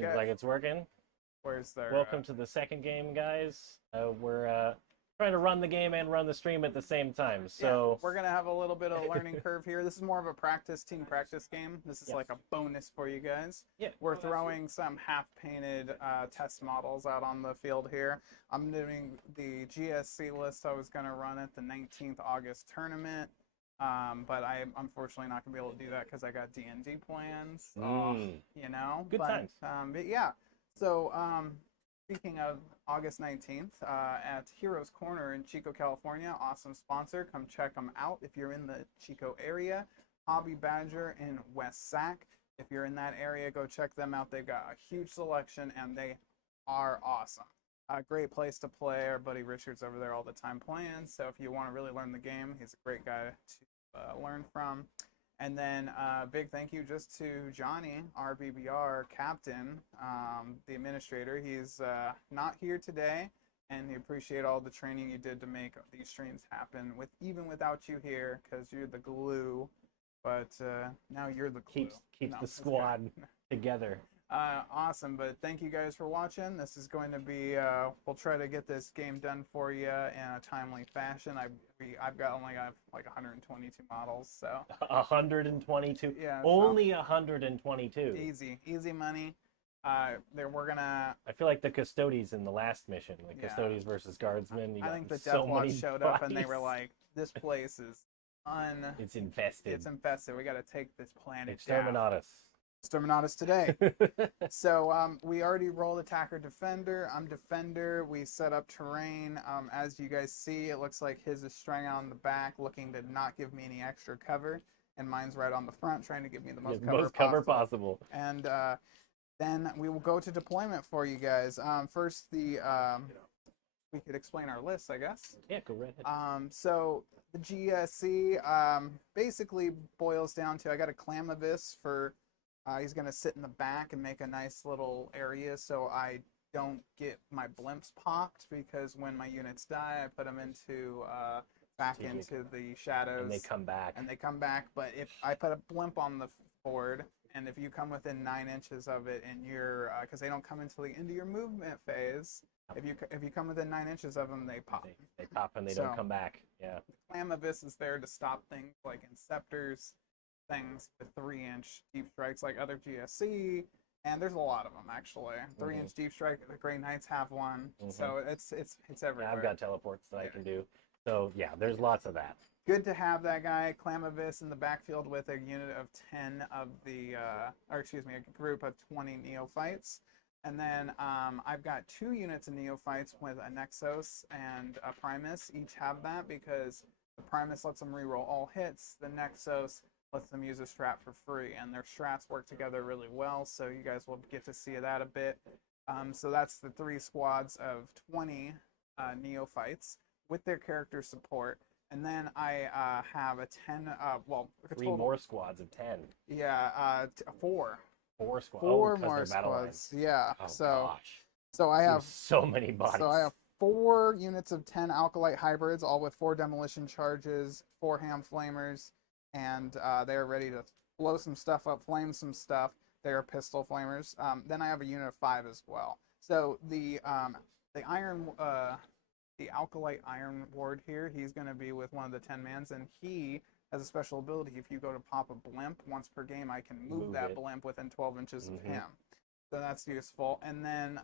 Seems like it's working. Where's their... Welcome to the second game, guys. We're trying to run the game and run the stream at the same time. So yeah, we're going to have a little bit of a learning curve here. This is more of a team practice game. This is like a bonus for you guys. Yeah. We're throwing some half-painted test models out on the field here. I'm doing the GSC list I was going to run at the 19th August tournament. But I'm unfortunately not going to be able to do that because I got D&D plans, you know. Good times. But yeah, so speaking of August 19th, at Heroes Corner in Chico, California, awesome sponsor. Come check them out if you're in the Chico area. Hobby Badger in West Sac. If you're in that area, go check them out. They've got a huge selection and they are awesome. A great place to play. Our buddy Richard's over there all the time playing. So if you want to really learn the game, he's a great guy to learn from. And then big thank you just to Johnny, RBBR captain, the administrator. He's not here today, and we appreciate all the training you did to make these streams happen. Even without you here, because you're the glue. But now you're the glue. Keeps the squad together. Awesome, but thank you guys for watching. This is going to be, we'll try to get this game done for you in a timely fashion. I've got only like 122 models, so. 122? Yeah. Only 122. Easy money. We're gonna. I feel like the Custodies in the last mission, like Custodies versus Guardsmen. I think the Deathwatch showed up and they were like, "This place is It's infested. It's infested. We got to take this planet Exterminatus. Exterminatus today." So we already rolled attacker defender. I'm defender. We set up terrain. As you guys see, it looks like his is strung out on the back, looking to not give me any extra cover, and mine's right on the front, trying to give me the most cover possible. And then we will go to deployment for you guys. First, we could explain our list, I guess. Yeah, go right ahead. So the GSC basically boils down to, I got a Clamavis for. He's going to sit in the back and make a nice little area so I don't get my blimps popped, because when my units die, I put them into back into the shadows. And they come back. But if I put a blimp on the board, and if you come within 9 inches of it, and you're because they don't come until the end of your movement phase. If you come within 9 inches of them, they pop. They pop and they don't come back. Yeah. The Clamavis is there to stop things like Inceptors, things with 3-inch deep strikes like other GSC, and there's a lot of them actually. 3-inch deep strike, the Grey Knights have one, so it's everywhere. Yeah, I've got teleports that I can do, so yeah, there's lots of that. Good to have that guy Clamavis in the backfield with a unit of 10 of the, a group of 20 neophytes. And then I've got 2 units of neophytes with a Nexos and a Primus. Each have that because the Primus lets them reroll all hits. The Nexos lets them use a strat for free, and their strats work together really well, so you guys will get to see that a bit. So that's the 3 squads of 20 neophytes with their character support. And then I have a 10, 3 more squads of 10. Yeah, 4. 4 squads. Four more squads. Yeah. Oh, so I have so many bodies. So I have 4 units of 10 Alkalite hybrids, all with 4 demolition charges, 4 ham flamers, and they are ready to blow some stuff up, flame some stuff. They are pistol flamers. Then I have a unit of 5 as well. So the Alkalite Iron Ward here, he's going to be with one of the 10 mans, and he has a special ability. If you go to pop a blimp once per game, I can move that blimp within 12 inches of him. So that's useful. And then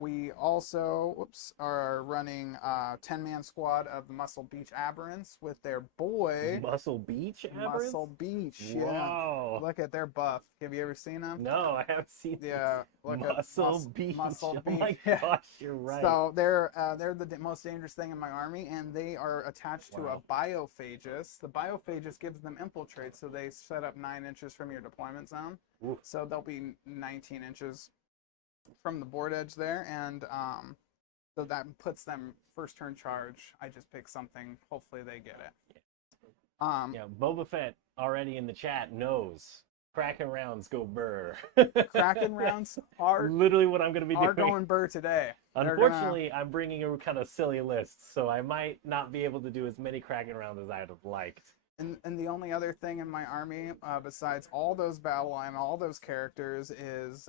we also are running a 10-man squad of the Muscle Beach Aberrants with their boy. Muscle Beach Aberrants? Muscle Beach, Wow. Yeah. Look at their buff. Have you ever seen them? No, I haven't seen Yeah. Look Muscle Beach. Muscle Beach. Oh my gosh, you're right. So they're the most dangerous thing in my army, and they are attached to a Biophagist. The Biophagist gives them infiltrate, so they set up 9 inches from your deployment zone. Ooh. So they'll be 19 inches from the board edge there, and so that puts them first turn charge. I just pick something, hopefully they get it. Yeah, Boba Fett already in the chat knows Kraken rounds go burr. Kraken rounds are literally what I'm going to be doing. Going burr today. Unfortunately, I'm bringing a kind of silly list, so I might not be able to do as many Kraken rounds as I'd have liked. And the only other thing in my army, besides all those battle line, all those characters, is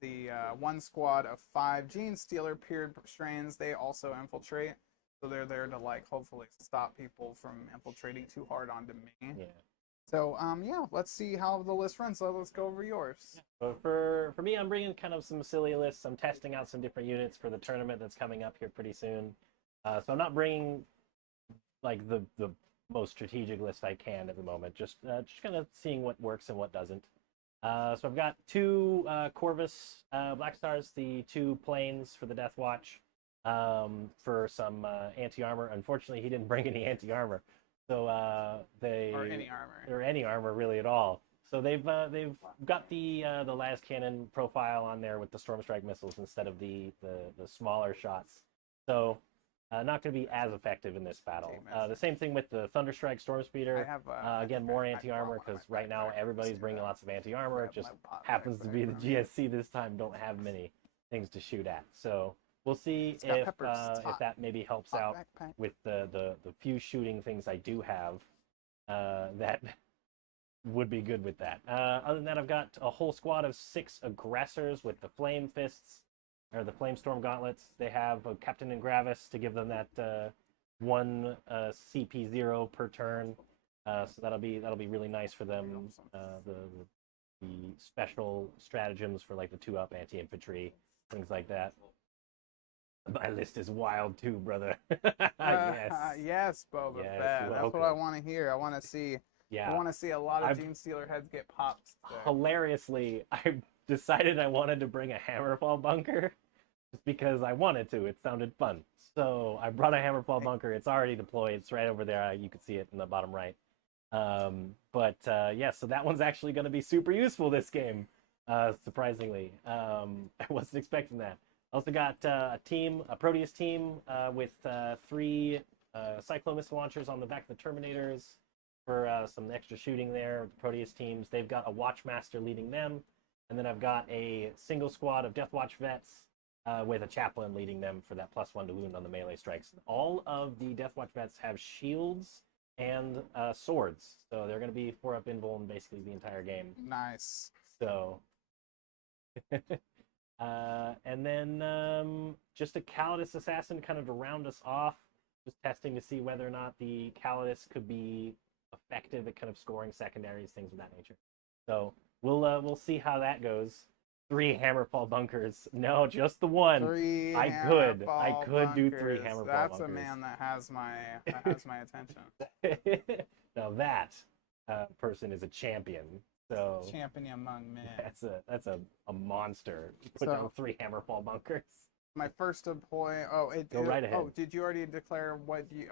the one squad of 5 Gene Stealer Peered Strains. They also infiltrate, so they're there to like hopefully stop people from infiltrating too hard onto me. Yeah. So yeah, let's see how the list runs. So let's go over yours. So for me, I'm bringing kind of some silly lists. I'm testing out some different units for the tournament that's coming up here pretty soon. So I'm not bringing like the most strategic list I can at the moment. Just kind of seeing what works and what doesn't. So I've got 2 Corvus Black Stars, the 2 planes for the Deathwatch, for some anti-armor. Unfortunately, he didn't bring any anti-armor, so Or any armor really at all. So they've got the las cannon profile on there with the Storm Strike missiles instead of the smaller shots. So not going to be as effective in this battle. The same thing with the Thunderstrike Storm Speeder. Again, more anti-armor, because right now everybody's bringing lots of anti-armor. It just happens to be the GSC this time don't have many things to shoot at. So we'll see if that maybe helps out with the few shooting things I do have that would be good with that. Other than that, I've got a whole squad of 6 aggressors with the Flame Fists, or the Flamestorm Gauntlets. They have a Captain and Gravis to give them that 1 CP0 per turn. So that'll be really nice for them. The special stratagems for like the 2-up anti-infantry, things like that. My list is wild too, brother. Yes. Yes, Boba Fett. That's what I want to hear. I want to see. Yeah. I want to see a lot of Gene Stealer heads get popped. Hilariously, I decided I wanted to bring a Hammerfall bunker just because I wanted to. It sounded fun. So I brought a Hammerfall bunker. It's already deployed. It's right over there. You can see it in the bottom right. Yeah, so that one's actually going to be super useful this game, surprisingly. I wasn't expecting that. Also got a Proteus team with 3 Cyclone missile launchers on the back of the Terminators for some extra shooting there. The Proteus teams, they've got a Watchmaster leading them, and then I've got a single squad of Deathwatch vets with a Chaplain leading them for that +1 to wound on the melee strikes. All of the Deathwatch vets have shields and swords, so they're going to be 4-up invuln basically the entire game. Nice. So, and then just a Calidus Assassin kind of to round us off, just testing to see whether or not the Calidus could be effective at kind of scoring secondaries, things of that nature. So we'll see how that goes. 3 Hammerfall bunkers. No, just the 1. 3 I could do 3 Hammerfall That's bunkers. That's a man that has my attention. Now that person is a champion. So champion among men. That's a monster. Put down 3 Hammerfall bunkers. My first deploy. Go right ahead. Oh, did you already declare what you?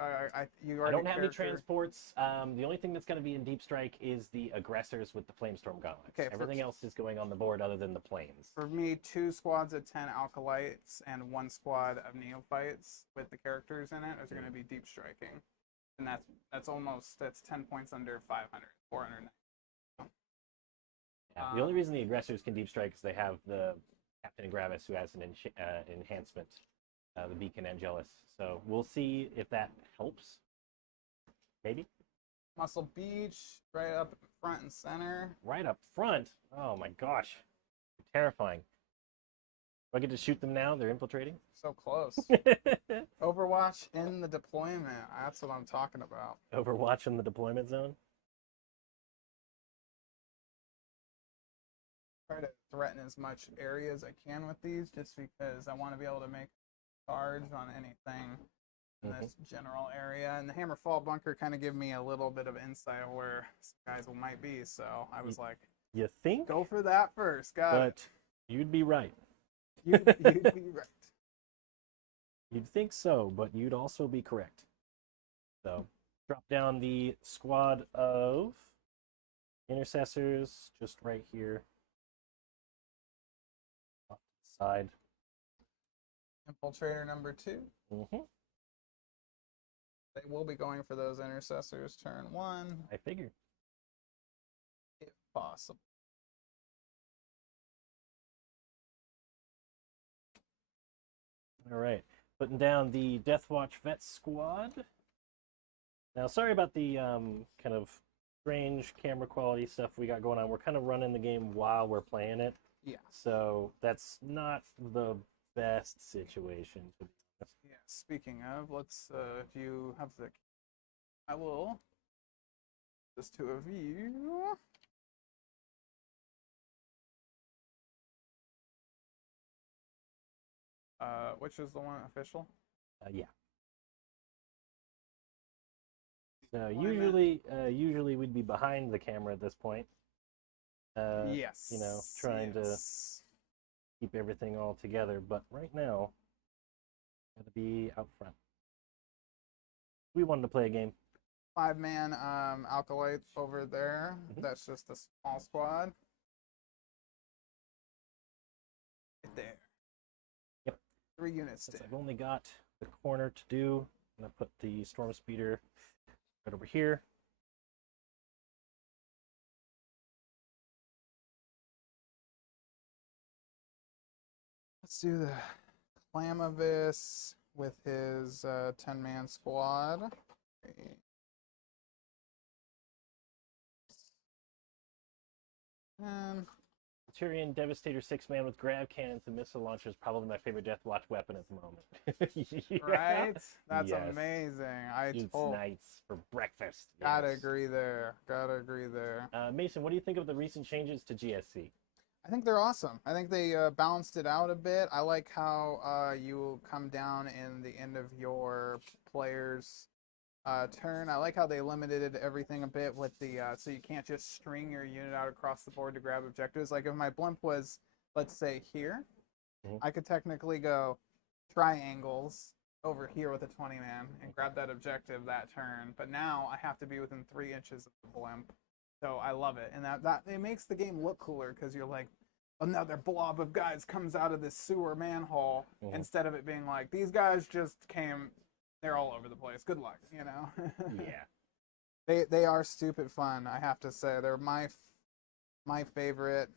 You already. I don't have any transports. The only thing that's going to be in Deep Strike is the aggressors with the Flamestorm Gauntlets. Okay, everything else is going on the board other than the planes. For me, 2 squads of 10 Alkalites and 1 squad of Neophytes with the characters in it is going to be Deep Striking, and that's 10 points under 500, 490. Yeah, the only reason the aggressors can Deep Strike is they have the Captain and Gravis, who has an enhancement, the Beacon Angelus. So we'll see if that helps. Maybe. Muscle Beach, right up front and center. Right up front? Oh my gosh. Terrifying. Do I get to shoot them now? They're infiltrating? So close. Overwatch in the deployment. That's what I'm talking about. Overwatch in the deployment zone? Try to threaten as much area as I can with these, just because I want to be able to make charge on anything in this general area. And the Hammerfall bunker kind of give me a little bit of insight of where some guys might be, so I was like, you think? Go for that first, but you'd be right. You'd be right. You'd think so, but you'd also be correct. So drop down the squad of intercessors just right here. Side. Infiltrator number 2. Mm-hmm. They will be going for those intercessors turn 1. I figured. If possible. All right. Putting down the Deathwatch Vet Squad. Now, sorry about the kind of strange camera quality stuff we got going on. We're kind of running the game while we're playing it. Yeah. So that's not the best situation, to be honest. Yeah. Speaking of, let's if you have the, I will just to a view. Which is the one official? Yeah. So usually we'd be behind the camera at this point. Yes. You know, trying to keep everything all together, but right now, gotta be out front. We wanted to play a game. 5-man Alkalite over there. That's just a small squad. Right there. Yep. 3 units. Since I've only got the corner to do, I'm gonna put the storm speeder right over here. Let's do the Clamavis with his 10-man squad. And Tyrion Devastator 6-man with grab cannons and missile launchers, probably my favorite Deathwatch weapon at the moment. Yeah. right? That's Yes. amazing. Eats knights for breakfast. Gotta Yes. agree there. Gotta agree there. Mason, what do you think of the recent changes to GSC? I think they're awesome. I think they balanced it out a bit. I like how you come down in the end of your player's turn. I like how they limited everything a bit with the so you can't just string your unit out across the board to grab objectives. Like if my blimp was, let's say, here, I could technically go triangles over here with a 20-man and grab that objective that turn. But now I have to be within 3 inches of the blimp. So I love it, and that it makes the game look cooler because you're like, another blob of guys comes out of this sewer manhole instead of it being like these guys just came, they're all over the place. Good luck, you know. Yeah. They are stupid fun. I have to say they're my favorite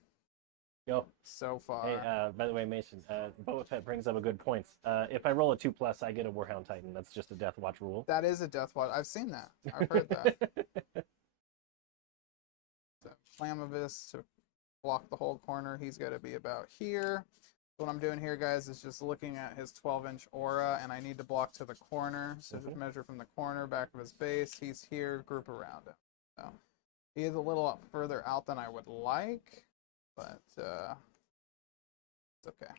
Yo. so far. Hey, by the way, Mason, Boba Fett brings up a good point. If I roll a 2+, I get a Warhound Titan. That's just a Deathwatch rule. That is a Deathwatch. I've seen that. I've heard that. So, Flamavis to block the whole corner. He's got to be about here. What I'm doing here, guys, is just looking at his 12-inch aura, and I need to block to the corner. So just measure from the corner, back of his base. He's here, group around him. So he is a little further out than I would like, but it's okay.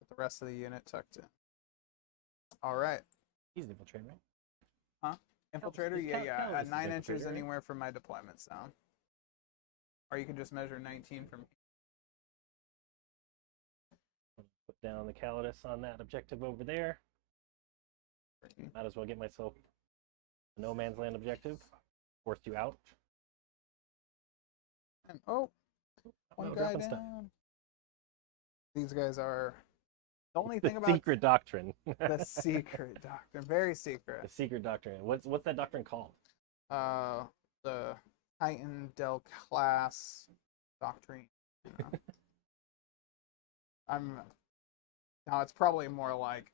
Get the rest of the unit tucked in. All right. He's an infiltrator, right? Huh? Infiltrator? He's Yeah. At 9 infiltrator, inches right? anywhere from my deployment zone. Or you can just measure 19 from Put down the Calidus on that objective over there. here. Might as well get myself a no man's land objective. Force you out. And one guy dropping down. stuff. These guys are the only The thing about secret doctrine. the secret doctrine. Very secret. The secret doctrine. What's that doctrine called? The Titan Del class doctrine. You know. No, it's probably more like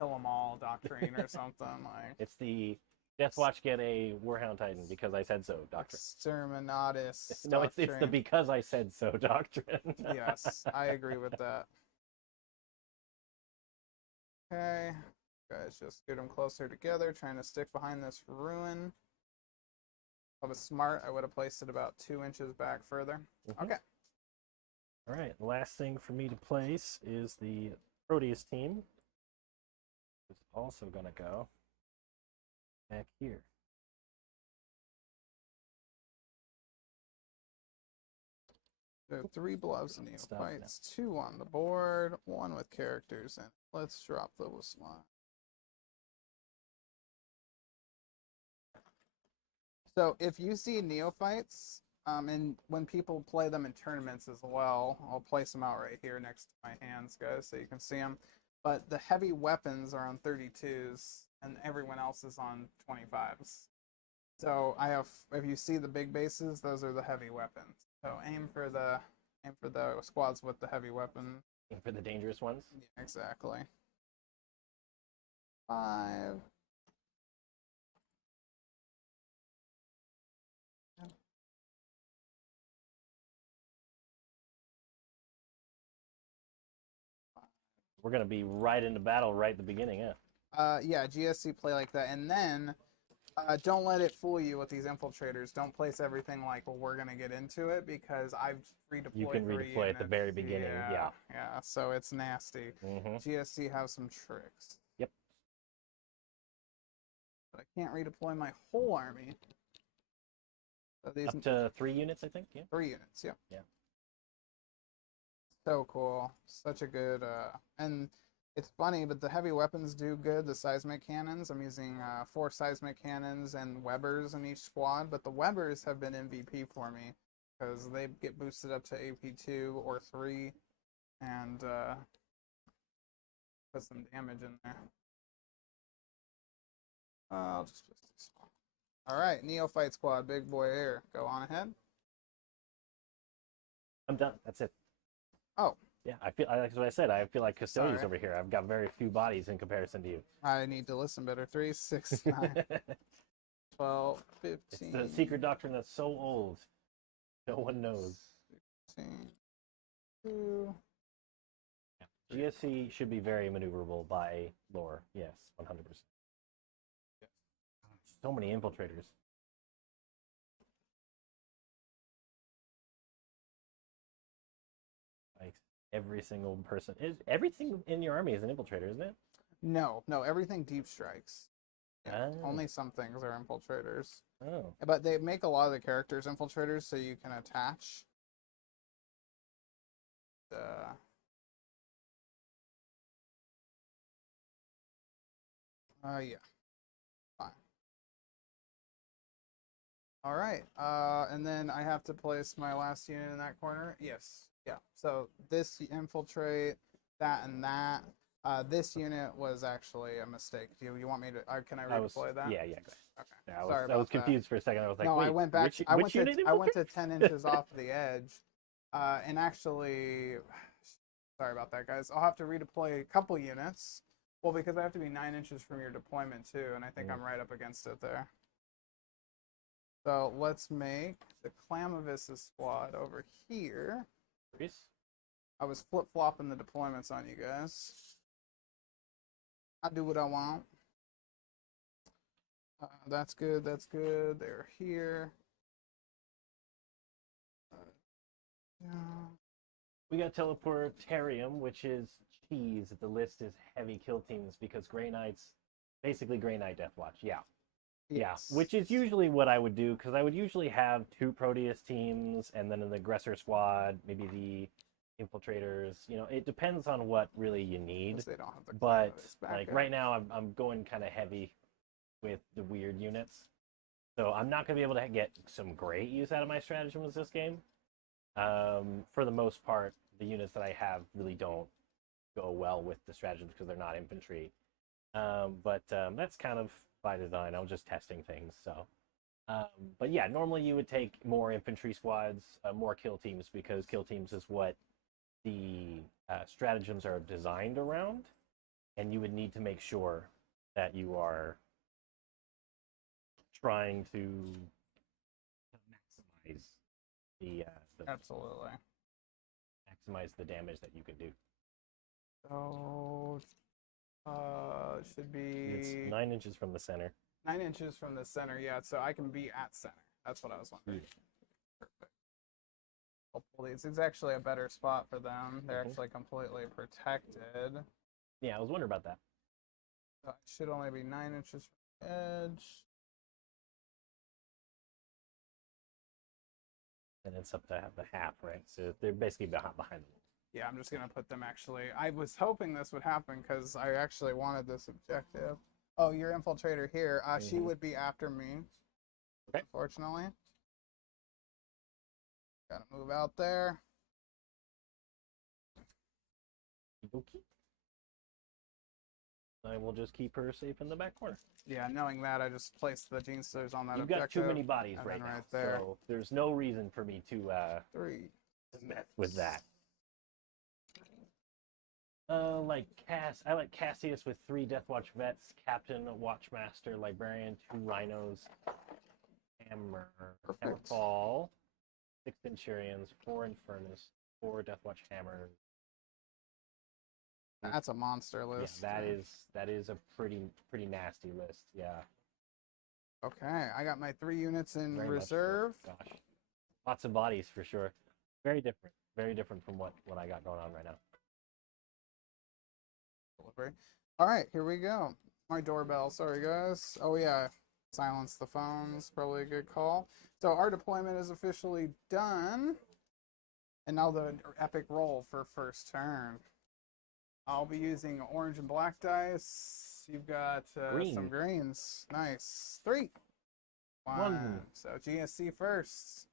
kill 'em all doctrine or something like. It's the Deathwatch get a Warhound Titan because I said so doctrine. Exterminatus. No, it's the doctrine. because I said so doctrine. Yes, I agree with that. Okay, guys, just get them closer together, trying to stick behind this ruin. If I was smart, I would have placed it about 2 inches back further. Okay. All right, the last thing for me to place is the Proteus team. It's also going to go back here. So 3 Bluffs and Stuff Neophytes, 2 on the board, 1 with characters in. Let's drop those one. So if you see Neophytes, and when people play them in tournaments as well, I'll place them out right here next to my hands, guys, so you can see them. But the heavy weapons are on 32s, and everyone else is on 25s. So if you see the big bases, those are the heavy weapons. So aim for the squads with the heavy weapon. For the dangerous ones. Yeah, exactly. 5. we're gonna be right into battle right at the beginning, yeah. Yeah, GSC play like that, and then don't let it fool you with these infiltrators. Don't place everything like, well, we're gonna get into it because I've redeployed. You can 3 redeploy at the very units. beginning, yeah. Yeah, so it's nasty. GSC have some tricks. Yep. But I can't redeploy my whole army. So these Up to 3 units, I think. Yeah. 3 units, yeah. Yeah. So cool. Such a good and it's funny, but the heavy weapons do good. The seismic cannons. I'm using 4 seismic cannons and Webers in each squad, but the Webers have been MVP for me because they get boosted up to AP2 or 3 and put some damage in there. I'll just put this one. All right, Neophyte squad, big boy here. Go on ahead. I'm done. That's it. Oh. Yeah, that's what I said. I feel like custodians Sorry. over here. I've got very few bodies in comparison to you. I need to listen better. 3, 6, 9, 12, 15. It's the secret doctrine that's so old. No one knows. 16, 2. GSC should be very maneuverable by lore. Yes, 100%. So many infiltrators. Like every single person. Everything in your army is an infiltrator, isn't it? No, everything deep strikes. Yeah, Oh. only some things are infiltrators. Oh. But they make a lot of the characters infiltrators so you can attach. Yeah. Fine. All right. And then I have to place my last unit in that corner. Yes. Yeah. So this infiltrate, that and that. This unit was actually a mistake. Do you want me to? Can I redeploy that? Yeah. Go ahead. Okay. Yeah, Sorry about I was confused for a second. I was like, no, wait, I went back. I went to 10 inches off the edge, and actually, sorry about that, guys. I'll have to redeploy a couple units. Well, because I have to be 9 inches from your deployment too, and I think I'm right up against it there. So let's make the Clamavis squad over here. Reese? I was flip-flopping the deployments on you guys. I do what I want. That's good. That's good. They're here. Yeah. We got Teleportarium, which is cheese. The list is heavy kill teams because Grey Knights, basically Grey Knight Deathwatch. Yeah. Yes. Yeah, which is usually what I would do because I would usually have 2 Proteus teams and then an aggressor squad, maybe the infiltrators. You know, it depends on what really you need. They don't have the But back like up. right now, I'm going kind of heavy with the weird units, so I'm not gonna be able to get some great use out of my stratagems this game. For the most part, the units that I have really don't go well with the stratagems because they're not infantry. But that's kind of by design. I was just testing things. So, but yeah, normally you would take more infantry squads, more kill teams, because kill teams is what the stratagems are designed around, and you would need to make sure that you are trying to maximize the Absolutely. maximize the damage that you can do. So, it should be It's 9 inches from the center. 9 inches from the center. Yeah, so I can be at center. That's what I was wondering. Perfect. Hopefully, it's actually a better spot for them. They're actually completely protected. Yeah, I was wondering about that. So it should only be 9 inches from the edge. And it's up to the half, right? So they're basically behind them. Yeah, I'm just going to put them actually. I was hoping this would happen because I actually wanted this objective. Oh, your infiltrator here. She would be after me. Okay. Unfortunately. Gotta move out there. Okay. I will just keep her safe in the back corner. Yeah, knowing that, I just placed the Genesters on that You've objective. got too many bodies and right then now, right there. so there's no reason for me to 3. mess with that. I like Cassius with 3 Deathwatch vets, Captain, Watchmaster, Librarian, 2 Rhinos, Hammerfall, 6 Centurions, 4 Infernus, 4 Deathwatch Hammers, That's a monster Yeah, list. that is a pretty nasty list. Yeah. Okay, I got my 3 units in Very much so. reserve. Gosh. Lots of bodies for sure. Very different. Very different from what I got going on right now. Delivery. All right, here we go. My doorbell. Sorry, guys. Oh, yeah. Silence the phones. Probably a good call. So our deployment is officially done. And now the epic roll for first turn. I'll be using orange and black dice. You've got some greens. Nice. 3. 1. So GSC first.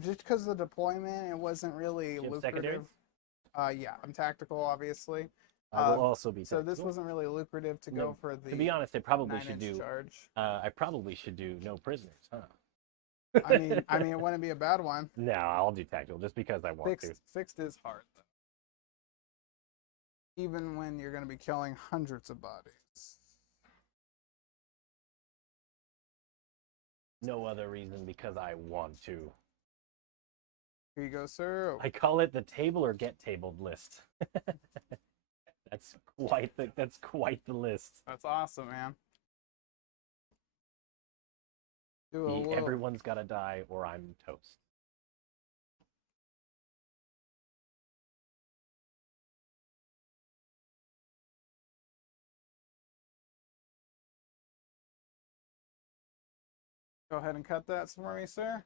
Just because of the deployment, it wasn't really lucrative. Yeah, I'm tactical, obviously. I will also be tactical. So this wasn't really lucrative to go for the. To be honest, I probably should do. Charge. I probably should do no prisoners, huh? I mean, it wouldn't be a bad one. No, I'll do tactical just because I want to. Fixed is hard, though. Even when you're going to be killing hundreds of bodies. No other reason because I want to. Here you go, sir. I call it the table or get tabled list. That's quite the list. That's awesome, man. Everyone's got to die or I'm toast. Go ahead and cut that for me, sir,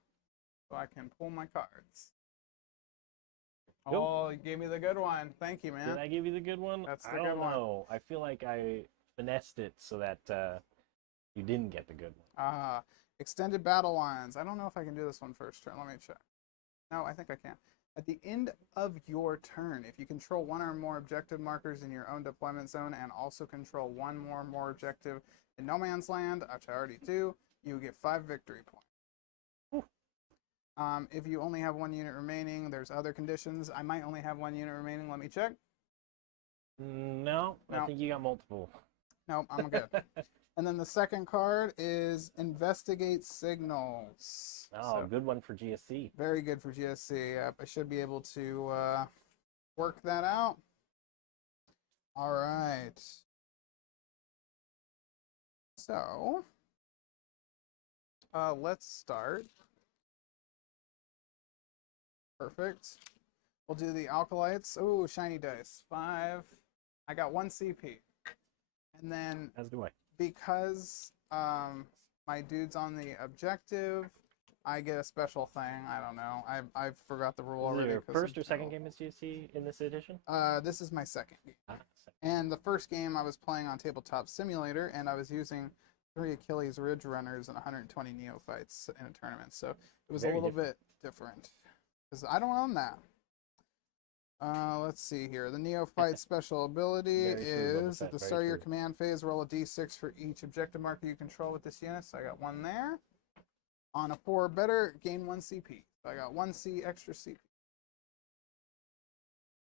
so I can pull my cards. Nope. Oh, you gave me the good one. Thank you, man. Did I give you the good one? That's the I good don't one. know. I feel like I finessed it so that you didn't get the good one. Extended battle lines. I don't know if I can do this one first turn. Let me check. No, I think I can. At the end of your turn, if you control 1 or more objective markers in your own deployment zone and also control 1 or more objective in no man's land, which I already do, you get 5 victory points. If you only have 1 unit remaining, there's other conditions. I might only have 1 unit remaining. Let me check. No, I think you got multiple. No, I'm good. And then the second card is Investigate Signals. Oh, so, good one for GSC. Very good for GSC. Yep, I should be able to work that out. All right. So, let's start. Perfect. We'll do the alkalites. Oh, shiny dice. 5. I got 1 CP. And then, as do I. Because my dude's on the objective, I get a special thing. I don't know. I forgot the rule already. Your first or second game is GSC in this edition? This is my second game. Second. And the first game I was playing on Tabletop Simulator, and I was using 3 Achilles Ridge Runners and 120 Neophytes in a tournament. So it was a little bit different. Because I don't own that. Let's see here. The Neophyte special ability is at the start of your command phase, roll a d6 for each objective marker you control with this unit. So I got 1 there. On a 4 or better, gain 1 CP. So I got 1 extra CP.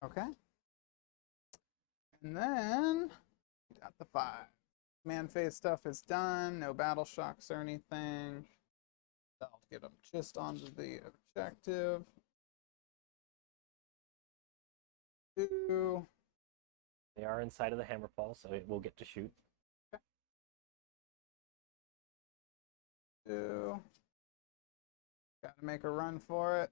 Okay. And then we got the 5. Command phase stuff is done. No battle shocks or anything. I'll get them just onto the objective. 2. They are inside of the hammerfall, so it will get to shoot. Okay. 2. Got to make a run for it.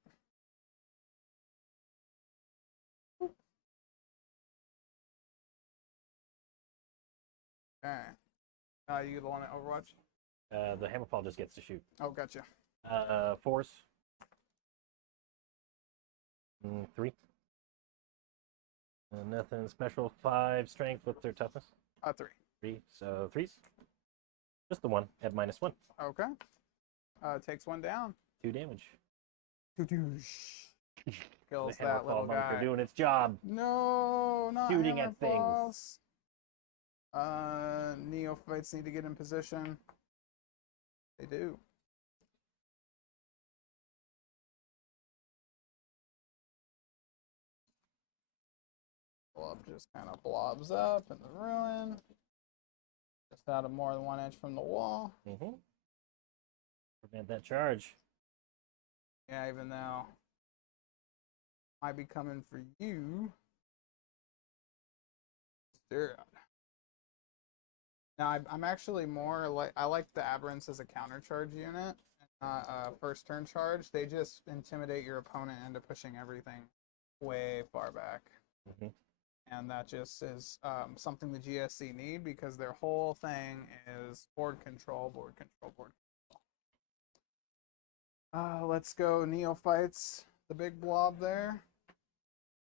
Okay. You the one at Overwatch? The hammerfall just gets to shoot. Oh, gotcha. 4s. 3. Nothing special. 5 strength. What's their toughness? 3. 3. So 3s. Just the 1 at -1. Okay. Takes 1 down. 2 damage. Kills the that little guy. Doing its job. No, not shooting at things. Neophytes need to get in position. They do. Blob just kind of blobs up in the ruin. Just out of more than 1 inch from the wall. Prevent that charge. Yeah, even though might be coming for you. Dude. Now I'm actually more like I like the aberrants as a counter charge unit, not first turn charge. They just intimidate your opponent into pushing everything way far back, and that just is something the GSC need because their whole thing is board control, board control, board control. Let's go neophytes. The big blob there.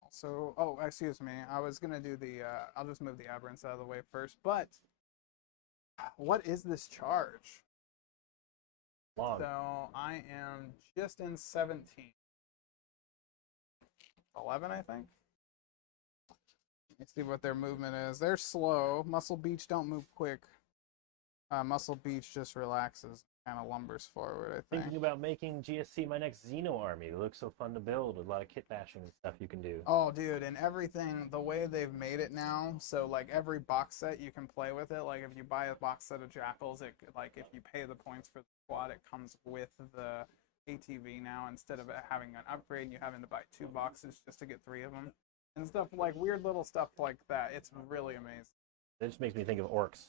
Also, oh, excuse me. I was gonna do the. I'll just move the aberrants out of the way first, but. What is this charge? Long. So I am just in 17. 11, I think. Let's see what their movement is. They're slow. Muscle Beach don't move quick. Muscle Beach just relaxes, kind of lumbers forward, I think. Thinking about making GSC my next Xeno army. It looks so fun to build with a lot of kit bashing and stuff you can do. Oh, dude, and everything, the way they've made it now, so like every box set you can play with it. Like if you buy a box set of Jackals, it like if you pay the points for the squad, it comes with the ATV now instead of having an upgrade and you having to buy 2 boxes just to get 3 of them. And stuff like weird little stuff like that. It's really amazing. It just makes me think of orcs.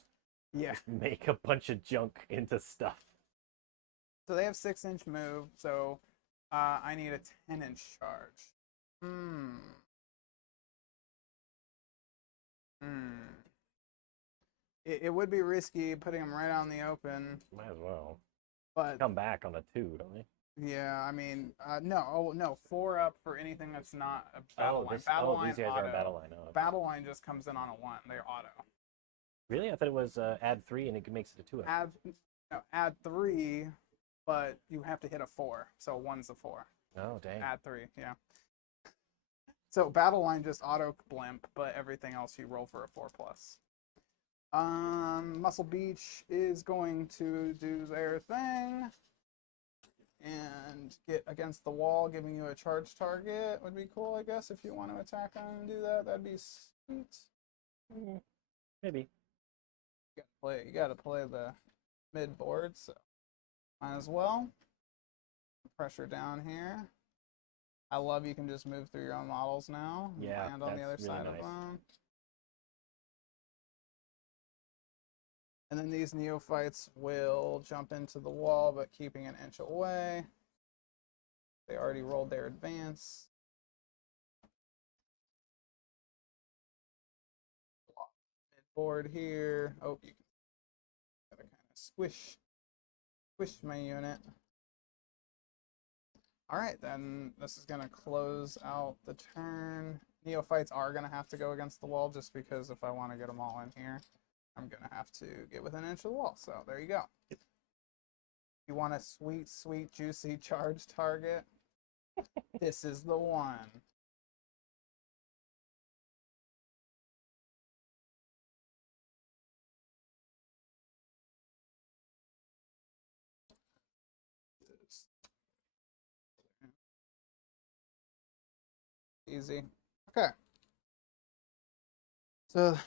Yeah. Just make a bunch of junk into stuff. So they have 6-inch move, so I need a 10-inch charge. It would be risky putting them right out in the open. Might as well. But come back on a 2, don't they? Yeah, I mean, no. Oh, no. 4 up for anything that's not a battle line. These guys are a battle line. Oh, okay. Battle line just comes in on a 1. They're auto. Really? I thought it was add 3 and it makes it a 2. Add 3, but you have to hit a 4. So 1's a 4. Oh, dang. Add 3, yeah. So battle line just auto blimp, but everything else you roll for a 4+. Muscle Beach is going to do their thing and get against the wall, giving you a charge target would be cool, I guess, if you want to attack them and do that. That'd be sweet. Maybe. You gotta play the mid board, so might as well. Pressure down here. I love you can just move through your own models now. Yeah, land on the other really side nice. of them. And then these neophytes will jump into the wall, but keeping an inch away. They already rolled their advance. Board here. Oh, you gotta kind of squish my unit. All right, then this is gonna close out the turn. Neophytes are gonna have to go against the wall just because if I want to get them all in here, I'm gonna have to get within an inch of the wall. So there you go. You want a sweet, sweet, juicy charge target? This is the one. Easy. Okay. So,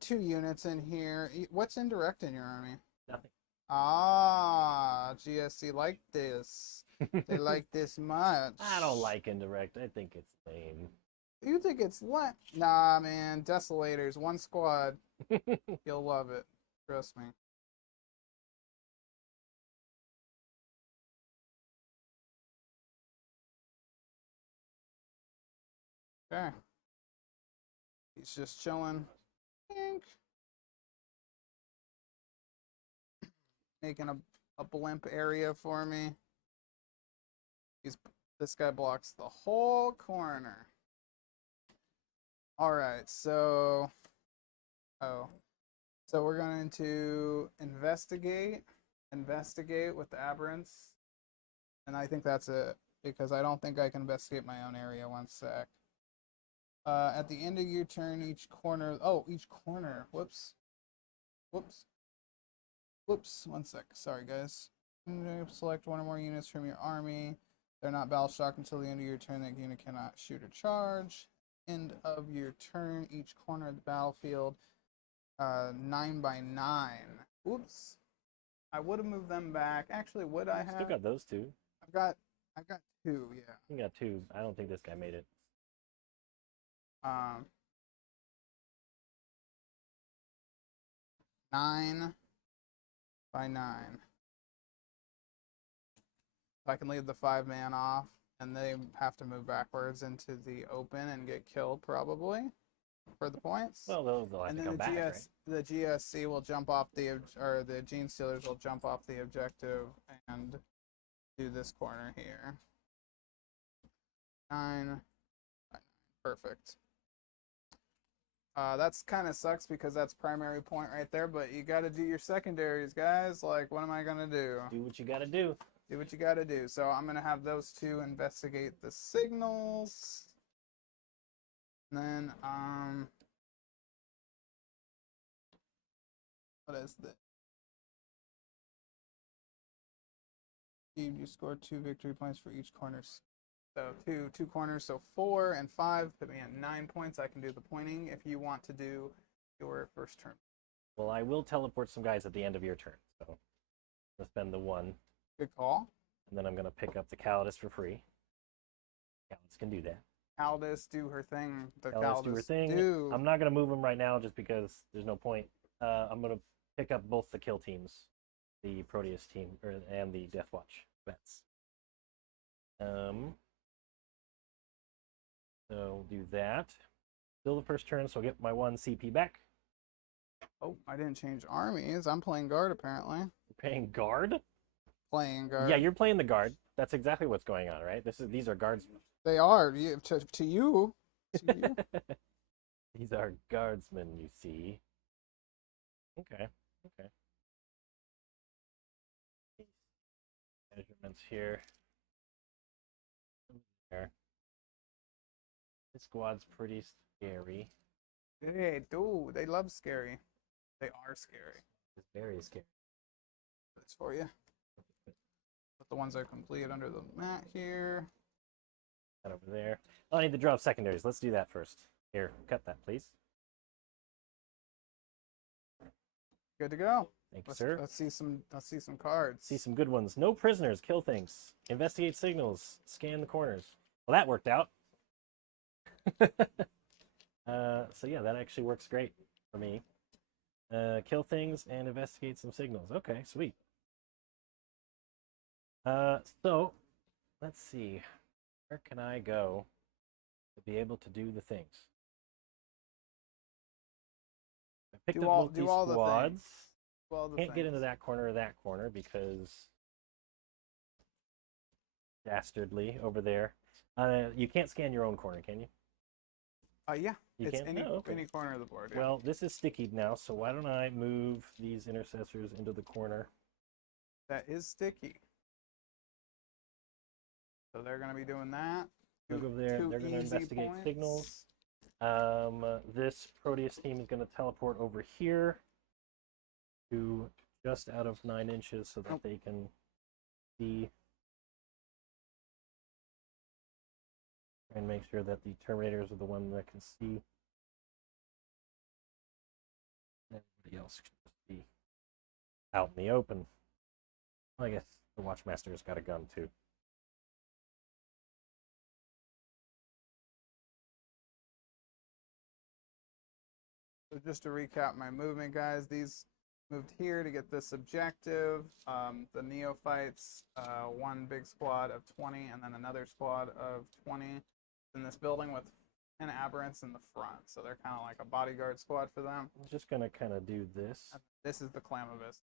2 units in here. What's indirect in your army? Nothing. Ah, GSC like this. They like this much. I don't like indirect. I think it's lame. You think it's what? Nah, man. Desolators, 1 squad. You'll love it. Trust me. Okay. He's just chilling. Making a blimp area for me. This guy blocks the whole corner. All right, so we're going to investigate with the aberrants, and I think that's it because I don't think I can investigate my own area. 1 sec. At the end of your turn, each corner. Whoops. 1 sec. Sorry, guys. Select 1 or more units from your army. They're not battle shocked until the end of your turn. That unit cannot shoot or charge. End of your turn, each corner of the battlefield. 9 by 9. Oops. I would have moved them back. Actually, would I have? Still got those 2. I've got 2. Yeah. You got 2. I don't think this guy made it. 9 by 9. So I can leave the 5-man off, and they have to move backwards into the open and get killed probably for the points. Well, they'll have And to then come back, right? the GSC will jump off or the Gene Stealers will jump off the objective and do this corner here. 9. Perfect. That's kind of sucks because that's primary point right there, but you got to do your secondaries, guys. Like, what am I going to do? Do what you got to do. Do what you got to do. So I'm going to have those two investigate the signals. And then, what is this? You score 2 victory points for each corner. So two corners, so 4 and 5 put me at 9 points. I can do the pointing if you want to do your first turn. Well, I will teleport some guys at the end of your turn. So I'll spend the 1. Good call. And then I'm going to pick up the Calidus for free. Calidus can do that. Calidus do her thing. The Calidus do her thing. Do. I'm not going to move them right now just because there's no point. I'm going to pick up both the kill teams, the Proteus team and the Deathwatch vets. So we'll do that. Still the first turn, so I'll get my 1 CP back. Oh, I didn't change armies. I'm playing guard apparently. You're playing guard? Playing guard. Yeah, you're playing the guard. That's exactly what's going on, right? These are guardsmen. They are. To you. To you. These are guardsmen, you see. Okay. Measurements here. There. This squad's pretty scary. Hey, dude, they love scary. They are scary. It's very scary. It's for you. Put the ones that are complete under the mat here. That over there. Oh, I need to draw up secondaries. Let's do that first. Here, cut that, please. Good to go. Thank you, sir. Let's see some cards. See some good ones. No prisoners. Kill things. Investigate signals. Scan the corners. Well, that worked out. So yeah, that actually works great for me. Kill things and investigate some signals. Okay, sweet. So let's see. Where can I go to be able to do the things? I picked up both these squads. Can't get into that corner or that corner because dastardly over there. You can't scan your own corner, can you? Yeah. You it's can? any corner of the board. Yeah. Well, this is sticky now, so why don't I move these intercessors into the corner? That is sticky. So they're going to be doing that. Look over there. They're going to investigate signals. This Proteus team is going to teleport over here to just out of 9 inches so that they can see and make sure that the Terminators are the one that can see. Everybody else can just be out in the open. Well, I guess the Watchmaster's got a gun too. So just to recap my movement, guys, these moved here to get this objective. The Neophytes, 1 big squad of 20, and then another squad of 20 in this building with 10 aberrants in the front. So they're kind of like a bodyguard squad for them. I'm just going to kind of do this. This is the Clamavus.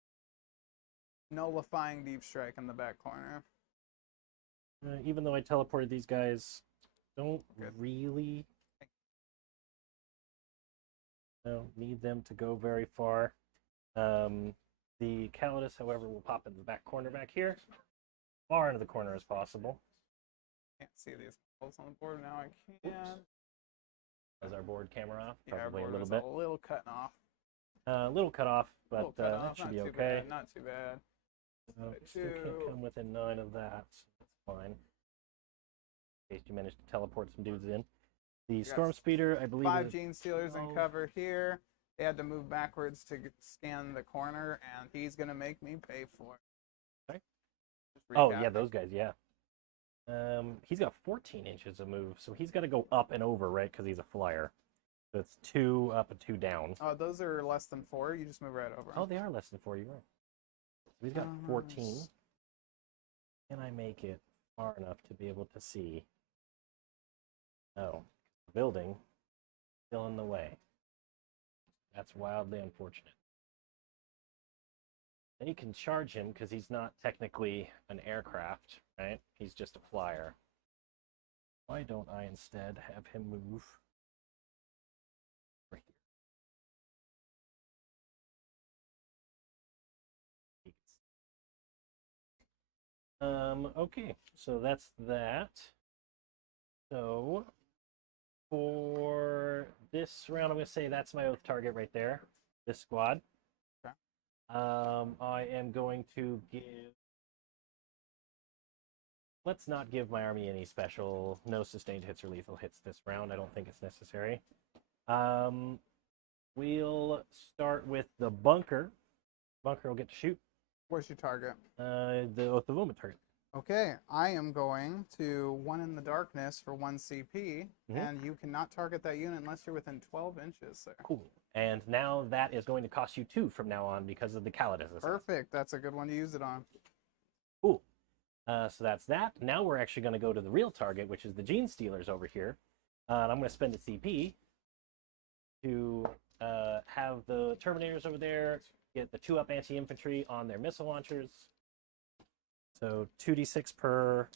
Nullifying Deep Strike in the back corner. Even though I teleported these guys, don't really need them to go very far. The Calidus, however, will pop in the back corner back here, far into the corner as possible. Can't see these holes on the board now. I can. Is our board camera off? Yeah, our Probably board a little is bit. A little cutting off. A little cut off, but that should not be too okay. Bad, not too bad. Still can't come within 9 of that, so that's fine. In case you managed to teleport some dudes in. The Storm Speeder, I believe. 5 Gene Stealers in cover here. They had to move backwards to scan the corner, and he's going to make me pay for it. Okay. Oh, yeah, those guys, yeah. He's got 14 inches of move, so he's got to go up and over, right, because he's a flyer. So it's 2 up and 2 down. Oh, those are less than 4. You just move right over. Oh, they are less than 4. You're right. So he's got 14. Can I make it far enough to be able to see? Oh, the building still in the way. That's wildly unfortunate. Then you can charge him because he's not technically an aircraft, right? He's just a flyer. Why don't I instead have him move over here? Okay, so that's that. So for this round, I'm going to say that's my oath target right there, this squad. Okay. I am going to give... Let's not give my army any special, no sustained hits or lethal hits this round. I don't think it's necessary. We'll start with the bunker. Bunker will get to shoot. Where's your target? The Oath of Omen target. Okay, I am going to 1 in the darkness for 1 CP, and you cannot target that unit unless you're within 12 inches, sir. Cool. And now that is going to cost you 2 from now on because of the Calidus. Perfect. That's a good one to use it on. Cool. So that's that. Now we're actually going to go to the real target, which is the Gene Stealers over here. And I'm going to spend a CP to have the Terminators over there get the 2-up anti-infantry on their missile launchers. So 2d6 per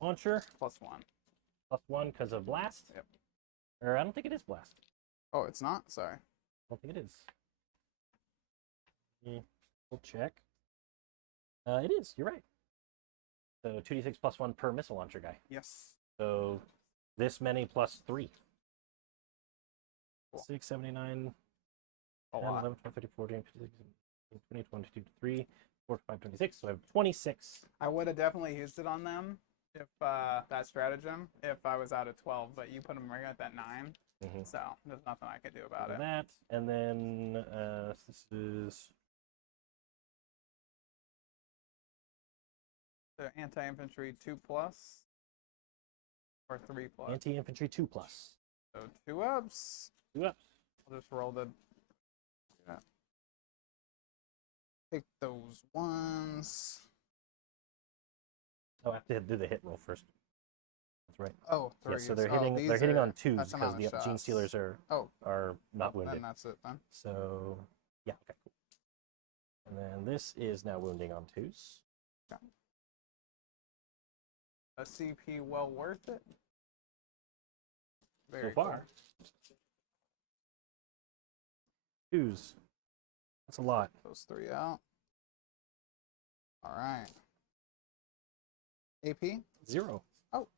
launcher. +1. +1 because of blast? Yep. Or I don't think it is blast. Oh, it's not? Sorry. I don't think it is. We'll check. It is. You're right. So 2d6 +1 per missile launcher guy. Yes. So this many plus 3. Cool. 6, 79, A 10, lot. 11, 12, 13, 14, 15, 16, 20, 22, 23, 4, 5, 26. So I have 26. I would have definitely used it on them if that stratagem, if I was out of 12, but you put them right at that 9. So there's nothing I could do about it. That, and then this is... The anti-infantry 2+ or 3+. Anti-infantry 2+. So 2 ups. 2 ups. I'll just roll the... Yeah. Take those ones. Oh, I have to do the hit roll first. That's right. Oh, Yeah, 3s. so they're Oh, hitting. these They're hitting are- on 2s that's the because amount the of Gene shots. Stealers are not wounded. Then that's it then. So yeah, okay, cool. And then this is now wounding on 2s. Okay. A CP well worth it. Very So far. 2s. That's a lot. Cool. Those 3 out. All right. AP? 0. Oh,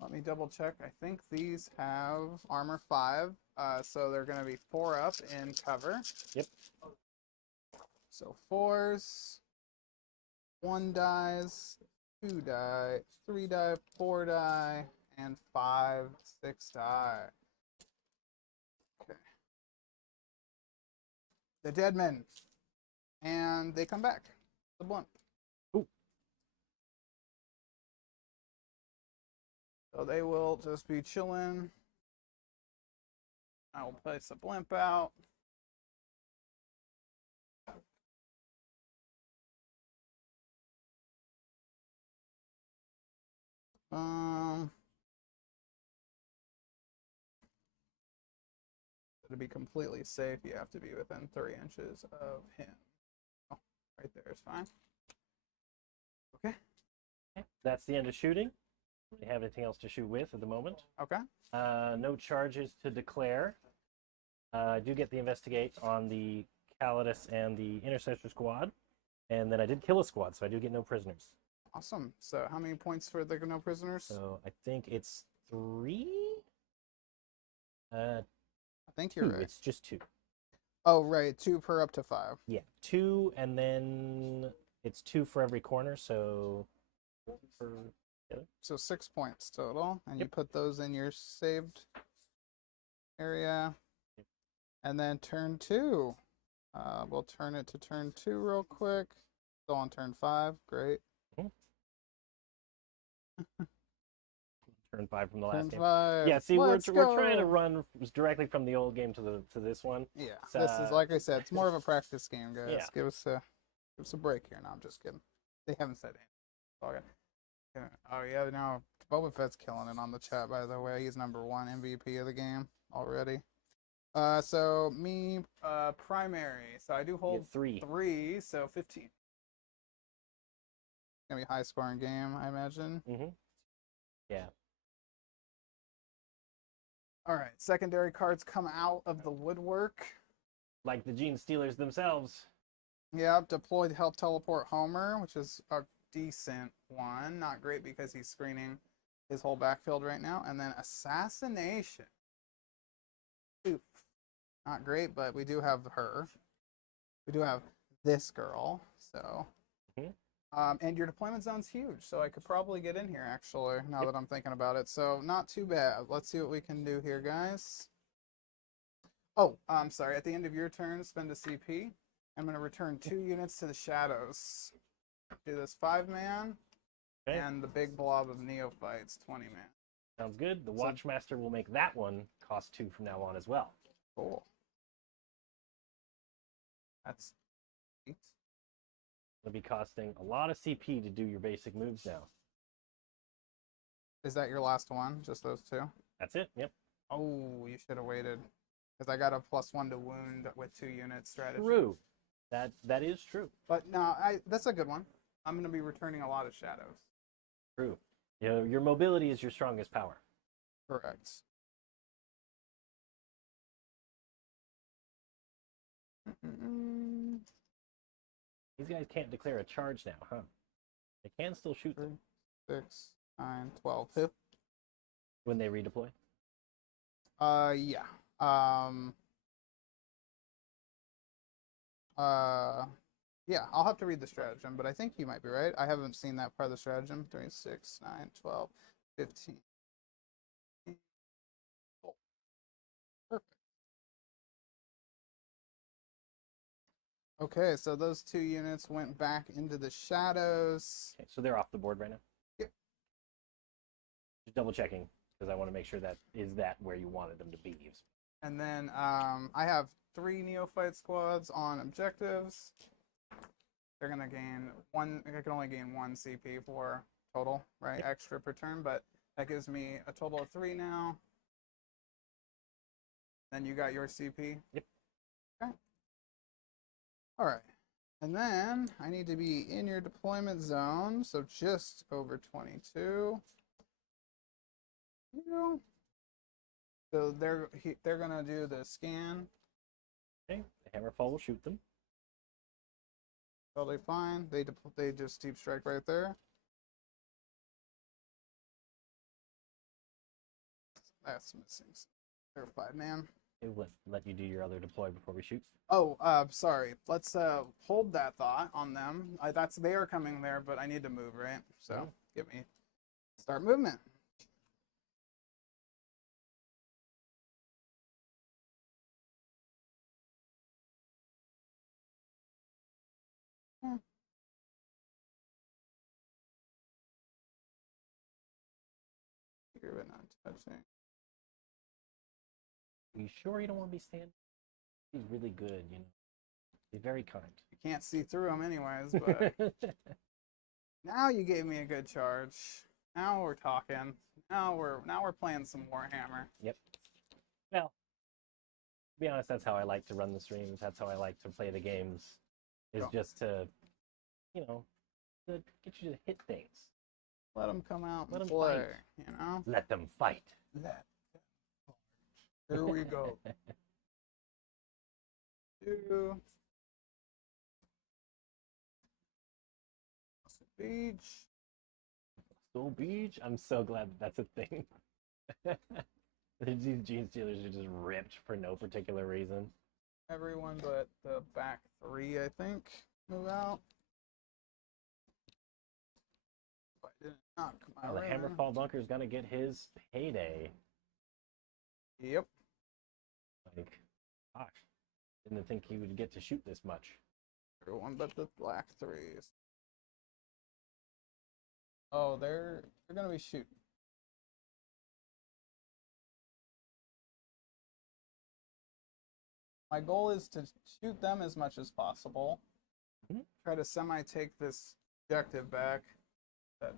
let me double check. I think these have armor 5, so they're going to be 4 up in cover. Yep. So 4s, 1 dies, 2 die, 3 die, 4 die, and 5, 6 die. Okay. The dead men, and they come back. The blunt. Ooh. So they will just be chilling. I will place a blimp out. To be completely safe, you have to be within 3 inches of him. Oh, right there is fine. Okay. That's the end of shooting. We have anything else to shoot with at the moment. Okay. No charges to declare. I do get the investigate on the Calidus and the Intercessor squad. And then I did kill a squad, so I do get no prisoners. Awesome. So how many points for the no prisoners? So I think it's 3? I think 2. you're right. It's just 2. Oh, right. 2 per up to 5. Yeah, 2, and then it's 2 for every corner, so 4 per the other. So 6 points total. And you Yep. put those in your saved area. Yep. And then turn 2. We'll turn it to turn 2 real quick. So on turn 5. Great. turn 5 from the last Turn game. 5. Yeah, see, Let's we're trying to go. run directly from the old game to this one. Yeah, It's, this is like I said, it's more of a practice game, guys. Yeah. Give us a break here. No, I'm just kidding. They haven't said anything. Oh yeah, no, Boba Fett's killing it on the chat. By the way, he's #1 MVP of the game already. So me, primary. So I do You hold get 3. 3, so 15. Gonna be a high scoring game, I imagine. Yeah. All right, secondary cards come out of the woodwork. Like the Gene Stealers themselves. Yep, deploy to help teleport Homer, which is a decent one. Not great because he's screening his whole backfield right now. And then assassination. Oof. Not great, but we do have her. We do have this girl. So, and your deployment zone's huge, so I could probably get in here actually. Now that I'm thinking about it, so not too bad. Let's see what we can do here, guys. Oh, I'm sorry. At the end of your turn, spend a CP. I'm going to return 2 units to the shadows. Do this 5-man, and the big blob of neophytes, 20-man. Sounds good. The Watchmaster will make that one cost 2 from now on as well. Cool. That's 8. It'll be costing a lot of CP to do your basic moves now. Is that your last one? Just those 2? That's it. Yep. Oh, you should have waited. Because I got a +1 to wound with 2 units strategy. True. That is true. But no, that's a good one. I'm going to be returning a lot of shadows. True. Your mobility is your strongest power. Correct. These guys can't declare a charge now, huh? They can still shoot them. 6, 9, 12. Who? When they redeploy? Yeah. Yeah, I'll have to read the stratagem, but I think you might be right. I haven't seen that part of the stratagem. 3, 6, 9, 12, 15. Oh, perfect. Okay, so those 2 units went back into the shadows. Okay, so they're off the board right now? Yep. Just double checking, because I want to make sure that is that where you wanted them to be. And then I have 3 neophyte squads on objectives. They're going to gain 1, I can only gain 1 CP for total, right? Yep. Extra per turn, but that gives me a total of 3 now. Then you got your CP? Yep. Okay. All right. And then I need to be in your deployment zone, so just over 22. So they're going to do the scan. Okay, the Hammerfall will shoot them. Totally fine. They just deep strike right there. That's missing. They're 5-man. We'll let you do your other deploy before we shoot. Oh, sorry. Let's hold that thought on them. They are coming there, but I need to move, right? So give me start movement. You're not touching. Are you sure you don't want to be standing? He's really good, you know. He's very kind. You can't see through them anyways, but now you gave me a good charge. Now we're talking. Now we're playing some Warhammer. Yep. Well, to be honest, that's how I like to run the streams. That's how I like to play the games. Is just to, to get you to hit things. Let them come out and Let 'em play. fight. You know. Let them fight. Let them fight. Here we go. 2. Beach. Soul Beach? I'm so glad that's a thing. These Gene Stealers are just ripped for no particular reason. Everyone but the back 3, I think, move out. I did not come out. The Hammerfall Bunker's gonna get his payday. Yep. Like, gosh, didn't think he would get to shoot this much. Everyone but the black 3s. Oh, they're gonna be shooting. my goal is to shoot them as much as possible. Mhm. Try to semi-take this objective back. That's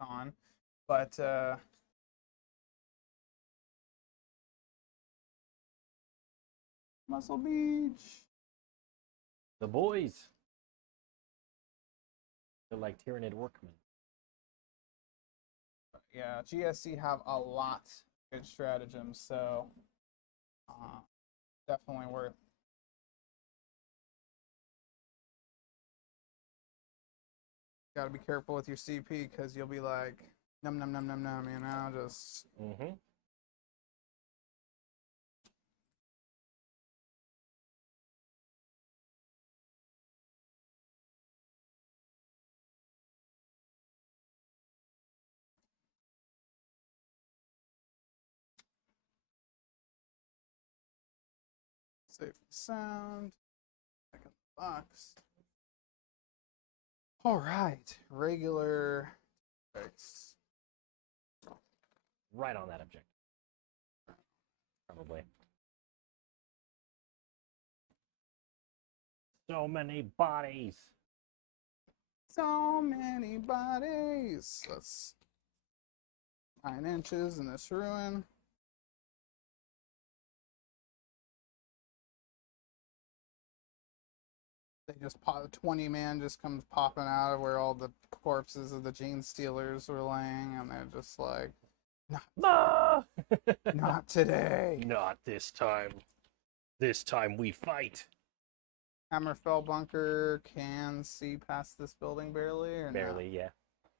on. But, Muscle Beach. The boys. They're like Tyranid workmen. Yeah, GSC have a lot of good stratagems, so definitely worth. Got to be careful with your CP because you'll be like num num num num num, you know, just. Mm-hmm. Safe and sound. Back in the box. All right, regular strikes. Right on that objective. Probably. So many bodies. So many bodies. That's 9 inches in this ruin. They just pop, 20 man just comes popping out of where all the corpses of the gene stealers were laying, and they're just like, Ah! not today. Not this time. This time we fight. Hammerfell bunker can see past this building barely, or Barely, yeah. No?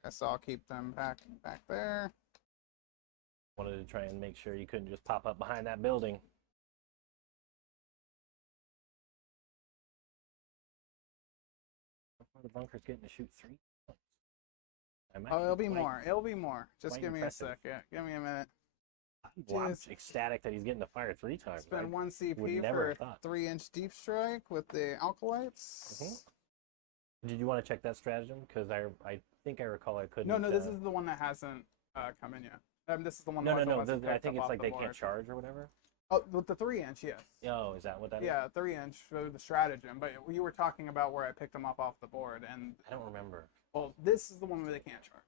Guess I'll keep them back there. Wanted to try and make sure you couldn't just pop up behind that building. The bunker's getting to shoot 3 points. Oh, it'll be more. It'll be more. Just quite give me impressive. a second. Give me a minute. Well, I'm Just ecstatic that he's getting to fire 3 times. spend 1 would CP never for have thought. 3-inch deep strike with the alkalites. Mhm. Did you want to check that stratagem? Because I think I recall I couldn't. No, this is the one that hasn't come in yet. This is the one. No, that no, wasn't no. I picked think up it's off like the they board. can't charge or whatever. Oh, with the 3-inch, yes. Oh, is that what that is? Yeah, 3-inch for the stratagem. But you were talking about where I picked them up off the board, and I don't remember. well, this is the one where they can't charge.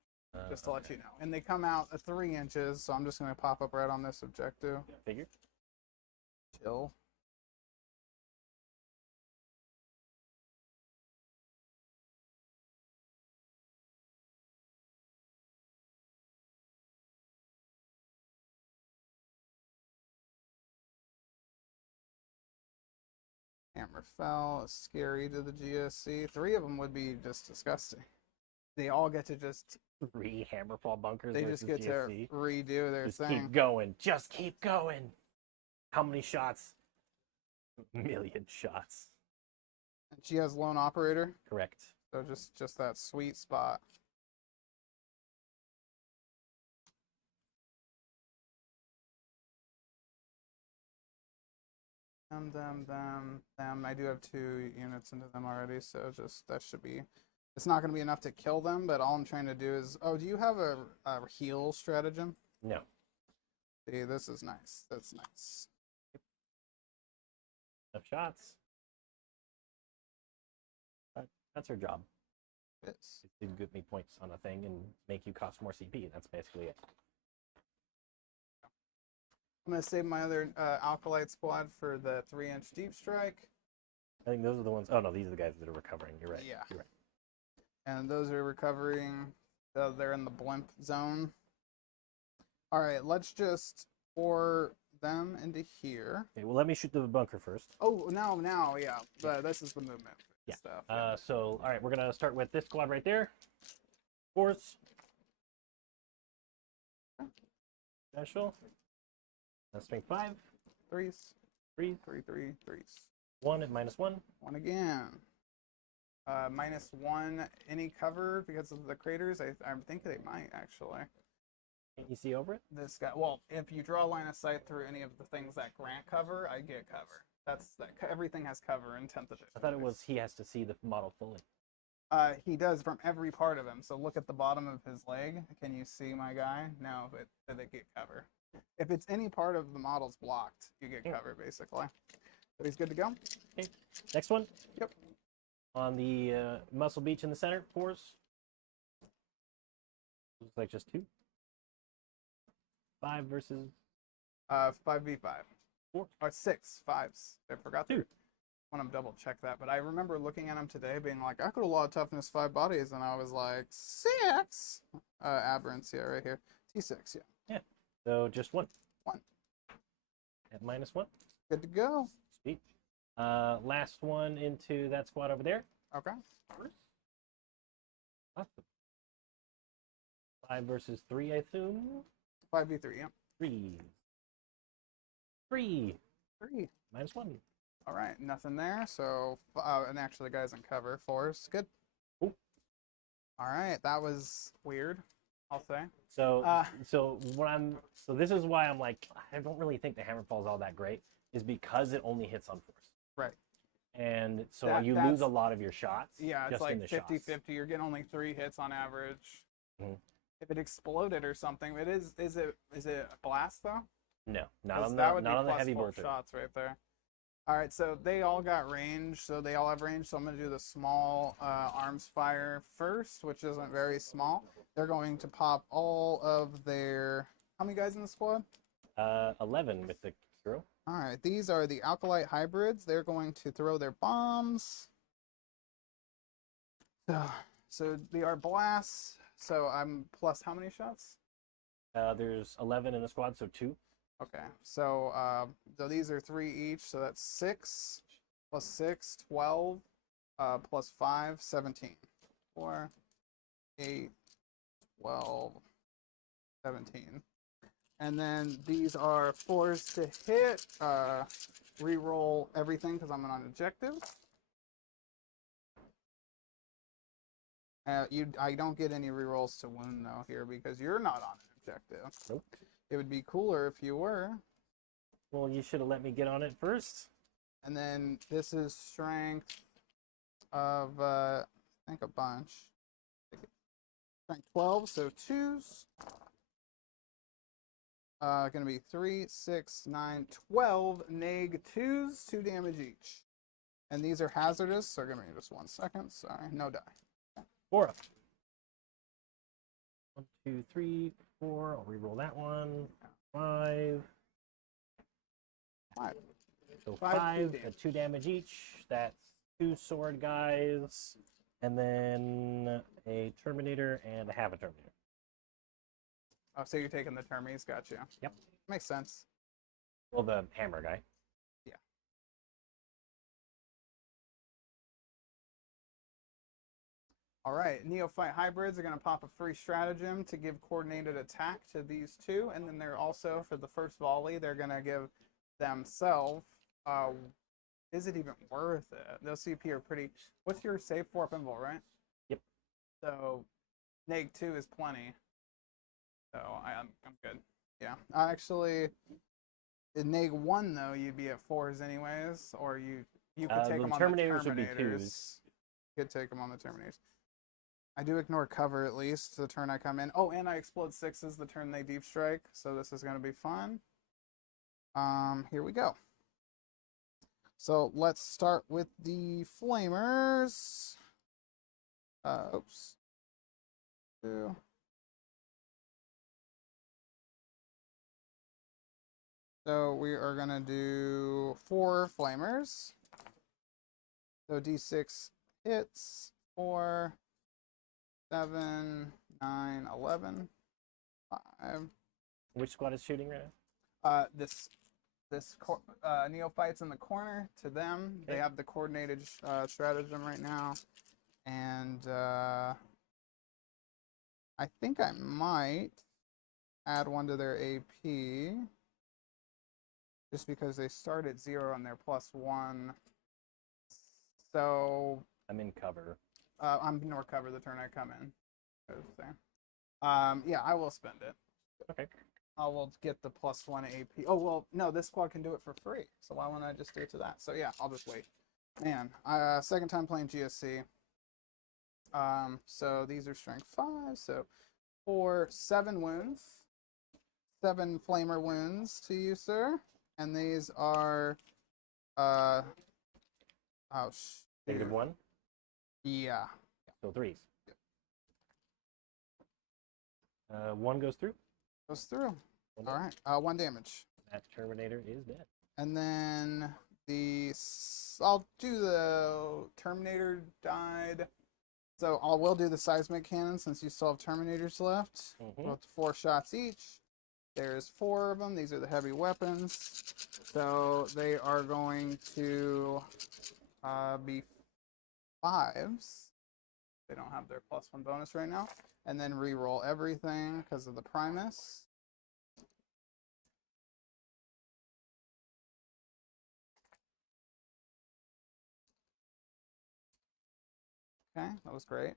Just to let Okay. you know. And they come out at 3 inches, so I'm just going to pop up right on this objective. Figured. Chill. Hammer fell is scary to the GSC. 3 of them would be just disgusting. They all get to just 3 Hammerfall bunkers. they versus just get GSC. to redo their Just thing. keep going. Just keep going. How many shots? A million shots. And she has lone operator, Correct. so just that sweet spot. Them. I do have 2 units into them already, so just that should be. It's not going to be enough to kill them, but all I'm trying to do is. Oh, do you have a heal stratagem? No. See, this is nice. That's nice. Enough shots. That's her job. Yes. To give me points on a thing and make you cost more CP. That's basically it. I'm going to save my other Alkalite squad for the 3-inch deep strike. I think those are the ones. Oh no, these are the guys that are recovering. You're right. Yeah. You're right. And those are recovering. They're in the blimp zone. All right, let's just pour them into here. Okay, well, let me shoot the bunker first. Oh, now, yeah. This is the movement Yeah. stuff. So, all right, we're gonna start with this squad right there. Force. Special. Strength 5. Threes. 3. 3s. 1 at -1. 1 again. -1 any cover because of the craters. I think they might actually. Can't you see over it? This guy. Well, if you draw a line of sight through any of the things that grant cover, I get cover. That's that. Everything has cover in 10th edition. I thought it was he has to see the model fully. He does from every part of him. So look at the bottom of his leg. Can you see my guy? No, but they get cover. If it's any part of the model's blocked, you get cover basically. So he's good to go. Okay. Next one. Yep. On the Muscle Beach in the center, 4s. Looks like just 2. 5 versus 5v5. 4. Or 6 5s. I forgot 2. I want to double check that, but I remember looking at him today being like, I could have law toughness 5 bodies, and I was like, 6! Aberrants, yeah, right here. T6, yeah. Yeah. So just 1. 1. At -1. Good to go. Sweet. Last one into that squad over there. Okay. Awesome. 5 versus 3, I assume. 5v3, yeah. 3. 3. 3. -1. All right, nothing there. So, and actually, the guy's in cover. 4s, good. Ooh. All right, that was weird, I'll say. So, so this is why I'm like, I don't really think the Hammerfall is all that great, is because it only hits on 4s. Right. And so you lose a lot of your shots. Yeah, it's just like in the 50-50. shots. You're getting only 3 hits on average. Mm-hmm. If it exploded or something, is it a blast though? No, not on the heavy board. Shots right there. All right, so they all got range, so they all have range. So I'm going to do the small arms fire first, which isn't very small. They're going to pop all of their. How many guys in the squad? 11 with the hero. All right, these are the Alkalite hybrids. They're going to throw their bombs. So they are blasts. So I'm plus how many shots? There's 11 in the squad, so 2. Okay, so these are 3 each, so that's 6 plus 6, 12, plus 5, 17. 4, 8, 12, 17. And then these are 4s to hit. Reroll everything because I'm on objective. I don't get any rerolls to wound though here because you're not on an objective. Nope. It would be cooler if you were. Well, you should have let me get on it first. And then this is strength of I think a bunch. Strength 12, so 2s. Gonna be 3, 6, 9, 12 neg 2s, 2 damage each. And these are hazardous, so give me just 1 second. Sorry, no die. 4 up. 1, 2, 3, 4. I'll reroll that one. 5. 5. So 5, 5 2 at 2 damage each. That's 2 sword guys. And then a Terminator and a half a Terminator. Oh, so you're taking the termies, gotcha. Yep. Makes sense. Well, the hammer guy. Yeah. All right, Neophyte Hybrids are going to pop a free stratagem to give coordinated attack to these 2, and then they're also, for the first volley, they're going to give themselves, is it even worth it? Those CP are pretty, what's your save for pinball, right? Yep. So, neg 2 is plenty. So, I'm good. Yeah, actually, in neg 1, though, you'd be at 4s anyways, or you could take them on the Terminators would be 2s. You could take them on the Terminators. I do ignore cover at least the turn I come in. Oh, and I explode 6s the turn they deep strike, so this is going to be fun. Here we go. So let's start with the Flamers. Oops. 2. So we are going to do 4 Flamers. So D6 hits, 4, 7, 9, 11, 5. Which squad is shooting right now? This Neophyte's in the corner to them. Okay. They have the coordinated stratagem right now. And I think I might add 1 to their AP. Just because they start at 0 and they're +1. So I'm in cover. I'm nor cover the turn I come in. Yeah, I will spend it. Okay. I will get the +1 AP. Oh, well, no, this squad can do it for free. So why won't I just do it to that? So yeah, I'll just wait. Man, second time playing GSC. So these are strength 5. So 4, 7 wounds. 7 flamer wounds to you, sir. And these are Oh, shoot. -1. Yeah. So 3s. 1 goes through. Goes through. One All right. 1 damage. That Terminator is dead. And then I'll do the Terminator died. So we'll do the seismic cannon since you still have Terminators left. With 4 shots each. There's 4 of them. These are the heavy weapons. So they are going to be 5s. They don't have their +1 bonus right now. And then re-roll everything because of the Primus. Okay, that was great.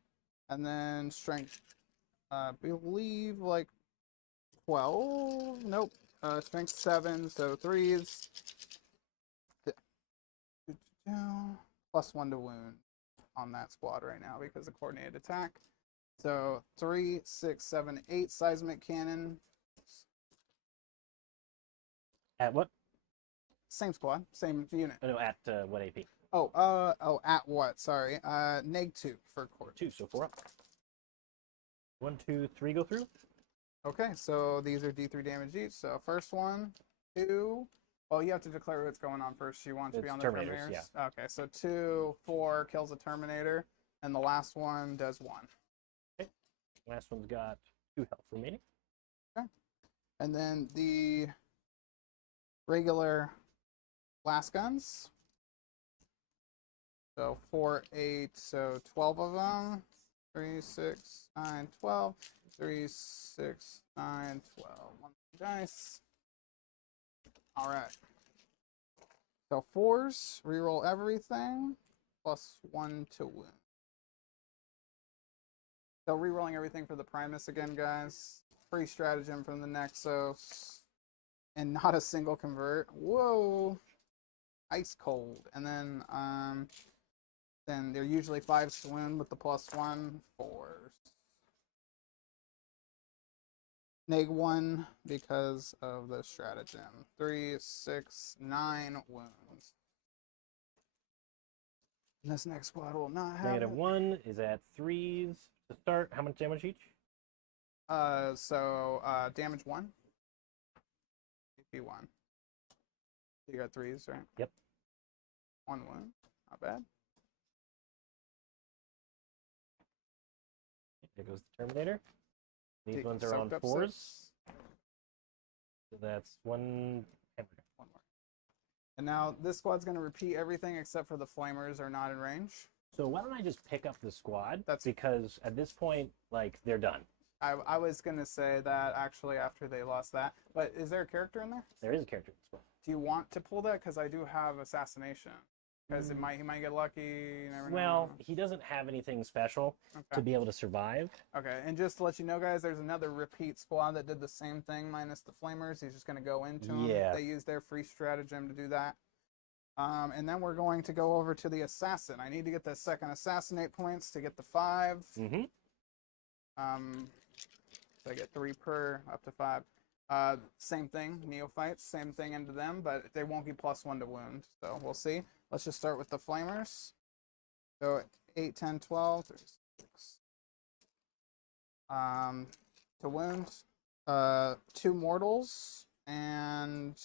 And then strength, I believe like 12. Nope. Strength 7, so 3s. +1 to wound on that squad right now because of coordinated attack. So 3, 6, 7, 8 seismic cannon. At what? Same squad, same unit. Oh, no, at what AP? At what? Sorry. -2 for core. 2, so 4 up. 1, 2, 3 go through. Okay, so these are D3 damage each. So first one, 2. Well, you have to declare what's going on first. You want to be It's on the Terminators, Terminators? Yeah. Okay, so 2, 4 kills a Terminator, and the last one does 1. Okay. Last one's got 2 health remaining. Okay. And then the regular blast guns. So 4, 8, so 12 of them. 3, 6, 9, 12. 3, 6, 9, 12. 1 dice. All right. So 4s, reroll everything, +1 to wound. So rerolling everything for the Primus again, guys. Free stratagem from the Nexus. And not a single convert. Whoa. Ice cold. And then they're usually 5s to wound with the +1, 4s. -1 because of the stratagem. 3, 6, 9 wounds. And this next squad will not have -1 is at 3s to start. How much damage each? Damage 1. AP 1. You got 3s, right? Yep. 1 wound. Not bad. There goes the Terminator. These ones are on Soaked up 4s. 6. So that's 1 hammer. 1 more. And now this squad's going to repeat everything except for the flamers are not in range. So why don't I just pick up the squad? That's because at this point, like, they're done. I was going to say that actually after they lost that. But is there a character in there? There is a character in the squad. Do you want to pull that? Because I do have assassination. Because he might get lucky. You never know. Well, he doesn't have anything special to be able to survive. Okay, and just to let you know, guys, there's another repeat squad that did the same thing minus the flamers. He's just going to go into them. Yeah. They use their free stratagem to do that. And then we're going to go over to the assassin. I need to get the second assassinate points to get the 5. Mm-hmm. So I get 3 per, up to 5. Same thing, neophytes, same thing into them, but they won't get +1 to wound. So we'll see. Let's just start with the flamers. So 8, 10, 12, 36. To wound, 2 mortals and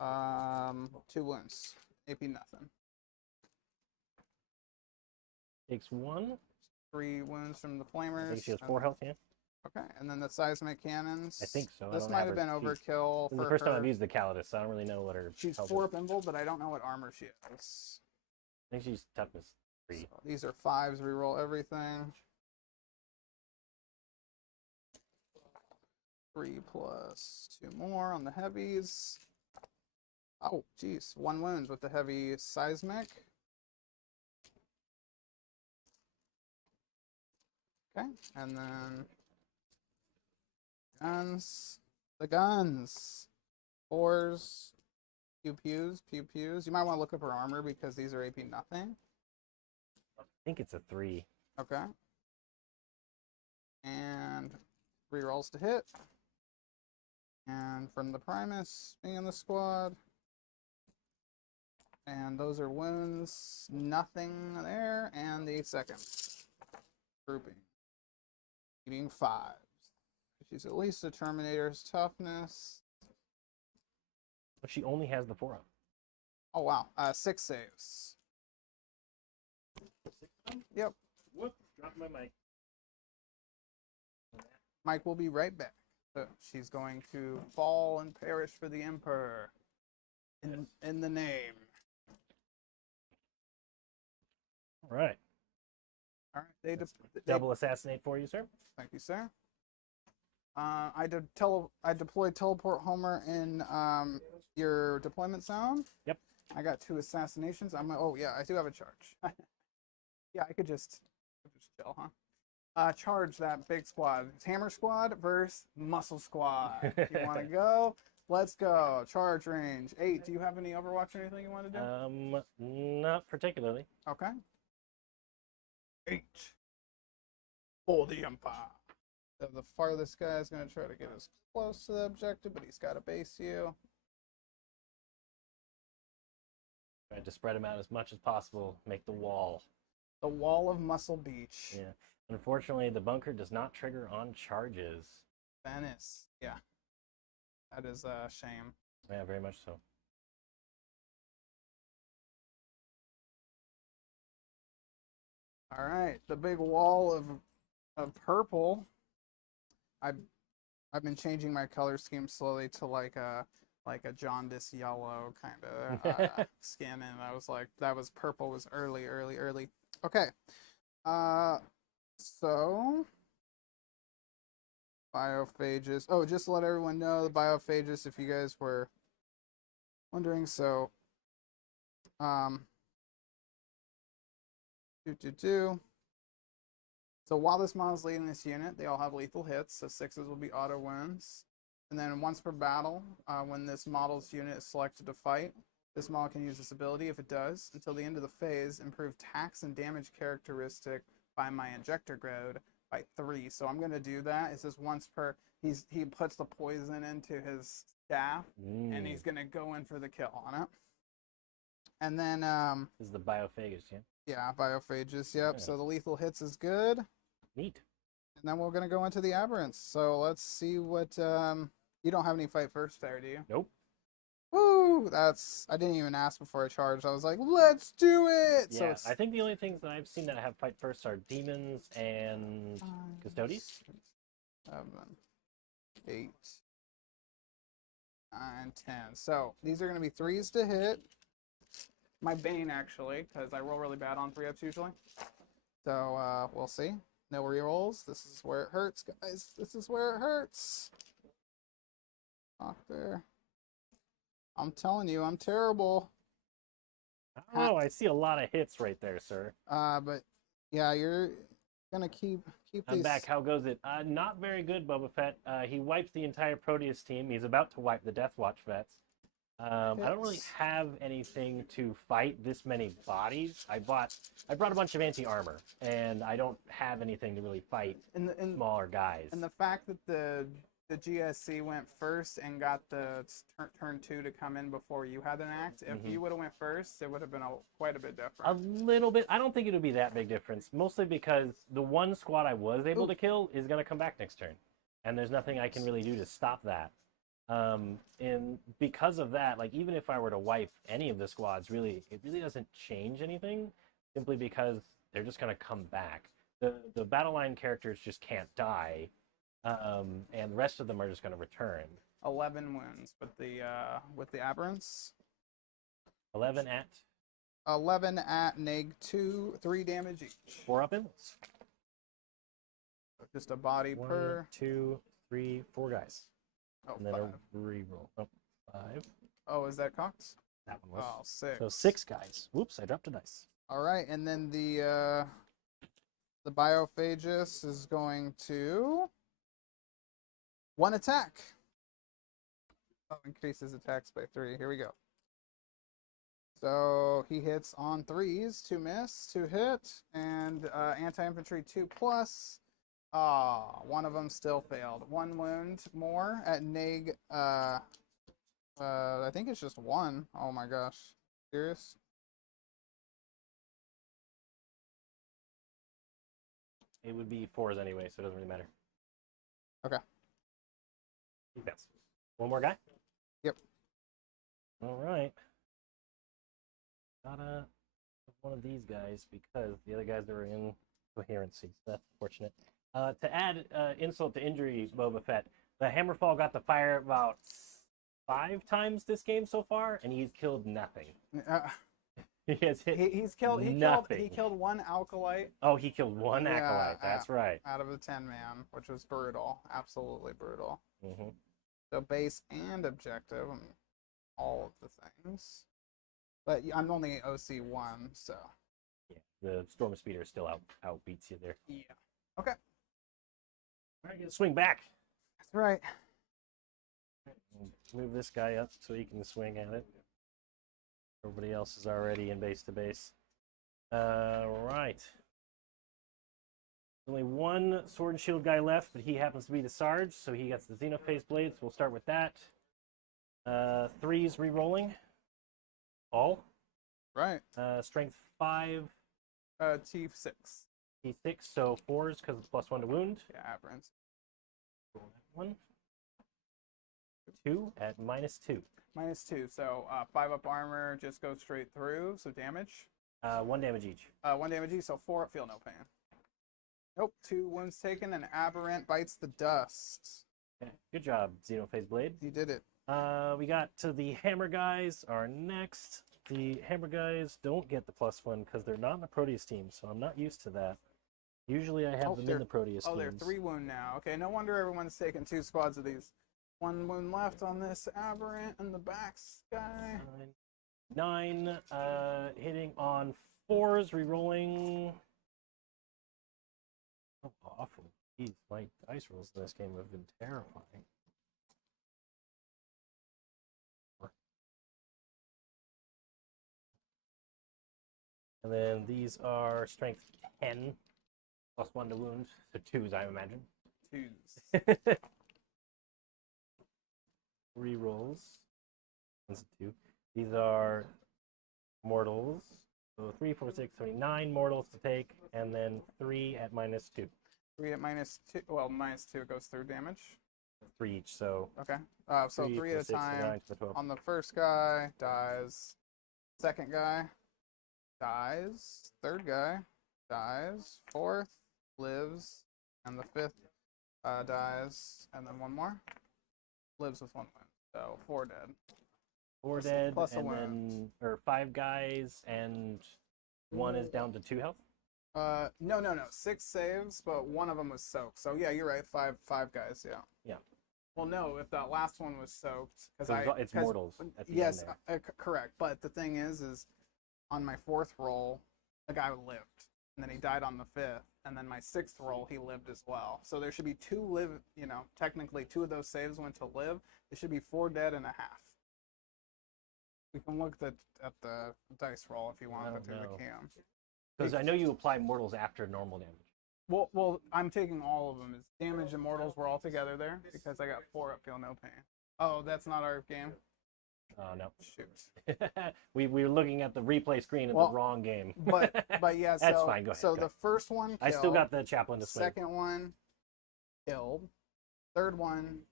2 wounds. AP nothing. Takes 1. 3 wounds from the I flamers. think she has 4 health, yeah. Okay, and then the seismic cannons. I think so. This might have been overkill. This is for the first her. time I've used the Calidus, so I don't really know what her She's health 4 is. up invul, but I don't know what armor she has. I think she's toughness 3. So these are 5s. Reroll everything. 3 plus 2 more on the heavies. Oh, geez. 1 wounds with the heavy seismic. Okay, and then guns. The guns. 4s. Pew-pews. Pew-pews. You might want to look up her armor because these are AP nothing. I think it's a 3. Okay. And rerolls to hit. And from the Primus being in the squad. And those are wounds. Nothing there. And the second grouping. Eating 5. She's at least a Terminator's toughness. But she only has the 4-up. Oh, wow. 6 saves. Yep. Whoop, dropped my mic. Mike will be right back. So she's going to fall and perish for the Emperor. In the name. All right. All right. Double assassinate for you, sir. Thank you, sir. I deployed Teleport Homer in your deployment zone. Yep. I got 2 assassinations. Oh yeah, I do have a charge. Yeah, I could just chill, huh? Charge that big squad. It's Hammer Squad versus Muscle Squad. You want to go? Let's go. Charge range 8. Do you have any Overwatch or anything you want to do? Not particularly. Okay. 8 for the Empire. The farthest guy is going to try to get as close to the objective, but he's got to base you. Try to spread him out as much as possible. Make the wall. The wall of Muscle Beach. Yeah. Unfortunately, the bunker does not trigger on charges. Venice. Yeah. That is a shame. Yeah, very much so. All right. The big wall of purple. I've been changing my color scheme slowly to like a jaundice yellow kind of skin, and I was like, that was purple was early. Okay, so biophages. Oh, just to let everyone know, the biophages, if you guys were wondering. So, So while this model is leading this unit, they all have lethal hits, so 6s will be auto wounds. And then once per battle, when this model's unit is selected to fight, this model can use this ability. If it does, until the end of the phase, improve tax and damage characteristic by my injector grade by 3. So I'm going to do that. It says once per, he puts the poison into his staff, and he's going to go in for the kill on it. And then... this is the biophagus, yeah? Yeah, biophages, yep. Yeah. So the lethal hits is good. Neat. And then we're going to go into the aberrants. So let's see what... you don't have any fight first there, do you? Nope. Woo! I didn't even ask before I charged. I was like, let's do it! Yeah, So I think the only things that I've seen that have fight first are demons and custodies. 7, 8, 9, 10. So these are going to be 3s to hit. My Bane, actually, because I roll really bad on 3-ups usually. So we'll see. No rerolls. This is where it hurts, guys. This is where it hurts. Knock there. I'm telling you, I'm terrible. Oh, I see a lot of hits right there, sir. But yeah, you're gonna keep I'm these. back. How goes it? Not very good, Boba Fett. He wiped the entire Proteus team. He's about to wipe the Deathwatch vets. I don't really have anything to fight this many bodies. I brought a bunch of anti-armor, and I don't have anything to really fight smaller guys. And the fact that the GSC went first and got the turn 2 to come in before you had an act, if you would have went first, it would have been quite a bit different. A little bit. I don't think it would be that big difference, mostly because the one squad I was able to kill is going to come back next turn, and there's nothing I can really do to stop that. And because of that, like, even if I were to wipe any of the squads, it really doesn't change anything, simply because they're just going to come back. The battle line characters just can't die, and the rest of them are just going to return. 11 wounds with the aberrants. 11 at neg 2, 3 damage each. 4 up inlets. Just a body 1, per. 2, 3, 4 guys. Oh, And then 5. a reroll. Oh, 5. Oh, is that cocked? That one was. Oh, 6. So 6 guys. Whoops, I dropped a dice. All right, and then the biophagus is going to 1 attack. Oh, increases attacks by 3. Here we go. So he hits on 3s, 2 miss, 2 hit, and anti-infantry 2+. One of them still failed. 1 wound more at neg. I think it's just 1. Oh my gosh. Serious? It would be 4s anyway, so it doesn't really matter. Okay. Defense. One more guy? Yep. All right. Gotta have one of these guys because the other guys are in coherency. So that's fortunate. To add insult to injury, Boba Fett, the Hammerfall got to fire about 5 times this game so far, and he's killed nothing. He has hit He's killed. nothing. He killed one acolyte. Oh, he killed one Yeah, acolyte. That's right. Out of the 10-man, which was brutal. Absolutely brutal. Mm-hmm. So base and objective, all of the things. But I'm only OC 1, so. Yeah, the Storm Speeder still outbeats you there. Yeah. Okay. All right, swing back. That's right. Move this guy up so he can swing at it. Everybody else is already in base to base. Right. Only one sword and shield guy left, but he happens to be the Sarge, so he gets the Xenophase blades. We'll start with that. 3s re-rolling. All. Right. Strength 5. T6. T6, so 4s because it's +1 to wound. Yeah, aberrants. 1. 2 at -2. -2. So 5 up armor just goes straight through. So damage. 1 damage each. 1 damage each. So 4 up, feel no pain. Nope. 2 wounds taken, and aberrant bites the dust. Okay. Good job, Xenophase blade. You did it. We got to the hammer guys are next. The hammer guys don't get the +1 because they're not in the Proteus team, so I'm not used to that. Usually I have them in the Proteus teams. Oh, they're 3 wound now. Okay, no wonder everyone's taking 2 squads of these. 1 wound left on this aberrant and the back guy. 9 hitting on 4s, re-rolling. Oh, awful. Jeez, my dice rolls in this game have been terrifying. And then these are strength 10, +1 to wound. So 2s, I imagine. 2s. Re-rolls. 1's a 2. These are mortals. So 3, 4, 6, 7, 9 mortals to take, and then 3 at -2. 3 at -2. Well, -2 goes through damage. 3 each, so. Okay. So 3 at a 4, 6, time. 9 to the 12. On the first guy, dies. Second guy, dies. Third guy, dies. Fourth, lives. And the fifth dies. And then one more. Lives with 1 wound. So 4 dead. 4 dead, plus a and wound. then, or 5 guys, and 1 is down to 2 health? No. 6 saves, but 1 of them was soaked. So yeah, you're right. Five guys. Yeah. Yeah. Well, no, if that last one was soaked, It's mortals at the yes, end there. correct. But the thing is on my 4th roll, the guy lived, and then he died on the 5th, and then my 6th roll, he lived as well. So there should be 2 live. Technically 2 of those saves went to live. It should be 4 dead and a half. We can look at the dice roll if you want, but through the cam. Because I know you apply mortals after normal damage. Well, I'm taking all of them. As damage and mortals were all together there because I got 4 up, feel no pain. Oh, that's not our game. Oh no! Shoot. we were looking at the replay screen of the wrong game. but yeah, so that's fine. Go ahead. So the first one killed, I still got the chaplain to swing. Second one killed. Third one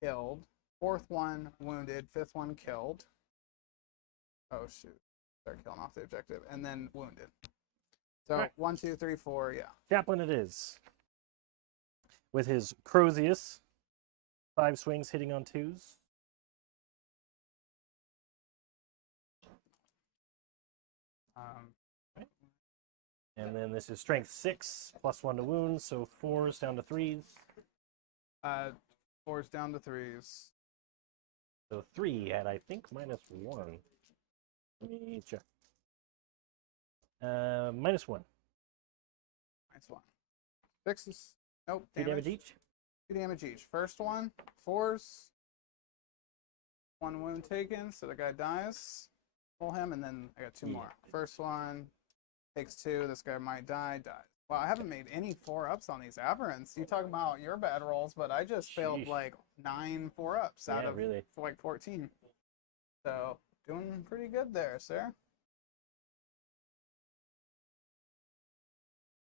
killed. 4th one wounded. 5th one killed. Oh shoot! Start killing off the objective, and then wounded. So right. 1, 2, 3, 4, yeah. Chaplain it is. With his Crozius, 5 swings hitting on 2s. And then this is strength 6, +1 to wounds, so 4s down to 3s. 4s down to 3s. So 3 at, I think, -1. Let me check. -1. Nice one. 6s. Nope. 2 damage each. 2 damage each. First one, 4s. 1 wound taken, so the guy dies. Pull him, and then I got 2 more. First one takes 2. This guy might die. Dies. Well, I haven't made any 4-ups on these aberrants. You talk about your bad rolls, but I just failed like 9 4-ups out of really. like 14. So doing pretty good there, sir.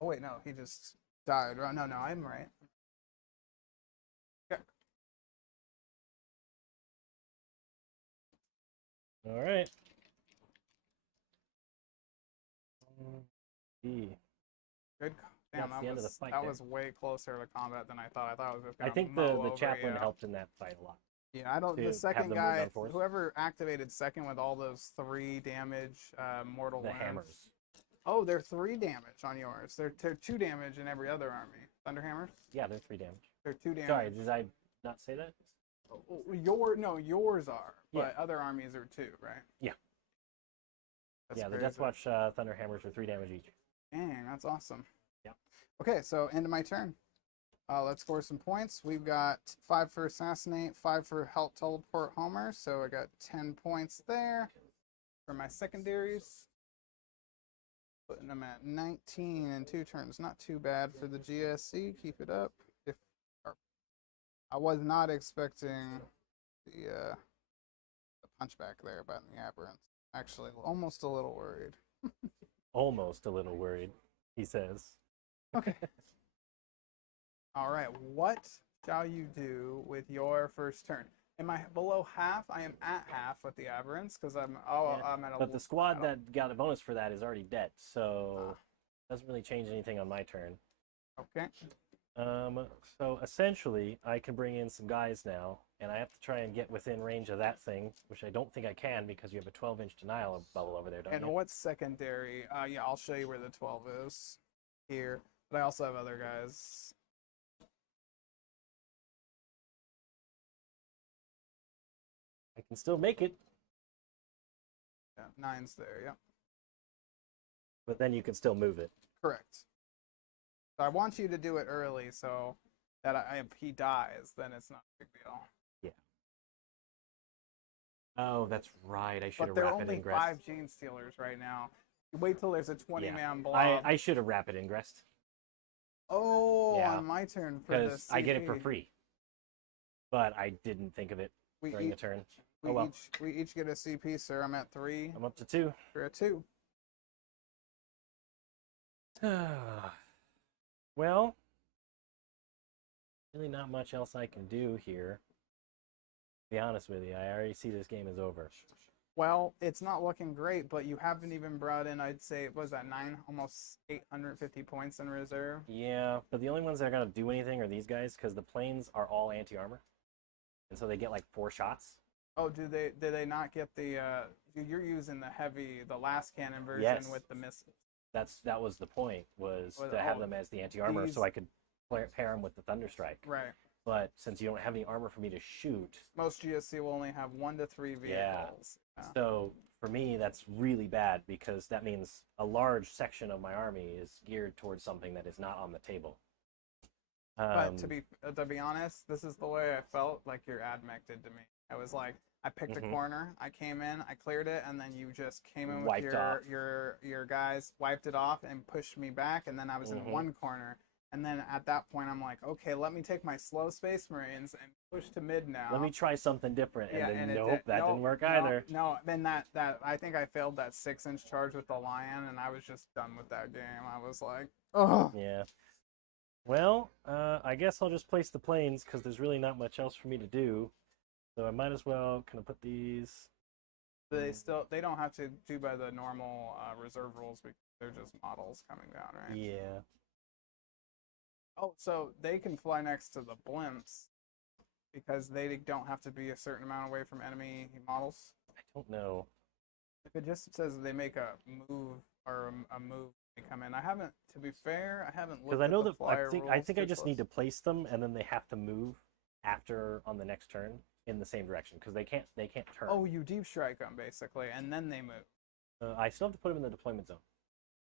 Oh wait, no, he just died. No, no, I'm right. Okay. All right. E. Good. Damn, That's the end of the fight that there. was way closer to combat than I thought. I thought it was just I gonna think mow the over chaplain you. helped in that fight a lot. Yeah, I don't. to The have second them move guy, on force. whoever activated second with all those 3 damage mortal The wounds. hammers. Oh, they're 3 damage on yours. They're 2 damage in every other army. Thunderhammers. Yeah, they're 3 damage. They're 2 damage. Sorry, did I not say that? Yours are, but Yeah. other armies are 2, right? Yeah. That's Yeah, the crazy. Deathwatch Thunderhammers are 3 damage each. Dang, that's awesome. Yeah. Okay, so end of my turn. Let's score some points. We've got 5 for Assassinate, 5 for Help Teleport Homer, so I got 10 points there. For my secondaries, putting them at 19 in 2 turns. Not too bad for the GSC. Keep it up. I was not expecting the punchback there by the Aberrants. Actually, almost a little worried. Almost a little worried, he says. Okay. All right. What shall you do with your first turn? Am I below half? I am at half with the Aberrants because I'm at a. But the squad that got a bonus for that is already dead, so doesn't really change anything on my turn. Okay. So essentially, I can bring in some guys now, and I have to try and get within range of that thing, which I don't think I can because you have a 12-inch denial bubble over there, don't And you? what's secondary? Yeah, I'll show you where the 12 is here. But I also have other guys. I can still make it, Yeah, 9's there. Yep. but then you can still move it. Correct. So I want you to do it early so that if he dies, then it's not a big deal. Oh, that's right. I should But have there are rapid only ingressed. 5 Gene Stealers right now. Wait till there's a 20-man blob. I should have rapid ingressed Oh, Yeah. on my turn for because this. I get it for free. But I didn't think of it We during the each, turn. we, Oh, well. we each get a CP, sir. I'm at 3 I'm up to 2. for a 2. Well, really not much else I can do here. To be honest with you, I already see this game is over. Well, it's not looking great, but you haven't even brought in, I'd say, what was that, 9, almost 850 points in reserve? Yeah, but the only ones that are going to do anything are these guys because the planes are all anti-armor. And so they get like 4 shots. Oh, do they not get the, you're using the last cannon version Yes. with the missiles. That was the point, was Well, to have oh, them as the anti-armor these- so I could pair them with the Thunderstrike. Right. But since you don't have any armor for me to shoot, Most GSC will only have 1 to 3 vehicles. Yeah. so for me that's really bad because that means a large section of my army is geared towards something that is not on the table. But to be honest, this is the way I felt like your admech did to me. I was like, I picked a Mhm. corner, I came in, I cleared it, and then you just came in with Wiped off. your guys, wiped it off, and pushed me back, and then I was in Mhm. one corner. And then at that point, I'm like, okay, let me take my slow Space Marines and push to mid now. let me try something different, and Yeah, then and nope, that didn't work either. No, then that I think I failed that 6-inch charge with the Lion, and I was just done with that game. I was like, oh. Yeah. Well, I guess I'll just place the planes because there's really not much else for me to do. So I might as well kind of put these. They don't have to do by the normal reserve rules because they're just models coming down, right? Yeah. Oh, so they can fly next to the blimps because they don't have to be a certain amount away from enemy models. I don't know. If it just says they make a move or a move, they come in. I haven't, to be fair, I haven't looked Because I at know the that flyer I rules think I too just need to close. place them, and then they have to move after on the next turn in the same direction because they can't turn. Oh, you deep strike them basically, and then they move. I still have to put them in the deployment zone.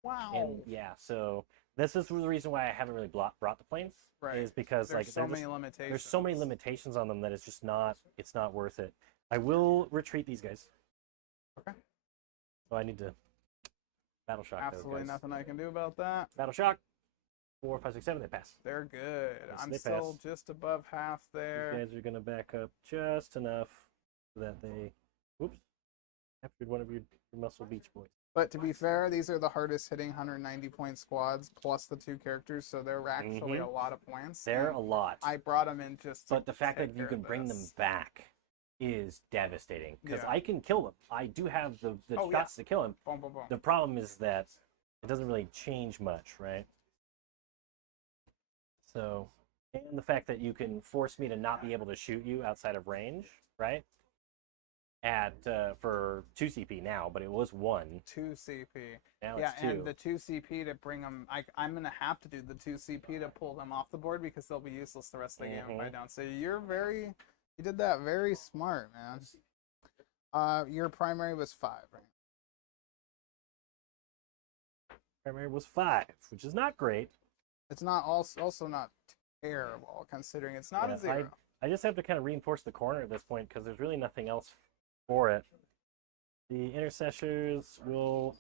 Wow. And yeah, so this is the reason why I haven't really brought the planes. Right. Is because There's like so many limitations. there's so many limitations on them that it's just not worth it. I will retreat these guys. Okay. So I need to battle shock those Absolutely guys. nothing I can do about that. Battle shock. 4, 5, 6, 7. They pass. They're good. Yes, I'm they still pass. just above half there. These guys are gonna back up just enough so that they. Oops. captured one of your muscle beach boys. But to be fair, these are the hardest hitting 190 point squads plus the 2 characters, so they're actually a lot of points. They're a lot. I brought them in just to But the fact that take you care can of bring them this. back is devastating because Yeah. I can kill them. I do have the Oh, shots to kill him. Boom, boom, boom. The problem is that it doesn't really change much, right? So, and the fact that you can force me to not be able to shoot you outside of range, right? At for 2 CP now, but it was 1. 2 CP. Now Yeah, it's 2. and the 2 CP to bring them, I'm going to have to do the 2 CP to pull them off the board because they'll be useless the rest of the game if I don't. So you did that very smart, man. Your primary was 5, right? Primary was 5, which is not great. It's not also not terrible considering it's not a 0. I just have to kind of reinforce the corner at this point because there's really nothing else for it. The intercessors will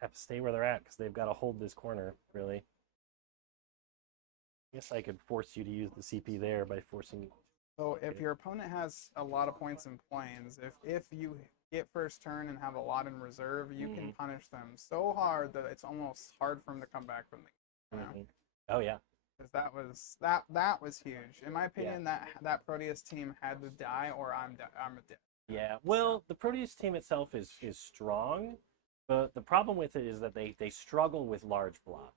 have to stay where they're at because they've got to hold this corner, really. I guess I could force you to use the CP there by forcing... So if your opponent has a lot of points in planes, if you get first turn and have a lot in reserve, you can punish them so hard that it's almost hard for them to come back from the game. Oh, yeah. Because that was huge. In my opinion, that Proteus team had to die or I'm dead. Yeah, well, the Proteus team itself is strong, but the problem with it is that they struggle with large blobs.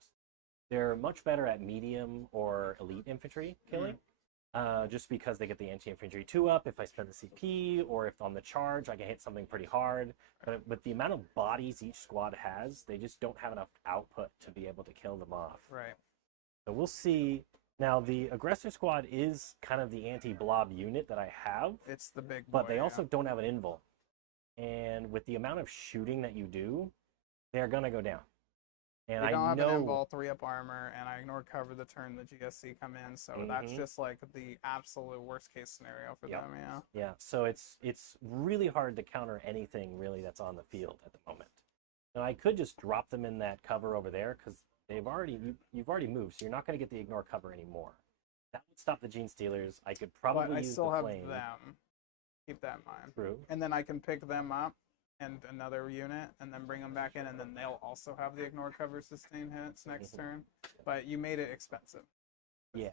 They're much better at medium or elite infantry killing, just because they get the anti-infantry 2 up if I spend the CP, or if on the charge I can hit something pretty hard. But the amount of bodies each squad has, they just don't have enough output to be able to kill them off. Right. So we'll see. Now, the aggressor squad is kind of the anti-blob unit that I have. It's the big boy, but they also don't have an invul. And with the amount of shooting that you do, they're going to go down. And you don't I have know... an invul, 3-up armor, and I ignore cover the turn the GSC come in, so that's just like the absolute worst case scenario for them, yeah. Yeah, so it's really hard to counter anything really that's on the field at the moment. Now, I could just drop them in that cover over there because you've already moved, so you're not going to get the ignore cover anymore. That would stop the Gene Stealers. I could probably but I use still the have flame. them. Keep that in mind. True. And then I can pick them up and another unit and then bring them back in, and then they'll also have the ignore cover sustain hits next turn. But you made it expensive. Yeah.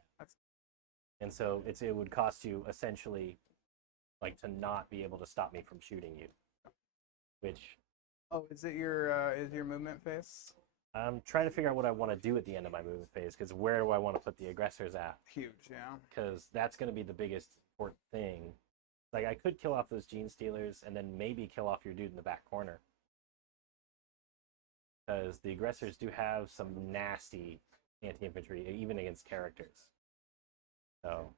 And so it would cost you essentially like to not be able to stop me from shooting you. Which... Oh, is your movement phase? I'm trying to figure out what I want to do at the end of my movement phase, because where do I want to put the aggressors at? Huge, yeah. Because that's going to be the biggest important thing. Like, I could kill off those Gene Stealers and then maybe kill off your dude in the back corner. Because the aggressors do have some nasty anti-infantry, even against characters. So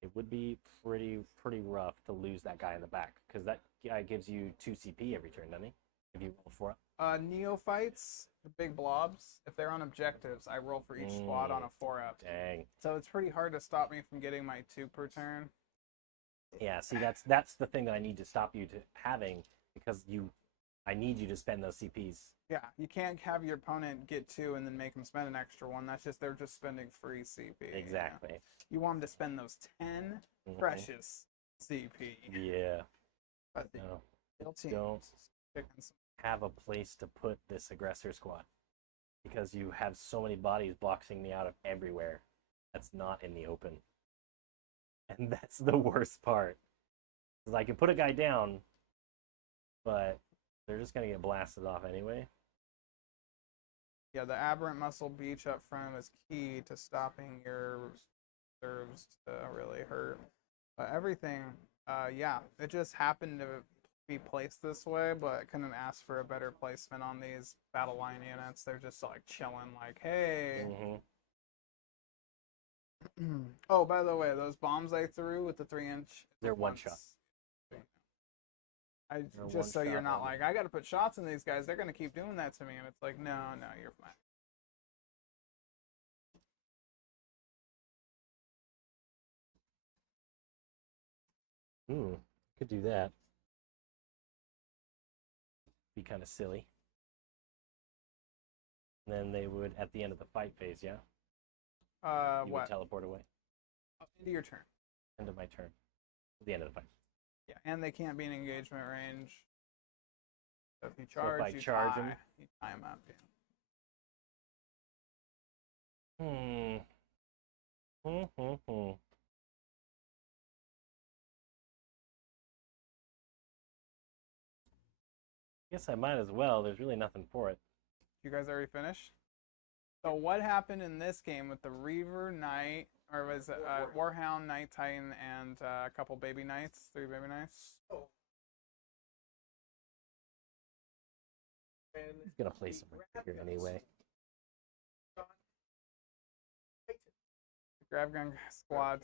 it would be pretty rough to lose that guy in the back, because that guy gives you 2 CP every turn, doesn't he? If you roll 4 up. Neophytes, the big blobs, if they're on objectives, I roll for each squad on a 4-up. Dang. So it's pretty hard to stop me from getting my 2 per turn. Yeah, see, that's the thing that I need to stop you to having, because I need you to spend those CPs. Yeah, you can't have your opponent get 2 and then make them spend an extra 1. They're just spending free CP. Exactly. You want them to spend those 10 precious CP. Yeah. But No, don't have a place to put this aggressor squad, because you have so many bodies blocking me out of everywhere. That's not in the open. And that's the worst part. Because I can put a guy down, but they're just going to get blasted off anyway. Yeah, the aberrant muscle beach up front is key to stopping your reserves to really hurt. But everything, yeah, it just happened to be placed this way, but I couldn't ask for a better placement on these battle line units. They're just like chilling, like, hey. Oh, by the way, those bombs I threw with the 3-inch, they're one shot. Just so you're not like, I got to put shots in these guys. They're going to keep doing that to me. And it's like, no, you're fine. Could do that. Be kind of silly. And then they would, at the end of the fight phase, yeah? You would teleport away. Into your turn. End of my turn. At the end of the fight. Yeah, and they can't be in engagement range. So if you So if charge, I you charge tie. him. You tie him up. Guess I might as well. There's really nothing for it. You guys already finished? So what happened in this game with the Reaver Knight, or was it Warhound, Knight Titan, and a couple baby knights, 3 baby knights? He's gonna play some here anyway. Grab gun squad,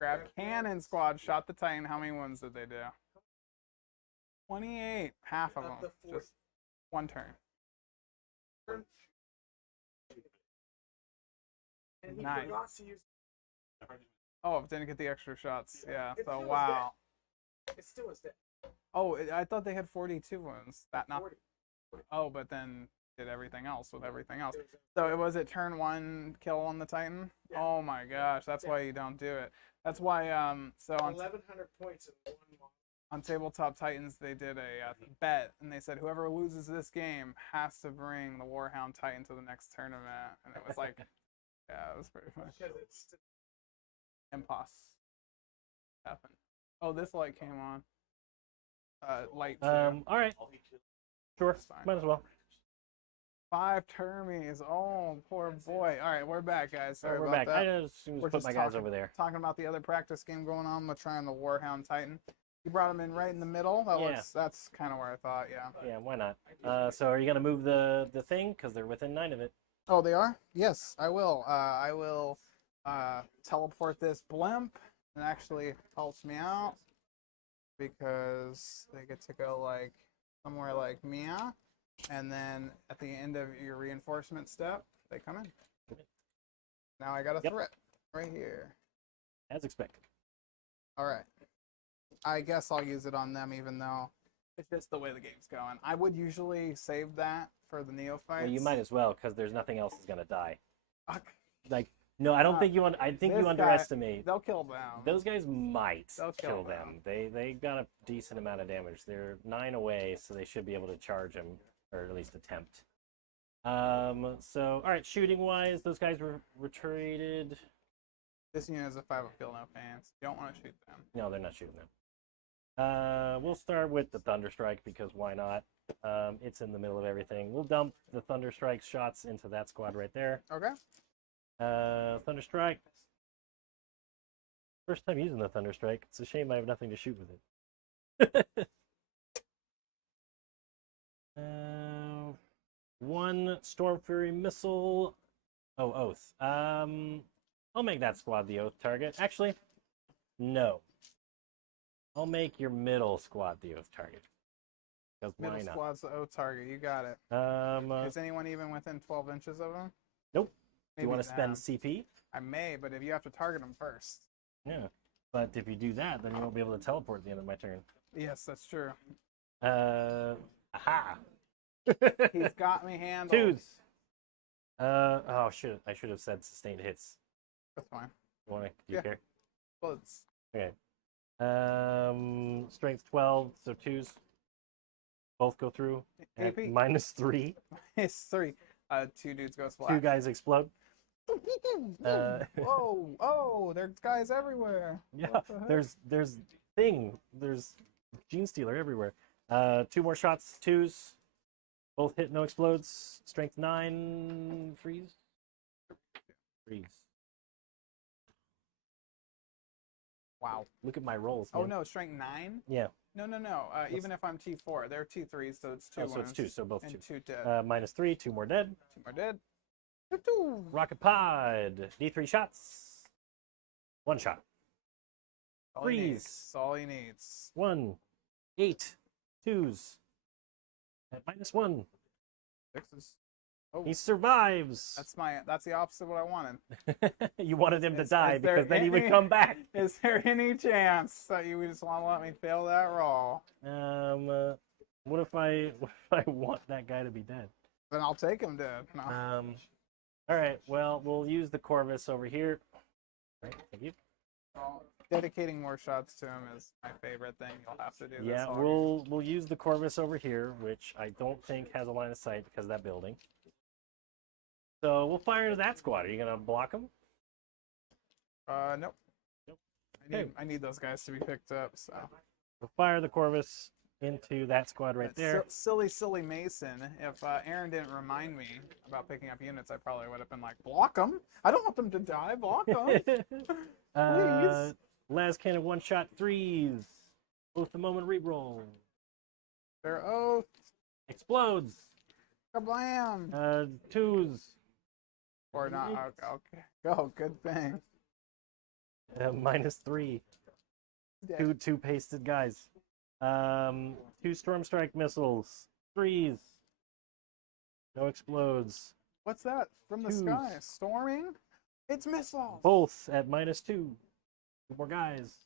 grab cannon squad, shot the Titan. How many ones did they do? 28, half of them, just one turn. Nice. Oh, didn't get the extra shots. Yeah. So wow. It still was dead. Oh, I thought they had 42 wounds. That not. Oh, but then did everything else with everything else. So it was it turn 1 kill on the Titan. Yeah. Oh my gosh, that's why you don't do it. That's why so on 1,100 points in one month. on Tabletop Titans they did a bet and they said whoever loses this game has to bring the Warhound Titan to the next tournament, and it was like, yeah, it was pretty much Because it's impossible. Happened. Oh, this light came on. Light 2. All right. Sure. That's fine. Might as well. 5 termies. Oh, poor boy. All right, we're back, guys. Sorry We're about back. that. I just We're put my guys over there. Talking about the other practice game going on with trying the Warhound Titan. You brought him in right in the middle. That's kind of where I thought, yeah. Yeah, why not? So are you gonna move the thing because they're within 9 of it? Oh, they are? Yes, I will. I will teleport this blimp. It actually helps me out because they get to go like somewhere like Mia, and then at the end of your reinforcement step, they come in. Now I got a threat right here. As expected. All right. I guess I'll use it on them, even though it's just the way the game's going. I would usually save that for the neophytes. Well, you might as well because there's nothing else is gonna die. Okay. Like, no, I don't think you. I think you underestimate. They'll kill them. Those guys might They'll kill them. They got a decent amount of damage. They're 9 away, so they should be able to charge them, or at least attempt. So, all right, shooting wise, those guys were retreated. This unit is a 5 of kill, no pains. You don't want to shoot them. No, they're not shooting them. We'll start with the Thunderstrike because why not? It's in the middle of everything. We'll dump the Thunderstrike shots into that squad right there. Okay. Thunderstrike. First time using the Thunderstrike. It's a shame I have nothing to shoot with it. 1 Storm Fury missile. Oh, Oath. I'll make that squad the Oath target. Actually, no. I'll make your middle squad the Oath target. Because why Middle not? squad's the O target. You got it. Is anyone even within 12 inches of him? Nope. Do Maybe you want to spend them. CP? I may, but if you have to target them first. Yeah. But if you do that, then you won't be able to teleport at the end of my turn. Yes, that's true. Aha! He's got me handled. 2s. Oh, shit. I should have said sustained hits. That's fine. Do you Yeah. care? Bullets. Okay. Strength 12, so 2s. Both go through. At AP. -3. It's 3. 2 dudes go 2 splat. guys explode. Oh, there's guys everywhere. Yeah, What the heck? there's Gene Stealer everywhere. 2 more shots, 2s. Both hit, no explodes. Strength 9, freeze. Wow. Look at my rolls. Oh man. no, strength 9? Yeah. No. Even if I'm T4, they're T3, so it's 2 Oh, so it's 2, so both and 2. 2 dead. -3, 2 more dead. 2 more dead. Doo-doo. Rocket Pod. D3 shots. 1 shot. All he needs. Freeze. That's all he needs. 1. 8. 2s. At -1. 6s. Oh, He survives. that's the opposite of what I wanted. You wanted him to Is die there because then he would any- come back. Is there any chance that you just want to let me fail that roll? What if I want that guy to be dead? Then I'll take him dead. No. All right. Well, we'll use the Corvus over here. Right, thank you. Well, dedicating more shots to him is my favorite thing you'll have to do. Yeah, this all game. we'll use the Corvus over here, which I don't think has a line of sight because of that building. So we'll fire into that squad. Are you gonna block them? Nope. Nope. I need those guys to be picked up. So We'll fire the Corvus into that squad right there. Silly Mason. If Aaron didn't remind me about picking up units, I probably would have been like, block them. I don't want them to die. Block them. Please. Las Cannon one-shot 3s. Both the moment reroll. Their oath. Explodes. Kablam. 2s. Or not. Okay. Go. Good thing. -3. Yeah. Two pasted guys. 2 Storm Strike missiles. 3s. No explodes. What's that from the 2s. sky? Storming? It's missiles. Both at -2. 2 more guys.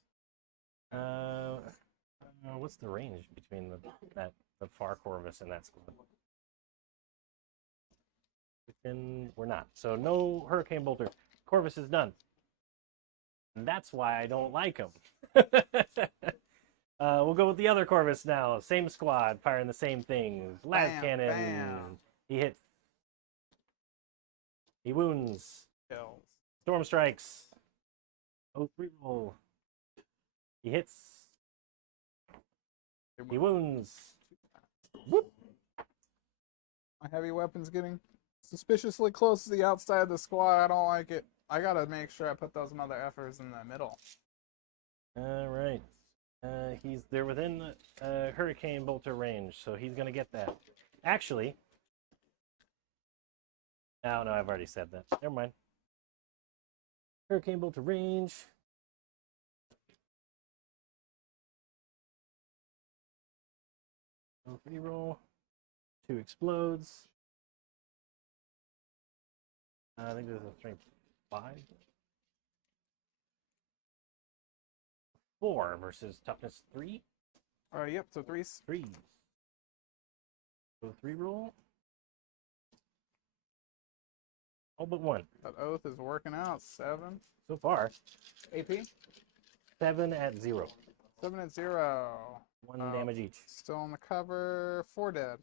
What's the range between the far Corvus and that squad? We're not. So no Hurricane Bolter. Corvus is done. And that's why I don't like him. We'll go with the other Corvus now. Same squad, firing the same things. Las Cannon. Bam. He hits. He wounds. Kills. Storm strikes. Oh, reroll. He hits. He wounds. Whoop. My heavy weapon's getting suspiciously close to the outside of the squad. I don't like it. I gotta make sure I put those mother effers in the middle. All right. They're within the Hurricane Bolter range, so he's gonna get that. Actually, no, I've already said that. Never mind. Hurricane Bolter range. Reroll. 2 explodes. I think there's a strength 5. 4 versus toughness 3. Yep, so 3s. 3. So 3 roll. All but 1. That oath is working out. 7. So far, AP? 7 at 0. 7 at 0. 1 damage each. Still on the cover. 4 dead.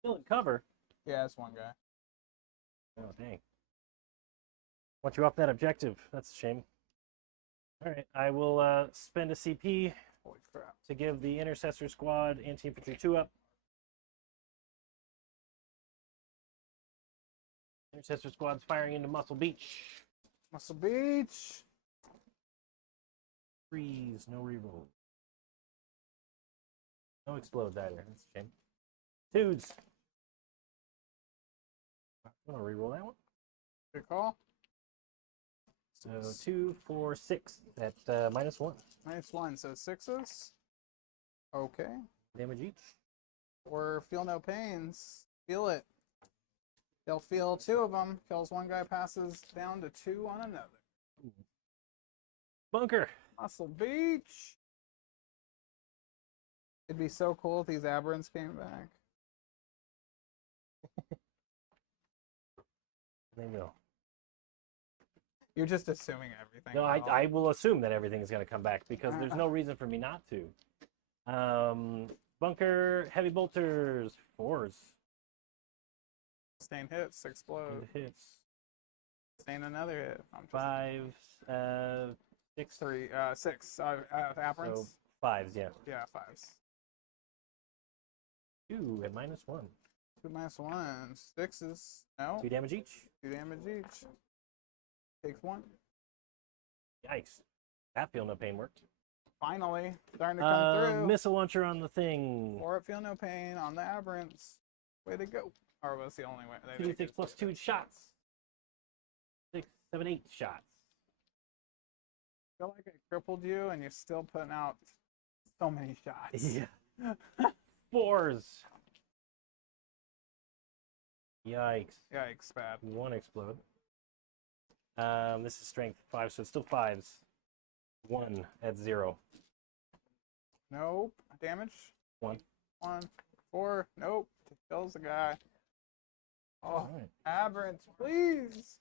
Still in cover. Yeah, it's one guy. Oh, dang. Want you off that objective. That's a shame. All right, I will spend a CP Holy crap. to give the Intercessor Squad Anti-Infantry 2-up. Intercessor Squad's firing into Muscle Beach. Muscle Beach. Freeze, no reroll. No explodes either. That's a shame. 2s. I'm gonna reroll that one. Good call. So 2, 4, 6 at -1. Nice one. So 6s. Okay. Damage each. Or feel no pains. Feel it. They'll feel 2 of them. Kills 1 guy, passes down to 2 on another. Bunker. Muscle Beach. It'd be so cool if these aberrants came back. They will. You're just assuming everything. No, I will assume that everything is going to come back because there's no reason for me not to. Bunker, heavy bolters, 4s. Sustain hits, explode. Hits. Sustain another hit. 5s, 6. 3, 6. Aberrants. So 5s, yeah. Yeah, 5s. 2 at -1. 2 -1. 6s. No. 2 damage each. 2 damage each. Takes 1. Yikes. That feel no pain worked. Finally, starting to come through. Missile launcher on the thing. 4 at feel no pain on the aberrants. Way to go. Or was the only way. 2d6 plus 2 shots. 6, 7, 8 shots. I feel like I crippled you and you're still putting out so many shots. Yeah. 4s. Yikes. Yikes, bad. 1 explode. This is strength 5, so it's still 5s. 1 at 0. Nope. Damage? 1. 1. 4. Nope. Kills the guy. Oh, Alright. aberrants, please.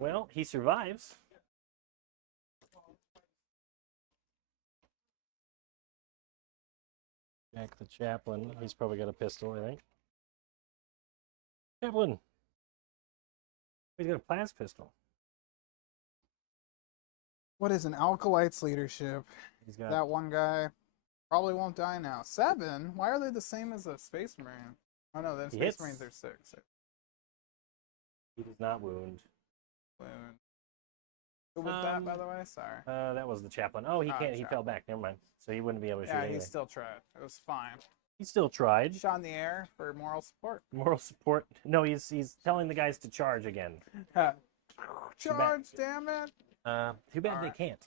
Well, he survives. Jack the Chaplain. He's probably got a pistol, I think. Chaplain. He's got a plas pistol. What is an Alkalites leadership? He's got That one guy probably won't die now. 7? Why are they the same as a Space Marine? Oh no, then He Space hits. Marines are 6. He does not wound. Who was that, by the way? Sorry. That was the Chaplain. Oh, he Oh, can't. He Chaplain. fell back. Never mind. So he wouldn't be able to shoot Yeah, anything. he still tried. It was fine. He still tried. Shot in the air for moral support. Moral support. No, he's telling the guys to charge again. Charge, damn it! Too bad they can't.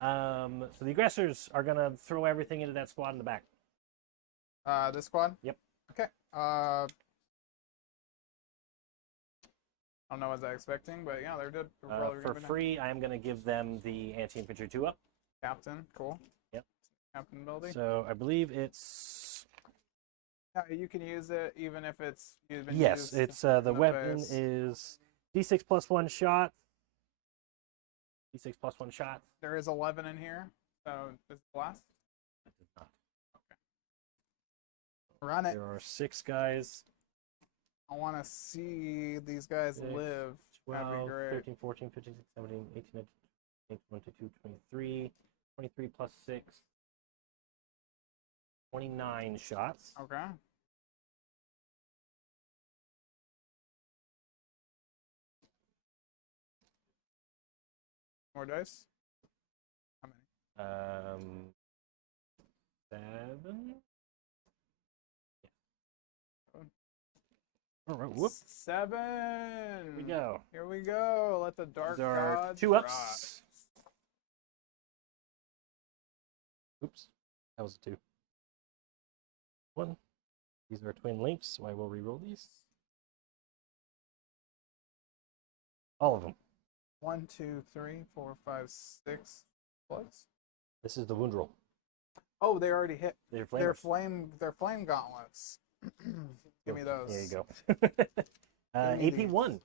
So the aggressors are gonna throw everything into that squad in the back. This squad? Yep. Okay. I don't know what I was expecting, but yeah, they're good. For free, I am gonna give them the anti-infantry 2-up. Captain, cool. Yep. Captain ability. So I believe it's Yeah, you can use it even if it's been yes. used It's the in weapon face. is D6 plus 1 shot. D6 plus 1 shot. There is 11 in here, so this is the last. I did not. Run it. There are 6 guys. I want to see these guys 6, live. That'd be 12, great. 13, 14, 15, 16, 17, 18, 19, 20, 22, 23, 23 plus 6, 29 shots. Okay. More dice? How many? 7. Seven. All right, whoop. 7. Here we go. Here we go. Let the dark These are gods 2-ups. Oops, that was a 2. 1. These are twin links, so I will re-roll these. All of them. 1, 2, 3, 4, 5, 6 bloods. This is the wound roll. Oh, they already hit. They're They're flamers. flame gauntlets. Give me those. There you go. Give me AP1.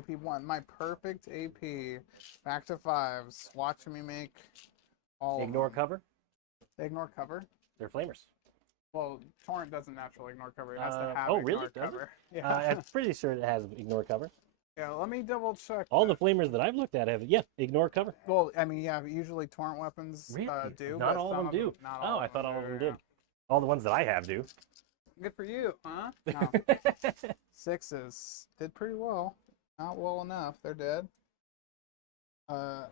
AP1, my perfect AP. Back to 5s. Watch me make all Ignore of them. cover. They ignore cover. They're flamers. Well, Torrent doesn't naturally ignore cover. It has to have oh, ignore really? Does it? cover. Yeah. I'm pretty sure it has ignore cover. Yeah, let me double check. All the flamers that I've looked at have, ignore cover. Well, I mean, yeah, usually torrent weapons Really? do. Not but all of some them do. not Oh, all I of thought all of do, them yeah. did. All the ones that I have do. Good for you, huh? No. 6s did pretty well. Not well enough. They're dead. I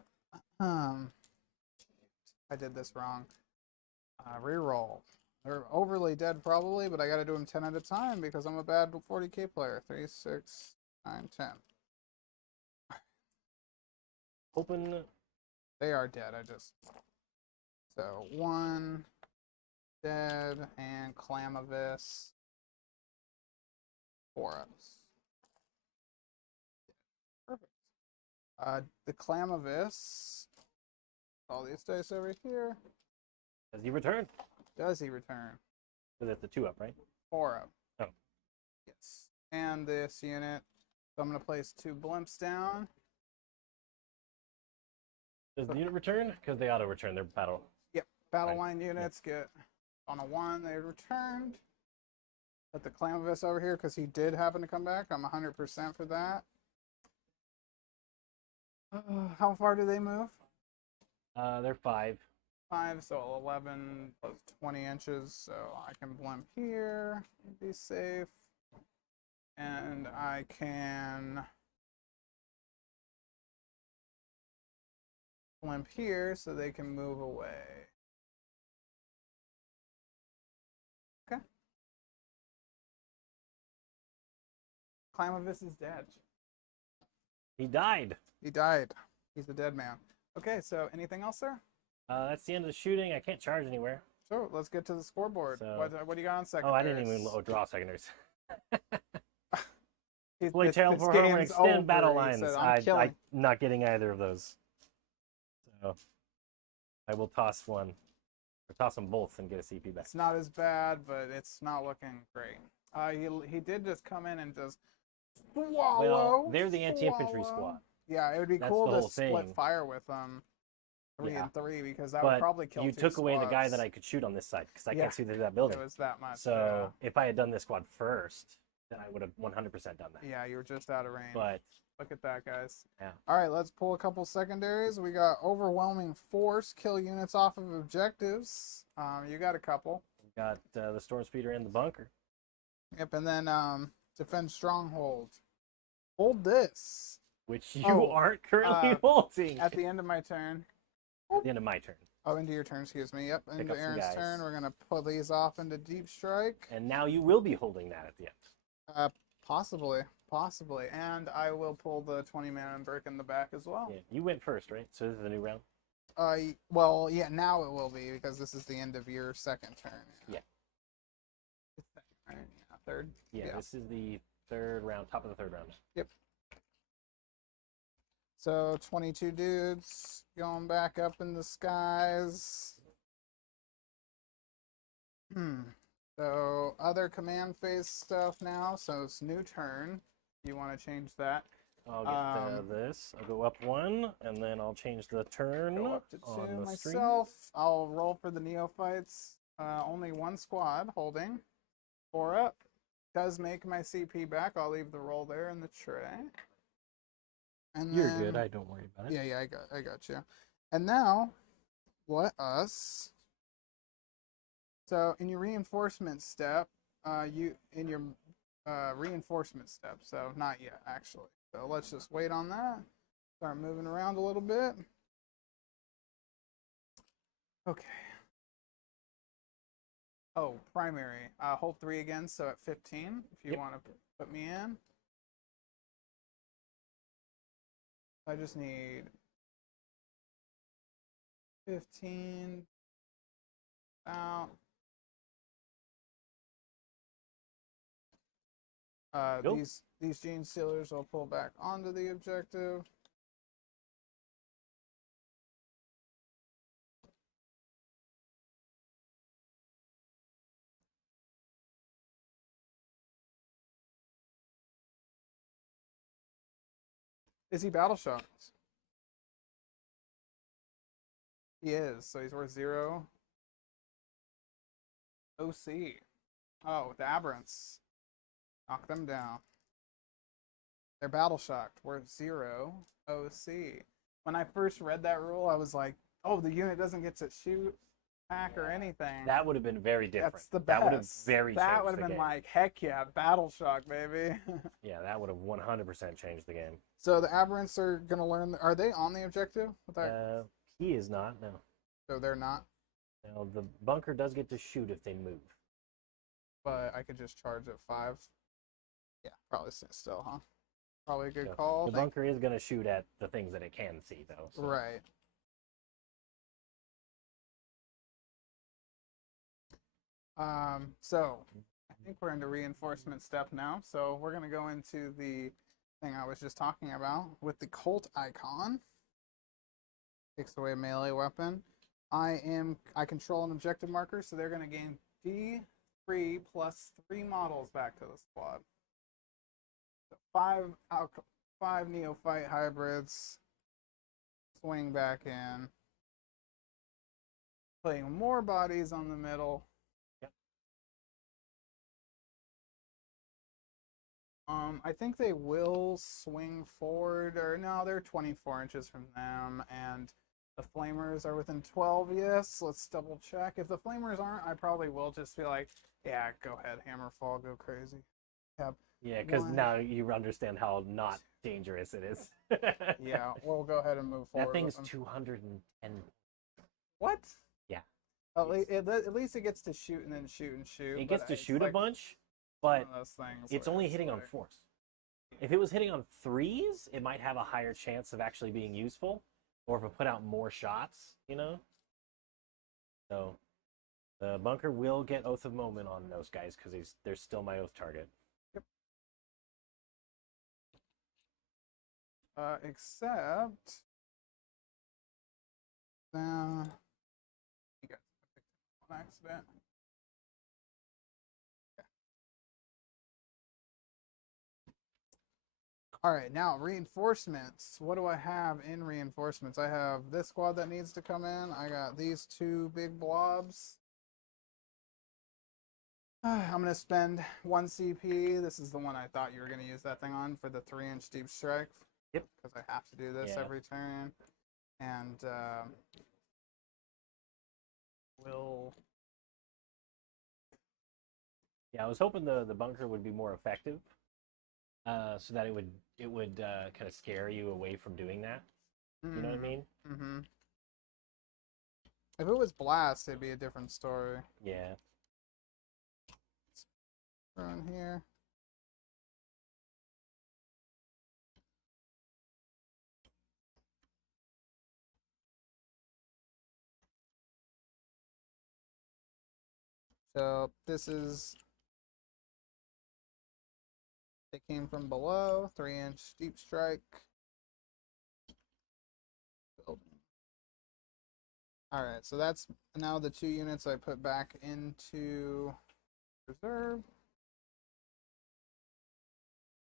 did this wrong. Reroll. They're overly dead probably, but I got to do them 10 at a time because I'm a bad 40k player. 3, 6, 9, 10. Open. They are dead. So 1 dead and Clamavis 4-ups. Perfect. The Clamavis. All these dice over here. Does he return? Does he return? Because it's a 2-up, right? 4-up. Oh. Yes. And this unit. So I'm going to place 2 blimps down. Does the unit return? Because they auto-return their battle. Yep. Battle Right. line units get on a 1. They returned. Put the Clamavis over here because he did happen to come back. I'm 100% for that. How far do they move? They're 5. 5, so 11 plus 20 inches. So I can blimp here, be safe. And I can blimp here so they can move away. Okay. Clamavis is dead. He died. He died. He's a dead man. Okay, so anything else, sir? That's the end of the shooting. I can't charge anywhere. So let's get to the scoreboard. So- What do you got on second? Oh, I didn't even draw secondaries. Play Play Tail for Home and extend battle lines. I'm not getting either of those. So I will toss one. Or toss them both and get a CP back. It's not as bad, but it's not looking great. He did just come in and just swallow. Well, they're the anti-infantry swallow. squad. Yeah, it would be That's cool the to whole split thing. fire with 3 Yeah. and 3 because that would But probably kill you 2 took away the guy that squads. I could shoot on this side because I Yeah. can't see through that It building. was that much. So if I had done this squad first, then I would have 100% done that. yeah, you were just out of range. But Look at that, guys. Yeah. All right, let's pull a couple secondaries. We got overwhelming force, kill units off of objectives. You got a couple. we got the storm speeder in the bunker. Yep, and then defend stronghold. Hold this Which you Oh, aren't currently holding. at the end of my turn. At the end of my turn. Oh, into your turn, excuse me. Yep, Pick into up some Aaron's guys. turn. We're gonna pull these off into deep strike. And now you will be holding that at the end. Possibly. And I will pull the 20-man brick in the back as well. Yeah, you went first, right? So this is a new round? Well, yeah, now it will be because this is the end of your second turn. Yeah. Right, yeah, third. Yeah, this is the third round, top of the third round. Yep. So 22 dudes going back up in the skies. So other command phase stuff now. So it's new turn. You want to change that? I'll get this. I'll go up 1, and then I'll change the turn Go up to 2 on the stream. myself. I'll roll for the neophytes. Only 1 squad holding. 4 up. Does make my CP back. I'll leave the roll there in the tray. And You're then, good. I don't worry about it. Yeah, I got you. And now, let us. So in your reinforcement step, reinforcement step. So not yet, actually. So let's just wait on that. Start moving around a little bit. Okay. Oh, primary. Hold 3 again, so at 15, if you want to put me in. I just need 15 out. Nope. These gene stealers will pull back onto the objective. Is he battle shocked? He is, so he's worth 0. OC. Oh, the aberrants. Knock them down. They're battle shocked. Worth 0. OC. When I first read that rule, I was like, oh, the unit doesn't get to shoot, attack, or anything. That would have been very different. That's the best. That would have very That changed would have the been game. like, heck yeah, battle shock, baby. Yeah, that would have 100% changed the game. So the aberrants are going to learn. Are they on the objective? With that? He is not, no. So they're not? Now, the bunker does get to shoot if they move. But I could just charge at 5. Yeah, probably sit still, huh? Probably a good So call. The bunker is going to shoot at the things that it can see, though. So. Right. So I think we're into reinforcement step now. So we're gonna go into the thing I was just talking about with the Colt icon. Takes away a melee weapon. I control an objective marker, so they're gonna gain D3 plus 3 models back to the squad. So 5 neophyte hybrids. Swing back in. Putting more bodies on the middle. I think they will swing forward, or no, they're 24 inches from them, and the flamers are within 12, yes. Let's double check. If the flamers aren't, I probably will just be like, yeah, go ahead, Hammerfall, go crazy. Yeah, because 1. now you understand how not dangerous it is. Yeah, we'll go ahead and move forward. That thing's with them. 210. What? Yeah. At least it gets to shoot and then shoot and shoot. It gets to it's shoot a like bunch, one but of those things it's where only it's hitting on like- 4s. If it was hitting on 3s, it might have a higher chance of actually being useful, or if it put out more shots, you know? So the bunker will get Oath of Moment on those guys because they're still my Oath target. Yep. Except you got on accident. All right, now reinforcements. What do I have in reinforcements? I have this squad that needs to come in. I got these two big blobs. I'm going to spend 1 CP. This is the one I thought you were going to use that thing on for the 3-inch deep strike. Yep. Because I have to do this every turn. And we'll... Yeah, I was hoping the bunker would be more effective, so that it would kind of scare you away from doing that. You know what I mean? Mm-hmm. If it was blast, it'd be a different story. Yeah. Run here. So this is, they came from below, 3-inch deep strike. All right, so that's now the 2 units I put back into reserve.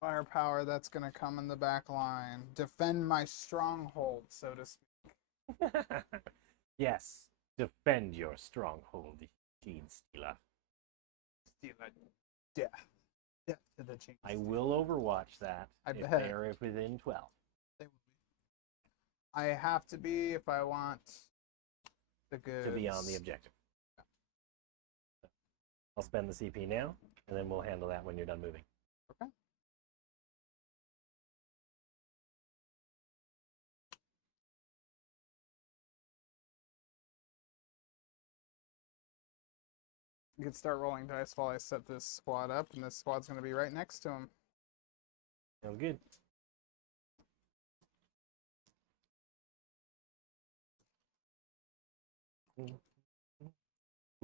Firepower, that's going to come in the back line. Defend my stronghold, so to speak. Yes. Defend your stronghold, Gene Stealer. Stealer. Death. Death to the Gene I will overwatch that if bet. they are within 12. They will be. I have to be if I want the goods. To be on the objective. I'll spend the CP now, and then we'll handle that when you're done moving. Okay. You can start rolling dice while I set this squad up, and this squad's going to be right next to him. Sounds good.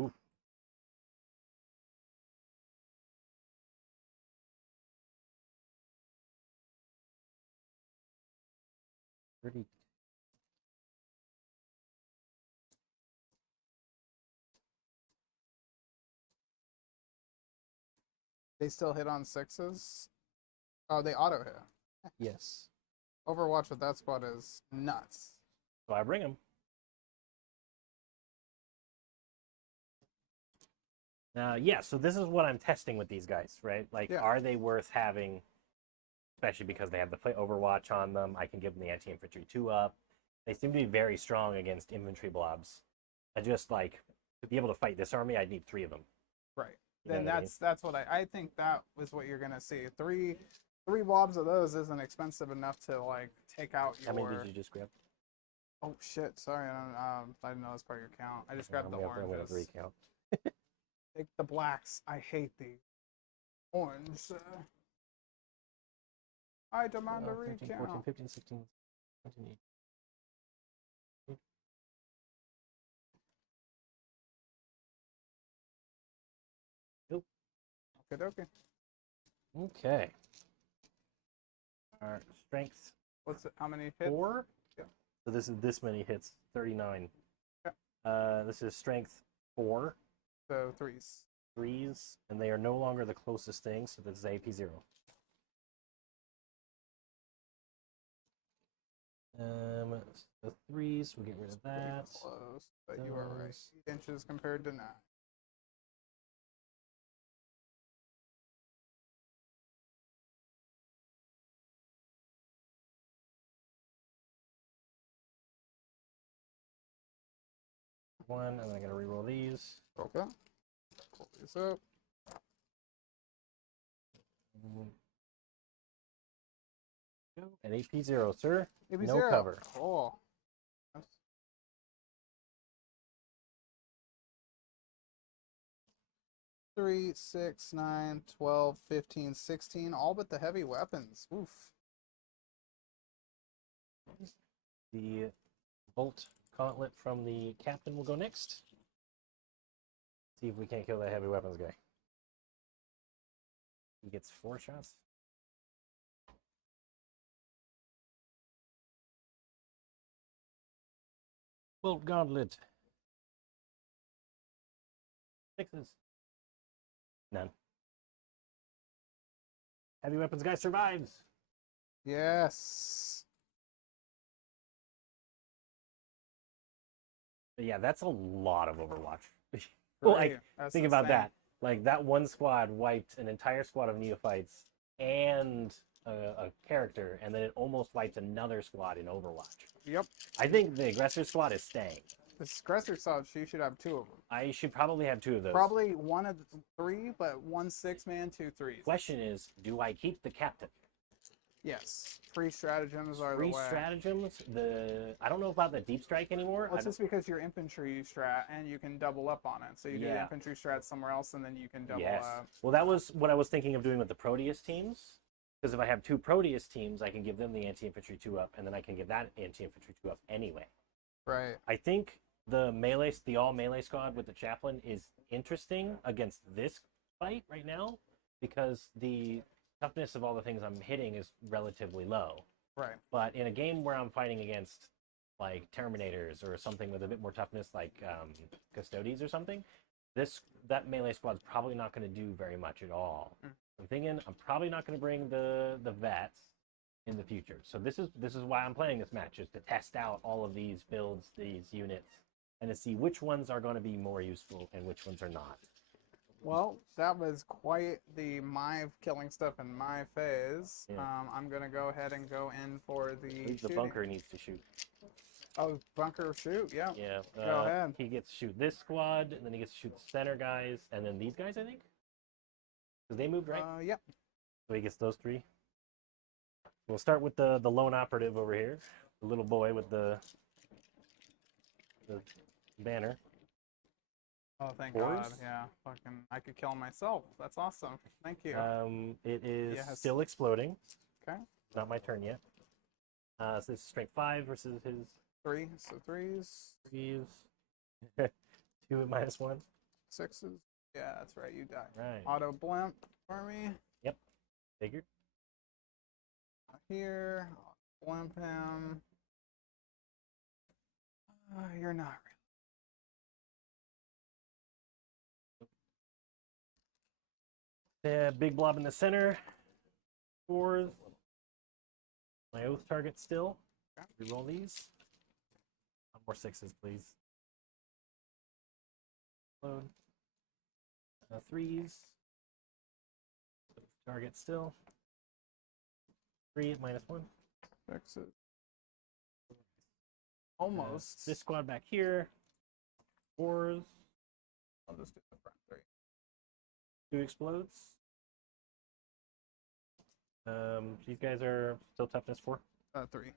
Oof. Pretty. They still hit on 6s. Oh, they auto hit. Yes. Overwatch with that squad is nuts. So I bring them. Yeah, so this is what I'm testing with these guys, right? Like, are they worth having, especially because they have the Overwatch on them? I can give them the anti-infantry 2-up. They seem to be very strong against infantry blobs. I just, like, to be able to fight this army, I'd need 3 of them. Right. You Then that's what I think that was what you're gonna see. Three blobs of those isn't expensive enough to like take out your. How many did you just grab? Oh shit! Sorry, I didn't know that's part of your count. I just grabbed the oranges. I'm gonna 3 count. Take the blacks. I hate the orange. I demand a 13, recount. 14, 15, 16, 17. Nope. Okay. Okay. Our strength. What's it? How many hits? 4. Yeah. So this many hits. 39. Yeah. This is strength 4. So 3s. 3s, and they are no longer the closest thing, so this is AP 0. The 3s, we'll get rid of that. Close, but you are right. 8 inches compared to 9. One, and I'm gonna reroll these. Okay. Pull these up. And AP 0, sir. AP no 0. cover. Cool. 3, 6, 9, 12, 15, 16, all but the heavy weapons. Oof. The bolt gauntlet from the captain will go next. See if we can't kill that heavy weapons guy. He gets 4 shots. Bolt gauntlet. 6s. None. Heavy weapons guy survives. Yes. But yeah, that's a lot of Overwatch. Right, Like, that's think about insane. that. Like, that one squad wiped an entire squad of neophytes and a character, and then it almost wiped another squad in Overwatch. Yep. I think the aggressor squad is staying. The aggressor squad, you should have 2 of them. I should probably have 2 of those. Probably 1 of the 3, but 1 6-man, 2 3s. Question is, do I keep the captain? Yes. Free stratagems are Free the way. stratagems. I don't know about the deep strike anymore. Well, it's just because you're infantry strat and you can double up on it. So you do the Yeah. infantry strat somewhere else and then you can double Yes. up. Well, that was what I was thinking of doing with the Proteus teams. Because if I have 2 Proteus teams, I can give them the anti-infantry 2-up, and then I can give that anti-infantry 2-up anyway. Right. I think the all melee squad with the chaplain is interesting against this fight right now, because the toughness of all the things I'm hitting is relatively low. Right. But in a game where I'm fighting against like Terminators or something with a bit more toughness, like Custodes or something, that melee squad's probably not going to do very much at all. I'm thinking I'm probably not going to bring the vets in the future. So this is why I'm playing this match, is to test out all of these builds, these units, and to see which ones are going to be more useful and which ones are not. Well, that was quite the killing stuff in my phase. Yeah. I'm going to go ahead and go in for the The shooting. bunker needs to shoot. Oh, bunker shoot, yeah. Yeah. Go ahead. He gets to shoot this squad, and then he gets to shoot the center guys, and then these guys, I think. Because they moved, right? Yep. So he gets those 3. We'll start with the lone operative over here, the little boy with the banner. Oh, thank Fours? God. Yeah. Fucking, I could kill him myself. That's awesome. Thank you. It is Yes. still exploding. Okay. It's not my turn yet. So this is strength 5 versus his 3. So 3s, 3s. 2 at -1. 6s. Yeah, that's right. You die. Right. Auto blimp for me. Figured. Here. Blimp him. You're not The big blob in the center. 4s. My oath target still. Reroll these. More 6s, please. Load. 3s. Target still. 3 at -1. Fix it. Almost. This squad back here. 4s. I'll just do the front 3. 2 explodes. These guys are still toughness 4. 3.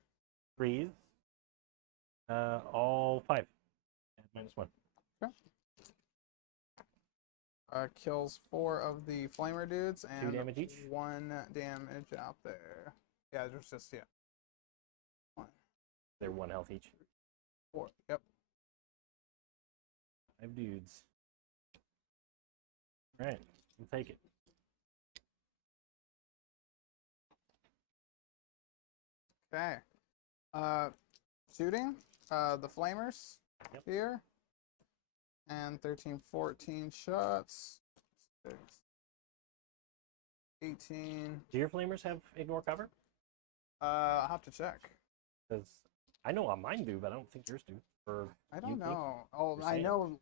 3s. All 5 at -1. Kills 4 of the flamer dudes and 2 damage each. 1 damage out there. Yeah, there's just 1. They're 1 health each. 4. Yep. 5 dudes. All right, we'll take it. Okay. Shooting. The flamers here. And 13, 14 shots. 6, 18. Do your flamers have ignore cover? I'll have to check. Because I know mine do, but I don't think yours do. Or I you don't think? know. Oh, You're I saying? know.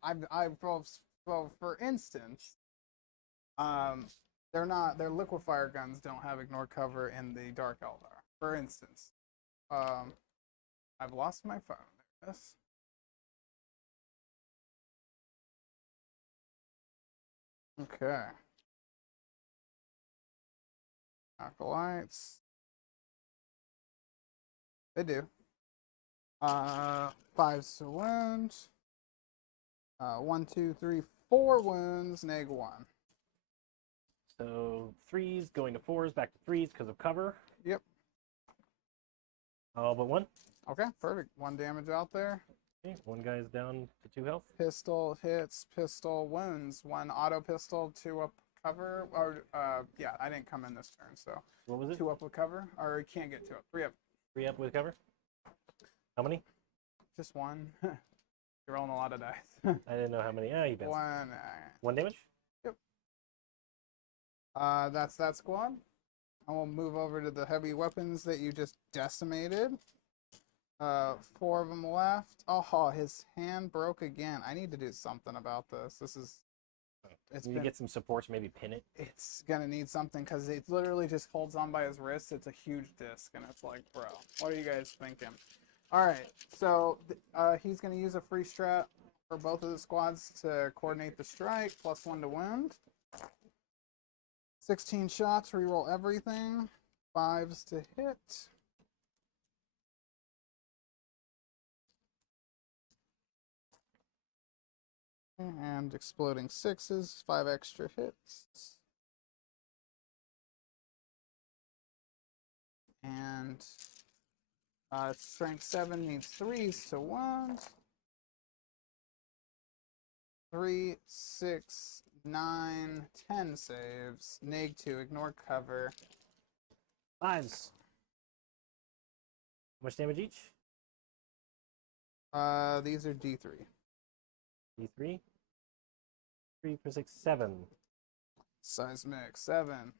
Well, for instance, their liquefier guns don't have ignore cover in the Dark Eldar. For instance, I've lost my phone. There it is. Okay. Acolytes. They do. 5 to wound. 1, 2, 3, 4 wounds, neg 1. So 3s going to 4s, back to 3s because of cover. Yep. All but 1. Okay, perfect. 1 damage out there. Okay, 1 guy's down to 2 health. Pistol hits, pistol wounds. 1 auto pistol, 2 up cover. Or yeah, I didn't come in this turn, so What was it? 2 up with cover, or you can't get 2 up. 3 up. 3 up with cover. How many? Just 1. You're rolling a lot of dice. I didn't know how many. Ah, you bet. 1. 1 damage. That's that squad. And we'll move over to the heavy weapons that you just decimated. 4 of them left. Oh, his hand broke again. I need to do something about this. It's You get some supports, maybe pin it. It's gonna need something because it literally just holds on by his wrist. It's a huge disc, and it's like, bro, what are you guys thinking? All right, so he's gonna use a free strat for both of the squads to coordinate the strike, +1 to wound. 16 shots, reroll everything. 5s to hit. And exploding 6s, 5 extra hits. And strength 7 needs 3s to wound. 3, 6, 9, 10 saves. Neg 2, ignore cover. 5s. How much damage each? These are D3. D3. 3 for 6, 7. Seismic 7.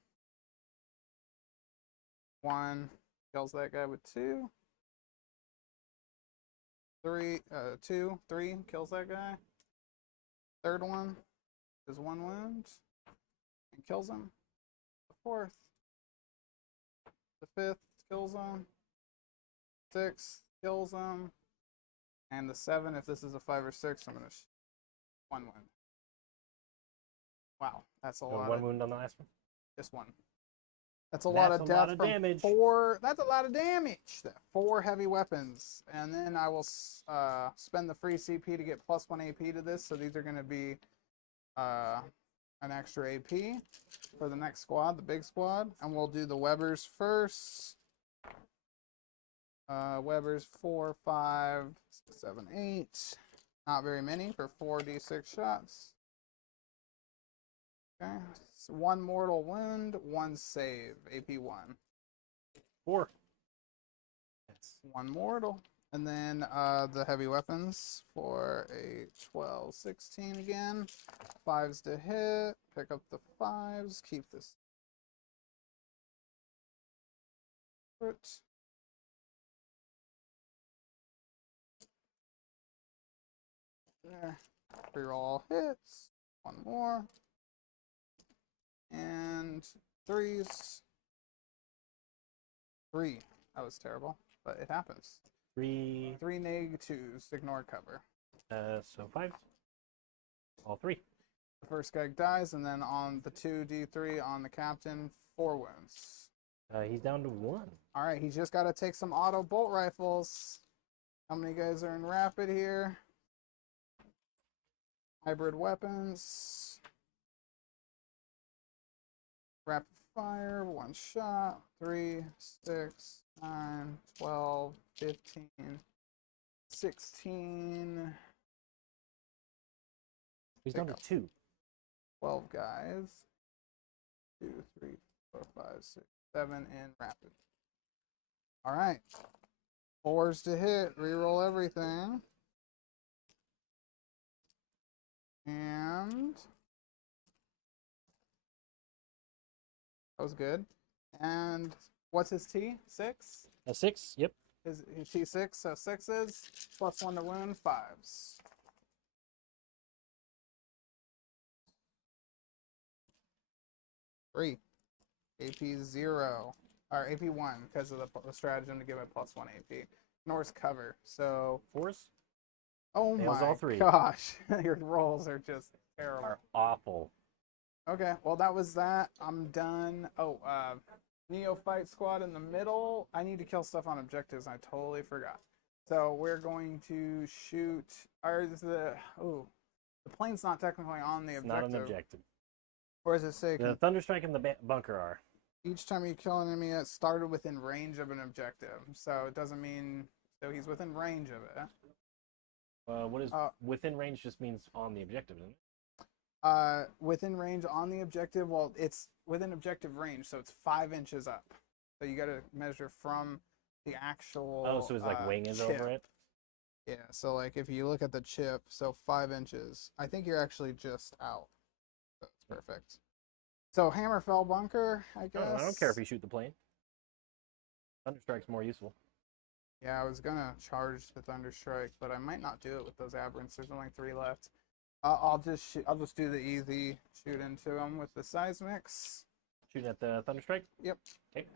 1 kills that guy with 2. 3, 2, 3 kills that guy. Third one is 1 wound and kills him. The 4th. The 5th kills him. 6th kills him. And the 7, if this is a 5 or 6, I'm going to 1 wound. Wow, that's a lot. 1 wound on the last one? Just 1. That's a lot of death from damage. 4. That's a lot of damage. 4 heavy weapons. And then I will spend the free CP to get +1 AP to this. So these are going to be an extra AP for the next squad, the big squad. And we'll do the Webbers first. Webbers 4, 5, 6, 7, 8. Not very many for 4d6 shots. Okay. So 1 mortal wound, 1 save. AP 1. 4. That's 1 mortal. And then the heavy weapons for a 12, 16 again. 5s to hit. Pick up the 5s. Keep this. Put. There. Reroll all hits. 1 more. And 3s. 3. That was terrible, but it happens. 3. 3 neg 2s. Ignore cover. So 5. All 3. The first guy dies, and then on the 2d3 on the captain, 4 wounds. He's down to 1. All right, he's just got to take some auto bolt rifles. How many guys are in rapid here? Hybrid weapons. Rapid fire, 1 shot. 3, 6, 9, 12, 15, 16. He's down to 2. 12 guys. 2, 3, 4, 5, 6, 7 in rapid. All right. 4s to hit. Reroll everything. And that was good. And what's his T? 6? A 6? Yep. His T6, so 6s. +1 to wound, 5s. Three. AP 0. Or AP 1 because of the stratagem to give it +1 AP. Norse cover. So 4s? oh Nails my all 3. gosh. Your rolls are just terrible. Are awful. Okay, well that was that. I'm done. Oh, Neophyte squad in the middle. I need to kill stuff on objectives. I totally forgot. So we're going to shoot. The plane's not technically on the It's objective. not an objective. Or does it say The Thunderstrike and the bunker are. each time you kill an enemy that started within range of an objective? So it doesn't mean so he's within range of it. What is within range just means on the objective, isn't it? Within range on the objective. Well, it's within objective range, so it's 5 inches up. So you got to measure from the actual. Oh, so it's like wing is chip. over it? Yeah, so like if you look at the chip, so 5 inches. I think you're actually just out. That's perfect. So Hammerfell bunker, I guess. I don't care if you shoot the plane. Thunderstrike's more useful. Yeah, I was gonna charge the Thunderstrike, but I might not do it with those aberrants. There's only 3 left. I'll just do the easy shoot into them with the seismics. Shooting at the Thunderstrike? Yep. Okay.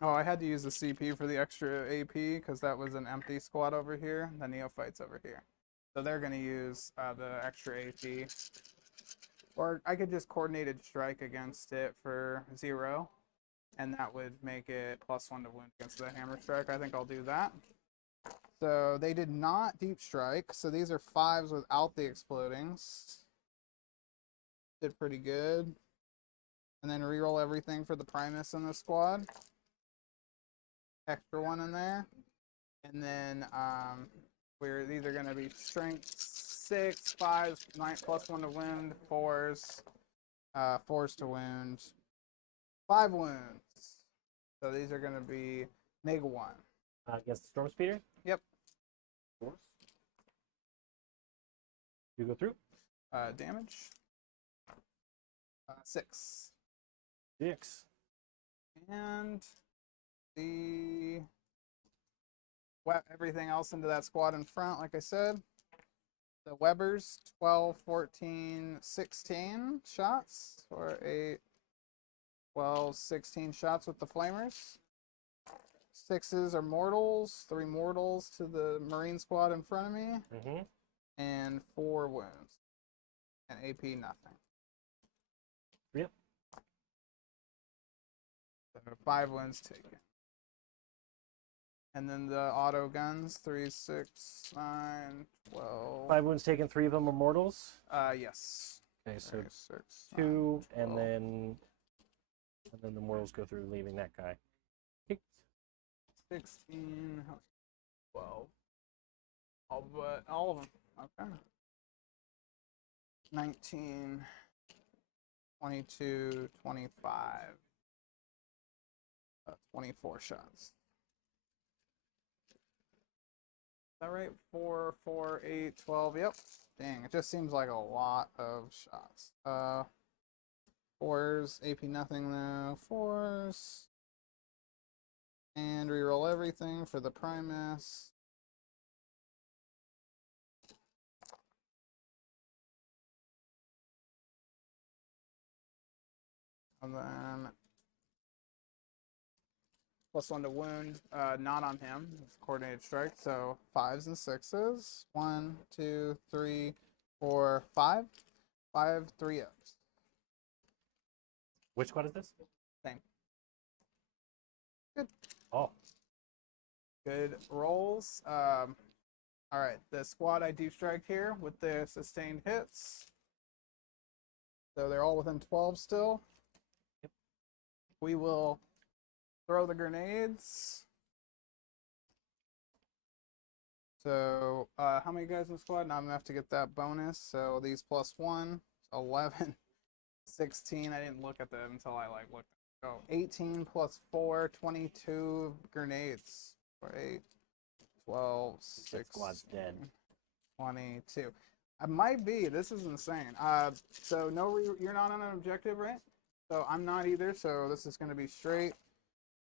Oh, I had to use the CP for the extra AP because that was an empty squad over here. The Neophytes over here. So they're going to use the extra AP. Or I could just coordinated strike against it for 0. And that would make it +1 to wound against the hammer strike. I think I'll do that. So they did not deep strike. So these are 5s without the explodings. Did pretty good. And then reroll everything for the Primus in the squad. Extra 1 in there. And then these are going to be strength 6, 5, 9 +1 to wound, 4s, 4s to wound, 5 wounds. So these are going to be -1. Against the Storm Speeder? Yep. Force. You go through? Damage. 6. 6. And everything else into that squad in front, like I said. The Webbers, 12, 14, 16 shots, or 8, 12, 16 shots with the Flamers. 6s are mortals, 3 mortals to the Marine squad in front of me, and 4 wounds. And AP, nothing. Yep. So 5 wounds taken. And then the auto guns, 3, 6, 9, 12. 5 wounds taken, 3 of them are mortals. Yes. Okay, so 3, 6, 2, 9, and then the mortals go through, leaving that guy. 16, 12. All of them. Okay. 19, 22, 25. 24 shots. Is that right? 4, 4, 8, 12. Yep. Dang, it just seems like a lot of shots. 4s, AP nothing though. 4s. And reroll everything for the Primus. And then +1 to wound, not on him. It's coordinated strike, so 5s and 6s. 1, 2, 3, 4, 5. 5, 3 ups. Which squad is this? Same. Good. Oh. Good rolls. All right, the squad I deep strike here with the sustained hits. So they're all within 12 still. Yep. We will throw the grenades. So how many guys in the squad? Now I'm gonna have to get that bonus. So these +1, 11, 16. I didn't look at them until I looked. So 18 + 4, 22 grenades. 8, 12, 16, squad's dead. 22. I might be. This is insane. So no, you're not on an objective, right? So I'm not either. So this is going to be straight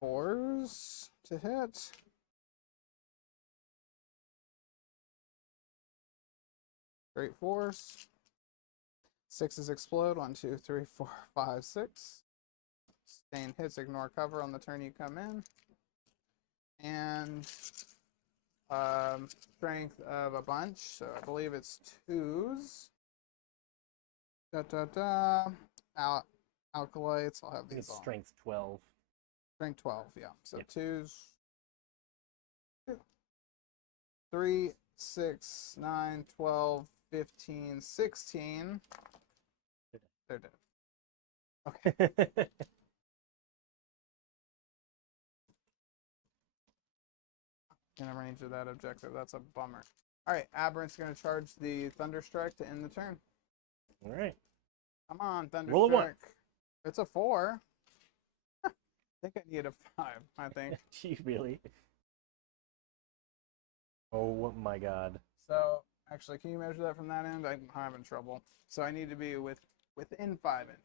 4s to hit. Straight 4s. 6s explode. 1, 2, 3, 4, 5, 6. Sustained hits. Ignore cover on the turn you come in. And strength of a bunch. So I believe it's 2s. Alkalites. I'll have I think these it's on. strength 12. Strength 12, yeah. So Yep. 2s. 3, 6, 9, 12, 15, 16. They're dead. Okay. In range of that objective. That's a bummer. All right, Aberrant's going to charge the Thunderstrike to end the turn. All right. Come on, Thunderstrike. Roll a 1. It's a 4. think I need a 5. I think. Do you really? Oh my god. So actually, can you measure that from that end? I'm having trouble. So I need to be within 5 inches.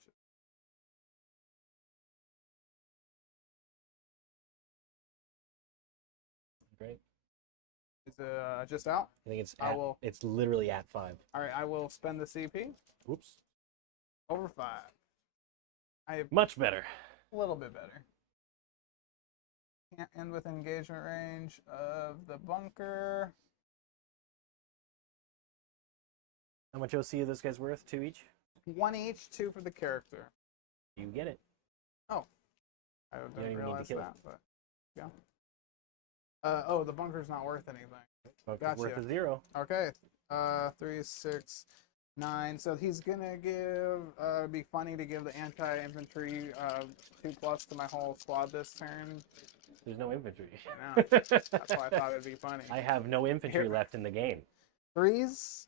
Great. Is it just out? I think it's I will. it's literally at 5. All right, I will spend the CP Oops. over 5. I have Much better. a little bit better. Can't end with engagement range of the bunker. How much OC are those guys worth? 2 each? 1 each, 2 for the character. You get it. Oh, I don't didn't even need to realize kill it. that, but yeah. Oh, the bunker's not worth anything. Bunker's worth Gotcha. a 0. Okay. 3, 6, 9. So he's gonna give. It'd be funny to give the anti-infantry 2+ to my whole squad this turn. There's no infantry. I know. That's why I thought it'd be funny. I have no infantry Here. left in the game. 3s,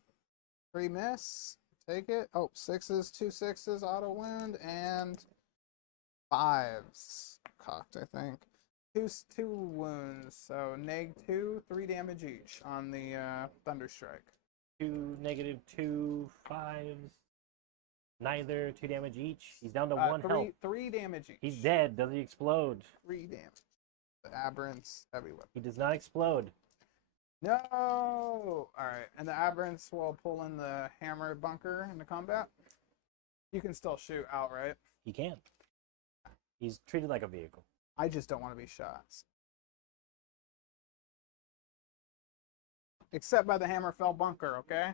3 miss. Take it. Oh, 6s, 2 6s, auto wound, and 5s. Cocked, I think. Two wounds. So neg 2, 3 damage each on the Thunderstrike. 2 negative 2 5s. Neither 2 damage each. He's down to 1 health. 3 damage each. He's dead. Does he explode? 3 damage. The Aberrants, heavy weapon. He does not explode. No! Alright, and the Aberrants will pull in the hammer bunker into combat. You can still shoot outright. He can. He's treated like a vehicle. I just don't want to be shot. Except by the Hammerfell bunker, okay?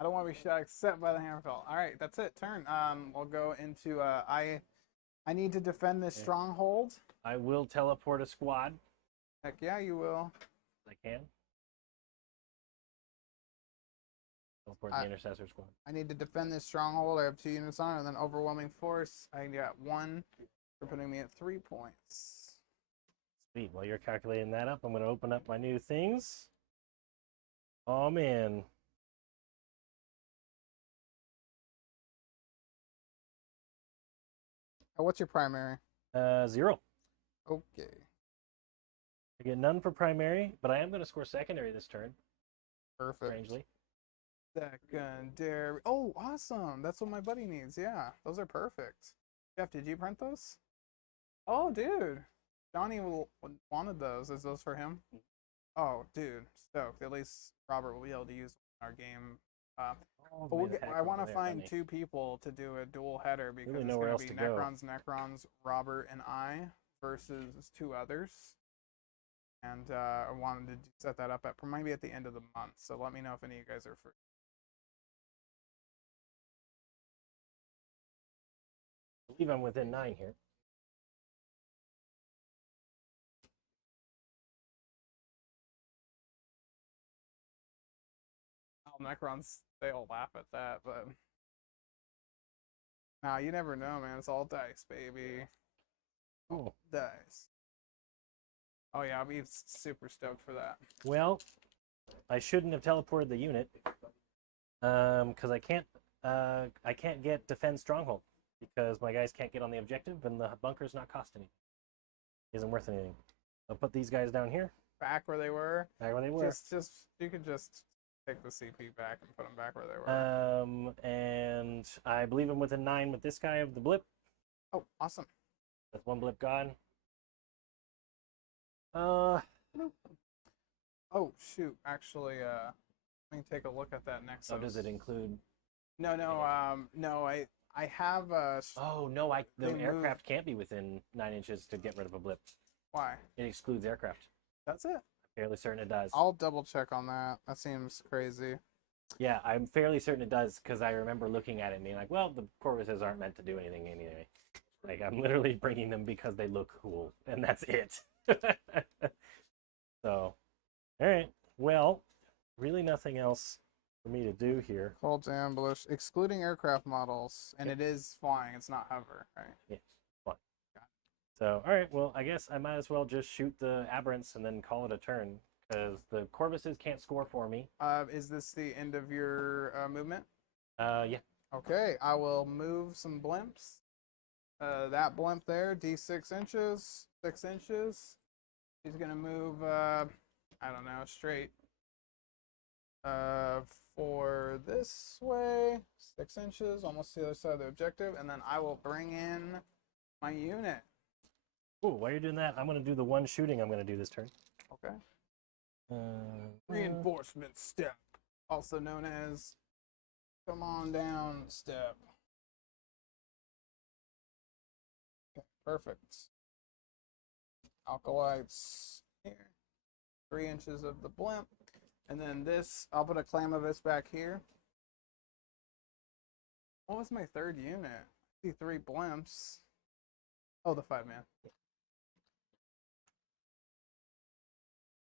I don't want to be shot except by the Hammerfell. Alright, that's it. Turn. We'll go into I need to defend this stronghold. I will teleport a squad. Heck yeah, you will. I can. Teleport the intercessor squad. I need to defend this stronghold. I have 2 units on it, and then overwhelming force. I got 1 for putting me at 3 points. Sweet. While you're calculating that up, I'm going to open up my new things. Oh, man. What's your primary? 0. Okay. I get none for primary, but I am going to score secondary this turn, Perfect. strangely. Secondary. Oh, awesome. That's what my buddy needs. Yeah, those are perfect. Jeff, did you print those? Oh, dude. Johnny wanted those. Is those for him? Oh, dude. Stoked. At least Robert will be able to use our game. I want to find 2 people to do a dual header because Really it's nowhere going else to be to go. Necrons, Robert, and I versus 2 others. And I wanted to set that up at maybe at the end of the month. So let me know if any of you guys are free. I believe I'm within 9 here. Oh, Necrons, they'll laugh at that, but nah, you never know, man. It's all dice, baby. Cool. Dice. Oh yeah, I'll be super stoked for that. Well, I shouldn't have teleported the unit because I can't get defend stronghold because my guys can't get on the objective and the bunker's not costing anything. Isn't worth anything. I'll put these guys down here. Back where they were. Back where they were. Just you could just take the CP back and put them back where they were. And I believe I'm within 9 with this guy of the blip. Oh, awesome. That's 1 blip gone. Oh shoot! Actually, let me take a look at that next. So does it include? No. I have a. Oh no! The They aircraft can't be within 9 inches to get rid of a blip. Why? It excludes aircraft. That's it. I'm fairly certain it does. I'll double check on that. That seems crazy. Yeah, I'm fairly certain it does because I remember looking at it and being like, "Well, the Corvuses aren't meant to do anything anyway." Like I'm literally bringing them because they look cool, and that's it. So, all right. Well, really nothing else for me to do here. Call to ambush, excluding aircraft models, and Yep. it is flying. It's not hover, right? Yes, fine. So, all right. Well, I guess I might as well just shoot the aberrants and then call it a turn because the Corvuses can't score for me. Is this the end of your movement? Yeah. Okay, I will move some blimps. that blimp there, D6 inches, 6 inches. He's gonna move, I don't know, straight for this way, 6 inches, almost to the other side of the objective, and then I will bring in my unit. Ooh, while you're doing that, I'm going to do the one shooting I'm going to do this turn. Okay. Reinforcement step, also known as come on down step. Okay, perfect. Alkalites here. 3 inches of the blimp. And then this, I'll put a Clamovis back here. What was my third unit? I see 3 blimps. Oh, the 5-man. Put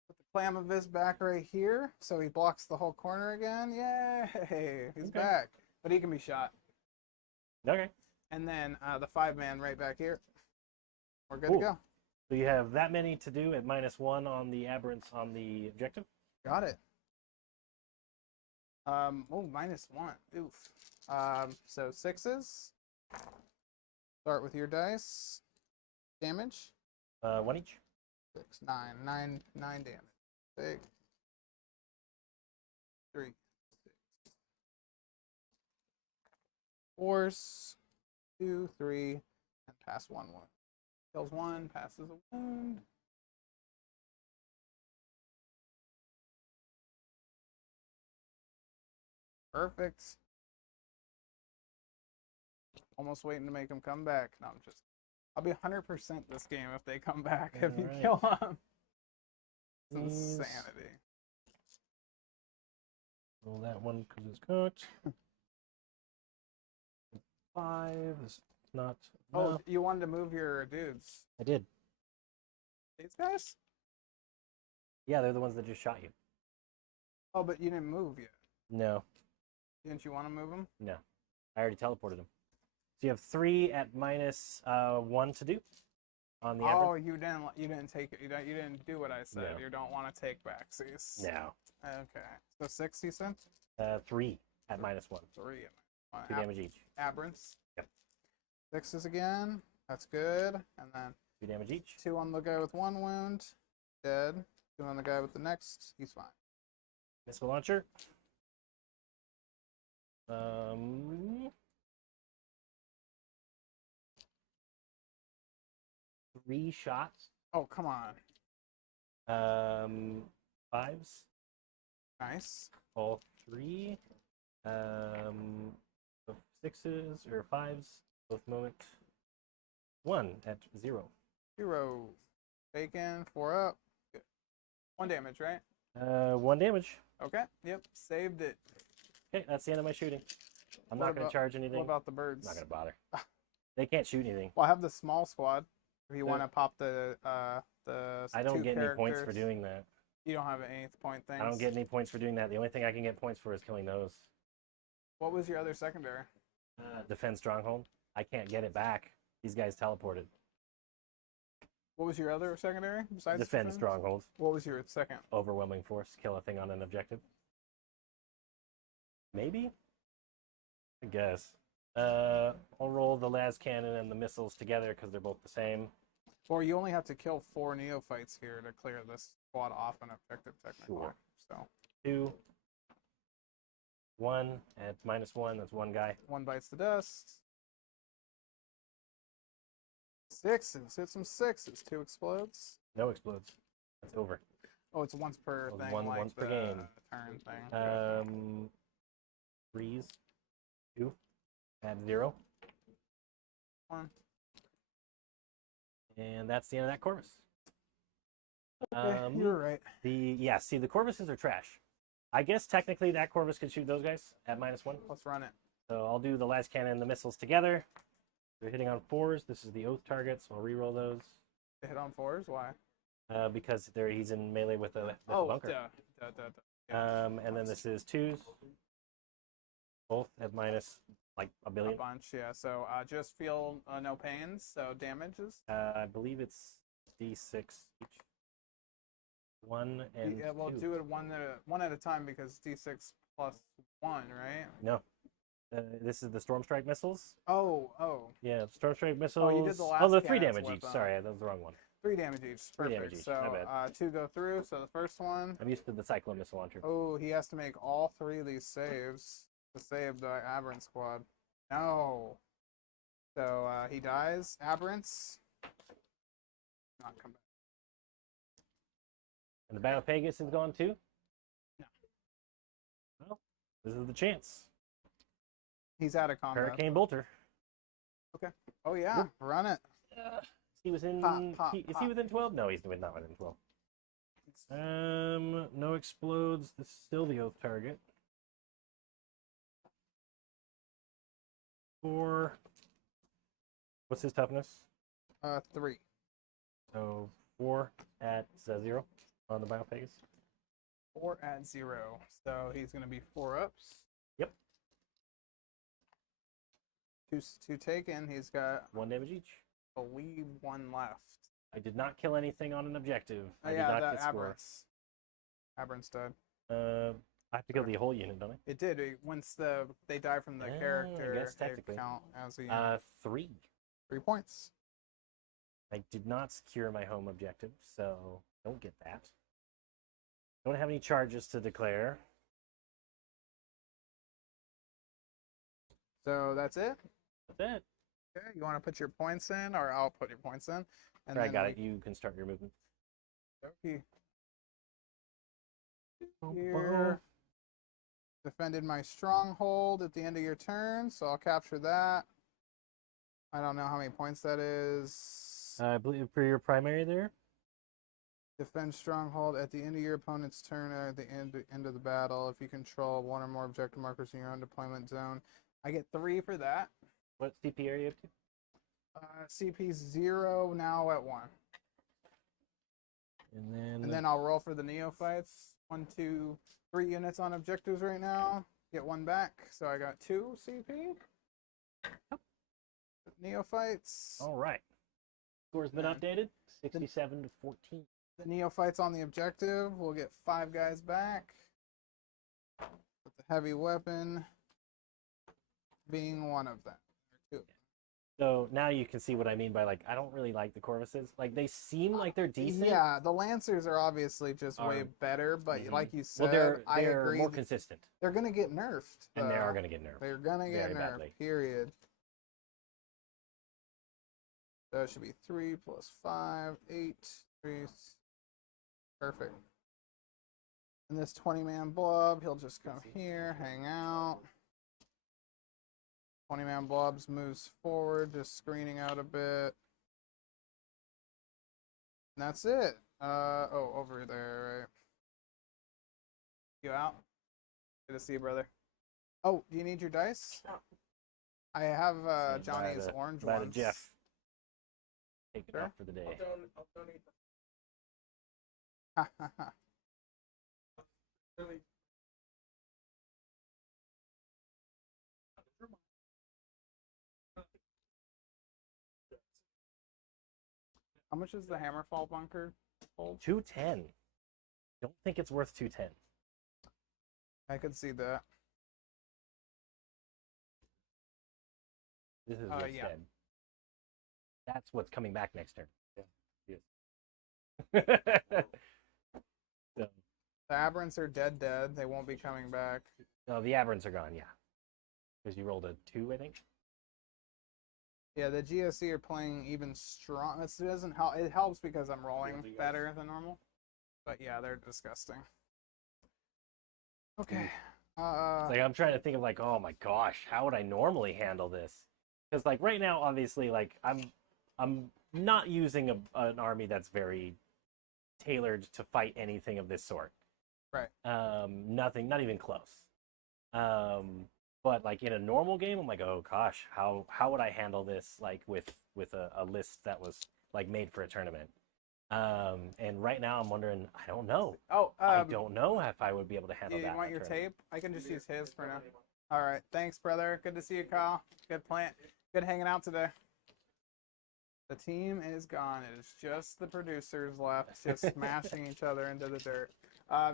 the Clamovis back right here, so he blocks the whole corner again. Yay! He's back. But he can be shot. Okay. And then the 5-man right back here. We're good to go. So you have that many to do at -1 on the aberrants on the objective? Got it. Oh, -1. Oof. So 6s. Start with your dice. Damage. 1 each. 6, 9, 9 damage. 6, 3, 6. Force. 2, 3, and pass 1 wound. Kills 1, passes a wound. Perfect. Almost waiting to make them come back. No, I'll be 100% this game if they come back, if you kill them. It's insanity. Roll that one because it's cooked. 5 is not. Oh, enough. you wanted to move your dudes. I did. These guys? Yeah, they're the ones that just shot you. Oh, but you didn't move yet. No. Didn't you want to move them? No. I already teleported them. So you have 3 at -1 to do on the Oh, aberrant. you didn't take it. You didn't do what I said. No. You don't want to take backsies. No. Okay. So 6, you said? 3 at -1. 3. 2 damage each. Aberrants. Yep. 6s again. That's good. And then 2 damage each. 2 on the guy with 1 wound. Dead. 2 on the guy with the next. He's fine. Missile launcher. 3 shots. Oh, come on. 5s. Nice. All 3. 6s or 5s. Both moment. 1 at 0. 0. Bacon. 4 up. Good. 1 damage, right? 1 damage. Okay. Yep. Saved it. Okay, that's the end of my shooting. I'm What not going about- to charge anything. What about the birds? I'm not going to bother. They can't shoot anything. Well, I have the small squad. If you Yeah. want to pop the I don't 2 get any points for characters. doing that. You don't have any point things. I don't get any points for doing that. The only thing I can get points for is killing those. What was your other secondary? Defend stronghold. I can't get it back. These guys teleported. What was your other secondary besides Defend stronghold. What was your second? Overwhelming force. Kill a thing on an objective. Maybe? I guess. I'll roll the las cannon and the missiles together because they're both the same. Or you only have to kill 4 neophytes here to clear this squad off an objective, technically. Sure. So 2. 1 at -1. That's 1 guy. 1 bites the dust. 6s. Hit some 6s. 2 explodes. No explodes. That's over. Oh, it's once per Oh, thing, once like per the game. turn thing. 3s. 2 at 0. 1. And that's the end of that Corvus. Okay, you're right. See, the Corvuses are trash. I guess technically that Corvus could shoot those guys at -1. Let's run it. So I'll do the las cannon and the missiles together. They're hitting on 4s. This is the oath target, so I'll reroll those. They hit on 4s? Why? Because he's in melee with the Oh, bunker. duh. Yeah. And then this is 2s. Both at minus like a A billion. bunch, yeah. So just feel no pains, so damages. I believe it's D6 each. 1 and Yeah, well, 2. do it one at a time because D6 plus 1, right? No. This is the Storm Strike missiles. Oh. Yeah, Storm Strike missiles. Oh, you did the last Oh, they're 3 cannons damage with each. them. Sorry, that was the wrong one. 3 damage each. 3 Perfect. damage each, So my bad. 2 go through. So the first one. I'm used to the Cyclone missile launcher. Oh, he has to make all 3 of these saves to save the Aberrant squad. No. So he dies. Aberrants. Not come back. And the Battle of Pegasus is gone too? No. Well, this is the chance. He's out of combat. Hurricane Bolter. Oh yeah, run it. He was in. Is he within 12? No, he's not within 12. No explodes. This is still the oath target. 4. What's his toughness? 3. So 4 at 0 on the Biopegas. 4 at 0. So he's gonna be 4 ups. Yep. 2 taken. He's got, 1 damage each. I believe, 1 left. I did not kill anything on an objective. I did yeah, not that get score. Aberrants. Aberrants died. I have to kill the whole unit, don't It did. Once they die from the I character, guess they technically. count as a unit. I? 3. 3 points. I did not secure my home objective, so don't get that. Don't have any charges to declare. So that's it. That's it. Okay, you want to put your points in, or I'll put your points in. And I got it. You can start your movement. Okay. Here. Defended my stronghold at the end of your turn, so I'll capture that. I don't know how many points that is. I believe for your primary there. Defend stronghold at the end of your opponent's turn or at the end of the battle. If you control 1 or more objective markers in your own deployment zone, I get 3 for that. What CP are you up to? CP 0 now at 1. And then I'll roll for the neophytes. 1, 2, 3 units on objectives right now. Get 1 back, so I got 2 CP. Neophytes. all right. Score's been updated. 67 to 14. The neophytes on the objective will get 5 guys back. With the heavy weapon being one of them. Or 2. So now you can see what I mean by, like, I don't really like the Corvuses. Like, they seem like they're decent. Yeah, the Lancers are obviously just way better, but like you said, well, I they're agree. more consistent. They're going to get nerfed. And they though. are going to get nerfed. They're going to get very nerfed, badly. period. So it should be 3 plus 5, 8, 3. Perfect. And this 20-man blob, he'll just come here, hang out. 20-man blobs moves forward, just screening out a bit. And that's it. Over there, right? You out? Good to see you, brother. Oh, do you need your dice? I have Johnny's orange By ones. to Jeff. Take it Sure. off for the day. I'll donate them. Ha ha ha. Really. How much is the Hammerfall bunker hold? 210. Don't think it's worth 210. I could see that. This is what's yeah. dead. That's what's coming back next turn. Yes. So, The Aberrants are dead. They won't be coming back. no, the Aberrants are gone, yeah. Because you rolled a 2, I think. Yeah, the GSC are playing even strong. It doesn't help. It helps because I'm rolling better than normal. But yeah, they're disgusting. Okay. It's like I'm trying to think of, like, oh my gosh, how would I normally handle this? Because, like, right now, obviously, like, I'm not using an army that's very tailored to fight anything of this sort. Right. Nothing, not even close. But like in a normal game, I'm like, oh gosh, how would I handle this, like with a list that was like made for a tournament? And right now I'm wondering, I don't know. Oh, I don't know if I would be able to handle that. you want in a your tournament. tape? I can just use his for now. All right. Thanks, brother. Good to see you, Kyle. Good plant. Good hanging out today. The team is gone. It is just the producers left, just smashing each other into the dirt.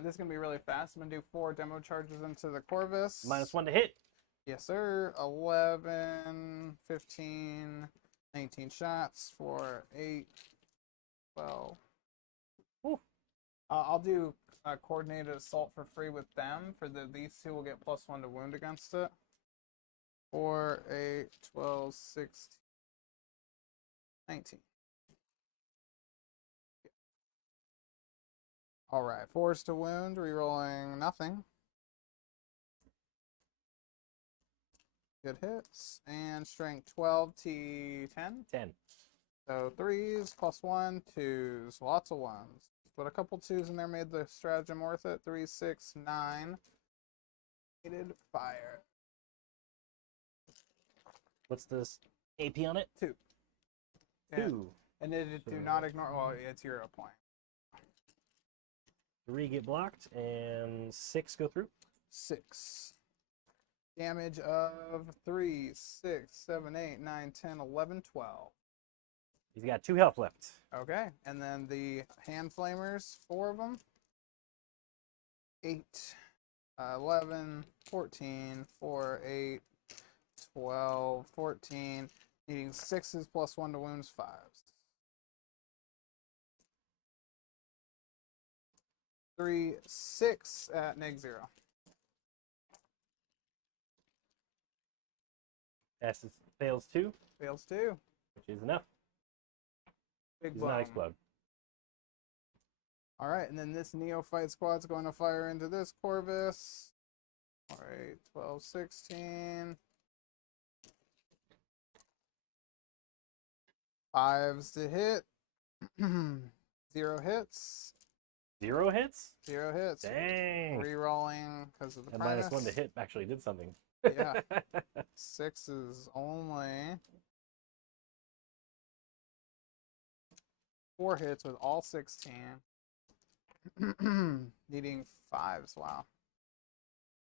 This is going to be really fast. I'm going to do 4 demo charges into the Corvus. -1 to hit. Yes, sir. 11, 15, 19 shots for 8, 12. Ooh. I'll do coordinated assault for free with them. These two will get +1 to wound against it. 4, 8, 12, 16, 19. All right, 4s to wound, rerolling nothing. Good hits. And strength 12, T10. 10. So 3s, +1, 2s, lots of 1s. Put a couple 2s in there, made the stratagem worth it. 3, 6, 9. Needed fire. What's this AP on it? 2. 2. And it do not ignore, well, it's 0 point. 3 get blocked, and 6 go through. 6. Damage of 3, 6, 7, 8, 9, 10, 11, 12. He's got 2 health left. Okay, and then the hand flamers, 4 of them. 8, 11, 14, 4, 8, 12, 14. Needing 6s +1 to wounds, 5s. 3, 6 at -0. Passes, fails 2, Fails 2. which is enough. Big Does bum. not explode. All right, and then this neophyte squad's going to fire into this Corvus. All right, 12, 16. 5s to hit. 0 hits. 0 hits? 0 hits. Dang. Rerolling because of the And Primus. -1 to hit actually did something. Yeah. 6s only. 4 hits with all 16. Needing 5s. Wow.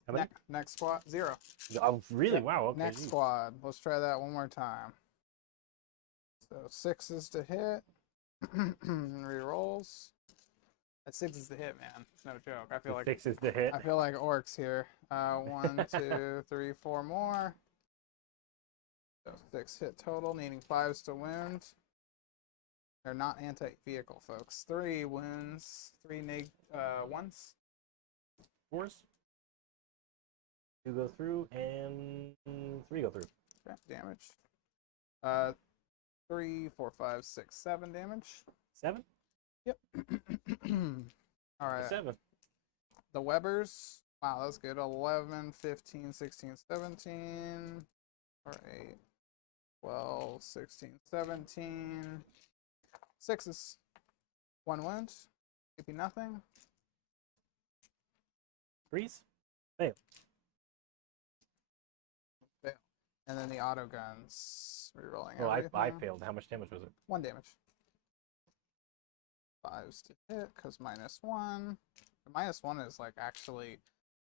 How many? Next squad, 0. Oh, really? Wow. Okay. Next geez. squad. Let's try that one more time. So 6s to hit. Rerolls. That 6 to hit, man. It's no joke. I feel like 6 is the hit. I feel like orcs here. 1, 2, 3, 4 more. So 6 hit total, needing 5s to wound. They're not anti-vehicle, folks. 3 wounds, 3 ones. 4s. 2 go through, and 3 go through. Okay, damage. 3, 4, 5, 6, 7 damage. 7? Yep. All right. 7. The Webbers. Wow, that's good. 11, 15, 16, 17. All right. 12, 16, 17. 6s. 1 wound. AP nothing. 3s? Fail. Fail. And then the auto guns. Rerolling Oh, I everything. failed. How much damage was it? 1 damage. 5s to hit because -1. The -1 is like actually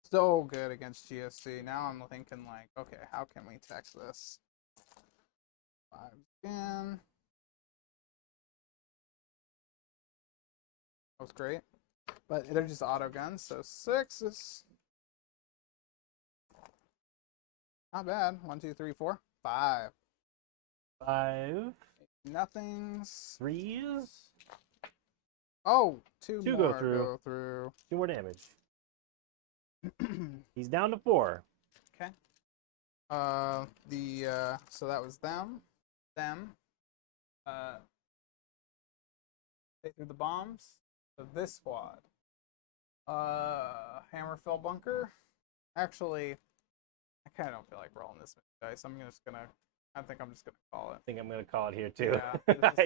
so good against GSC. Now I'm thinking like, okay, how can we text this? 5s again. That was great. But they're just auto guns, so 6s. Not bad. 1, 2, 3, 4, 5. 5. Nothings. 3s? Oh, 2 2 more go through. go through. 2 more damage. He's down to 4. Okay. So that was them. They threw the bombs. So this squad. Hammerfell bunker. Actually, I kind of don't feel like rolling this many dice. I think I'm just gonna call it. I think I'm going to call it here, too. Yeah,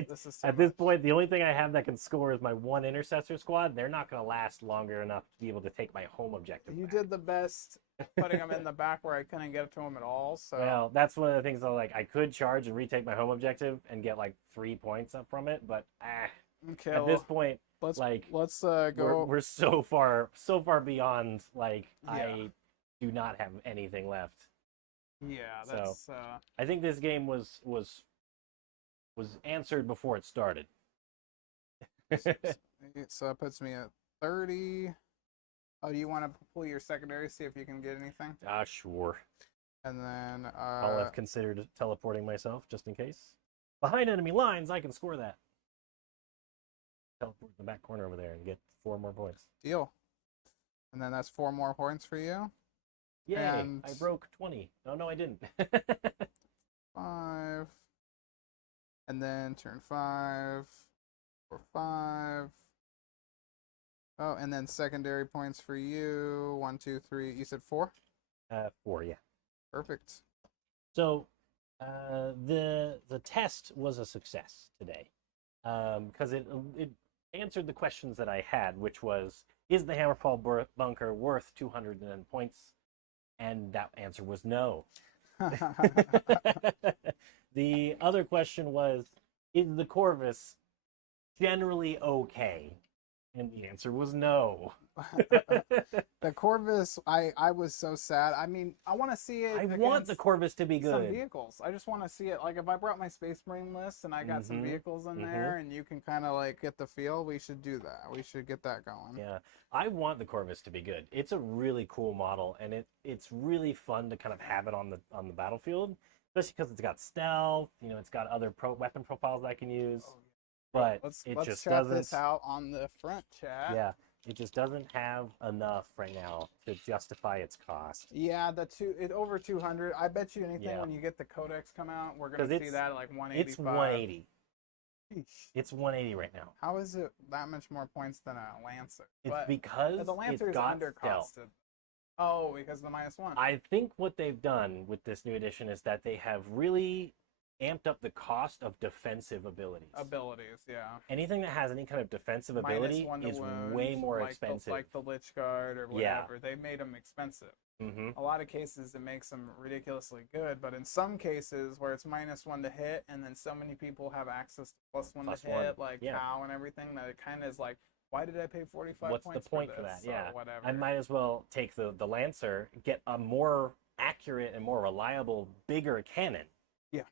this is too At much. this point, the only thing I have that can score is my 1 intercessor squad. They're not going to last longer enough to be able to take my home objective. You back. did the best putting them in the back where I couldn't get to them at all. So Well, that's one of the things I could charge and retake my home objective and get like 3 points up from it, but okay, at this point, let's go. We're so far beyond. I Yeah. do not have anything left. Yeah, So, that's I think this game was answered before it started. so it puts me at 30. Oh, do you want to pull your secondary, see if you can get anything? Sure. And then I'll have considered teleporting myself just in case. Behind enemy lines, I can score that. Teleport in the back corner over there and get 4 more points. deal. And then that's 4 more points for you. Yay! And I broke 20. Oh, no, I didn't. 5. And then turn 5 for 5. Oh, and then secondary points for you. 1, 2, 3. You said 4? 4, yeah. Perfect. So the test was a success today because it answered the questions that I had, which was, is the Hammerfall bunker worth 200 points? And that answer was no. The other question was, is the Corvus generally okay? And the answer was no. The Corvus, I was so sad. I mean, I want to see it. I want the Corvus to be some good. vehicles. I just want to see it. Like, if I brought my Space Marine list and I got some vehicles in there and you can kind of like get the feel, we should do that. We should get that going. Yeah, I want the Corvus to be good. It's a really cool model, and it's really fun to kind of have it on the battlefield, especially because it's got stealth. You know, it's got other weapon profiles I can use. But let's just chat doesn't. this out on the front chat. Yeah, it just doesn't have enough right now to justify its cost. Yeah, over 200. I bet you anything when you get the Codex come out, we're gonna see that at like 185. It's 180. Sheesh. It's 180 right now. How is it that much more points than a Lancer? It's because the Lancer is undercosted. Oh, because of the -1. I think what they've done with this new edition is that they have really amped up the cost of defensive abilities. Yeah. Anything that has any kind of defensive ability is wounds, way more like expensive. Like the Lich Guard or whatever. They made them expensive. Mm-hmm. A lot of cases it makes them ridiculously good, but in some cases where it's -1 to hit and then so many people have access to +1 to hit, like POW and everything, that it kind of is like, why did I pay 45 What's points the point for for this? that? Yeah. Whatever. I might as well take the Lancer, get a more accurate and more reliable, bigger cannon. Yeah.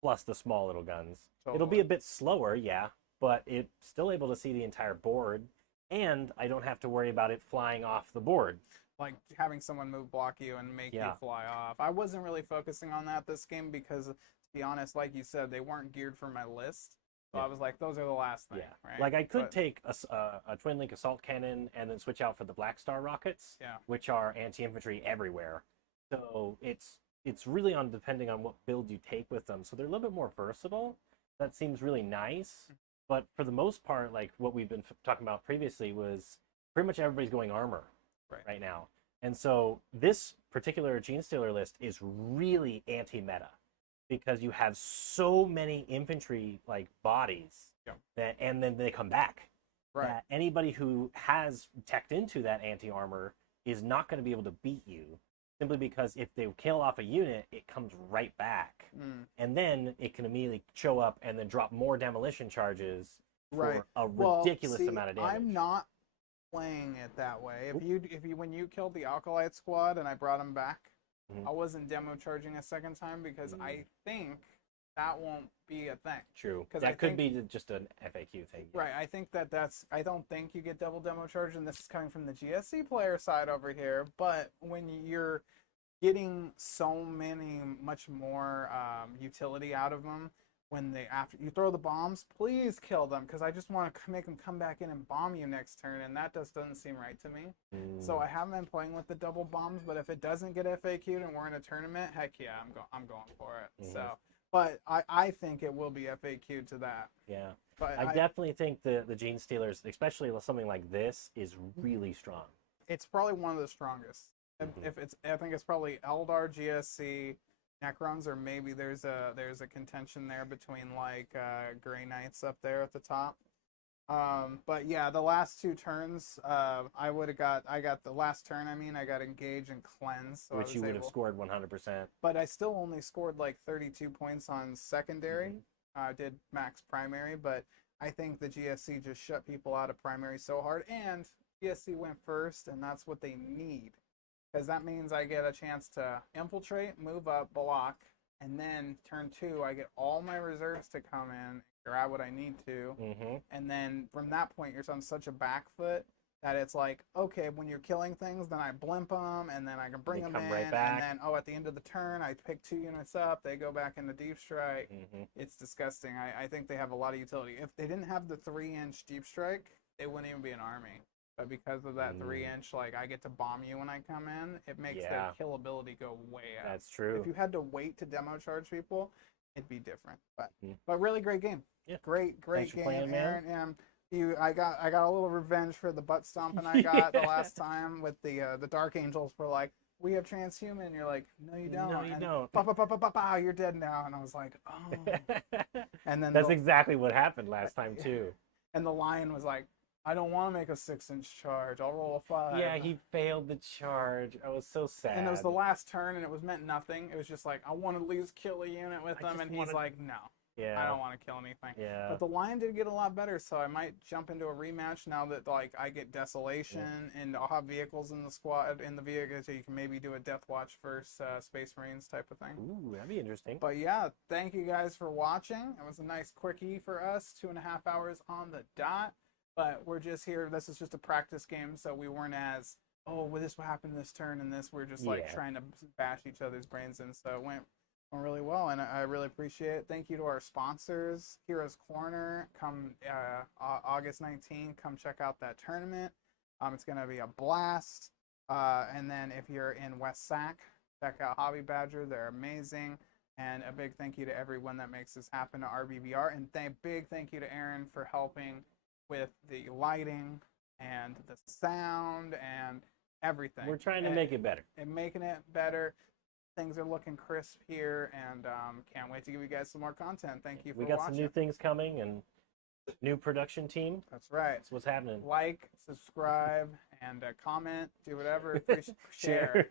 Plus the small little guns. Totally. It'll be a bit slower, yeah, but it's still able to see the entire board, and I don't have to worry about it flying off the board. Like having someone move block you and make you fly off. I wasn't really focusing on that this game because, to be honest, like you said, they weren't geared for my list. So I was like, those are the last thing. Yeah. Right? Like I could take a twin link assault cannon and then switch out for the Black Star rockets, which are anti-infantry everywhere. So it's really on depending on what build you take with them. So they're a little bit more versatile. That seems really nice. But for the most part, like what we've been talking about previously was pretty much everybody's going armor right now. And so this particular Gene Stealer list is really anti-meta because you have so many infantry like bodies that, and then they come back. That anybody who has teched into that anti-armor is not going to be able to beat you, simply because if they kill off a unit, it comes right back. And then it can immediately show up and then drop more demolition charges for a ridiculous amount of damage. I'm not playing it that way. If you when you killed the Alkalite squad and I brought them back, I wasn't demo charging a second time because I think that won't be a thing. True. That could be just an FAQ thing. Right. I think I don't think you get double demo charge, and this is coming from the GSC player side over here, but when you're getting so much more utility out of them, when after you throw the bombs, please kill them, because I just want to make them come back in and bomb you next turn, and that just doesn't seem right to me. So I haven't been playing with the double bombs, but if it doesn't get FAQ'd and we're in a tournament, heck yeah, I'm going for it. So, but I think it will be FAQ'd to that. Yeah, but I definitely think the Gene Stealers, especially something like this, is really strong. It's probably one of the strongest. I think it's probably Eldar, GSC, Necrons, or maybe there's a contention there between like Grey Knights up there at the top. But yeah, the last 2 turns, I got the last turn. I got Engage and Cleanse, so which you would have scored 100%. But I still only scored like 32 points on secondary. I did max primary, but I think the GSC just shut people out of primary so hard, and GSC went first, and that's what they need. Because that means I get a chance to infiltrate, move up, block, and then turn 2, I get all my reserves to come in, grab what I need to, and then from that point, you're on such a back foot that it's like, okay, when you're killing things, then I blimp them, and then I can bring They them come in, right and back. then, oh, at the end of the turn, I pick 2 units up, they go back into deep strike. It's disgusting. I think they have a lot of utility. If they didn't have the 3-inch deep strike, it wouldn't even be an army. But because of that 3-inch, like, I get to bomb you when I come in, it makes their kill ability go way up. That's true. If you had to wait to demo charge people, it'd be different. But really great game. Yeah. Great Thanks for game, playing, man. Aaron. I got a little revenge for the butt stomping I got the last time with the Dark Angels were like, we have transhuman. You're like, no, you don't. No, you don't. Pow, you're dead now. And I was like, oh. And then that's exactly what happened last time too. And the lion was like, I don't want to make a 6-inch charge. I'll roll a 5. Yeah, he failed the charge. I was so sad. And it was the last turn, and it was meant nothing. It was just like, I want to at least kill a unit with them, and he's like, no. Yeah. I don't want to kill anything. Yeah. But the lion did get a lot better, so I might jump into a rematch now that like I get desolation and I'll have vehicles in the squad in the vehicle, so you can maybe do a Deathwatch versus Space Marines type of thing. Ooh, that'd be interesting. But yeah, thank you guys for watching. It was a nice quickie for us, 2.5 hours on the dot. But we're just here. This is just a practice game, so we weren't as, oh, well, this will happen this turn and this. We're just like trying to bash each other's brains in. So it went really well, and I really appreciate it. Thank you to our sponsors, Heroes Corner. Come August 19th, come check out that tournament. It's going to be a blast. And then if you're in West Sac, check out Hobby Badger. They're amazing. And a big thank you to everyone that makes this happen to RBBR. And big thank you to Aaron for helping with the lighting and the sound and everything. We're trying to make it better. And making it better. Things are looking crisp here, and can't wait to give you guys some more content. Thank you for watching. We got some new things coming and new production team. That's right. That's what's happening. Like, subscribe, and comment. Do whatever. Share.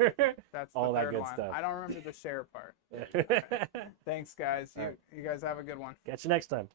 That's all the that third good one. stuff. I don't remember the share part. Right. Thanks, guys. You guys have a good one. Catch you next time.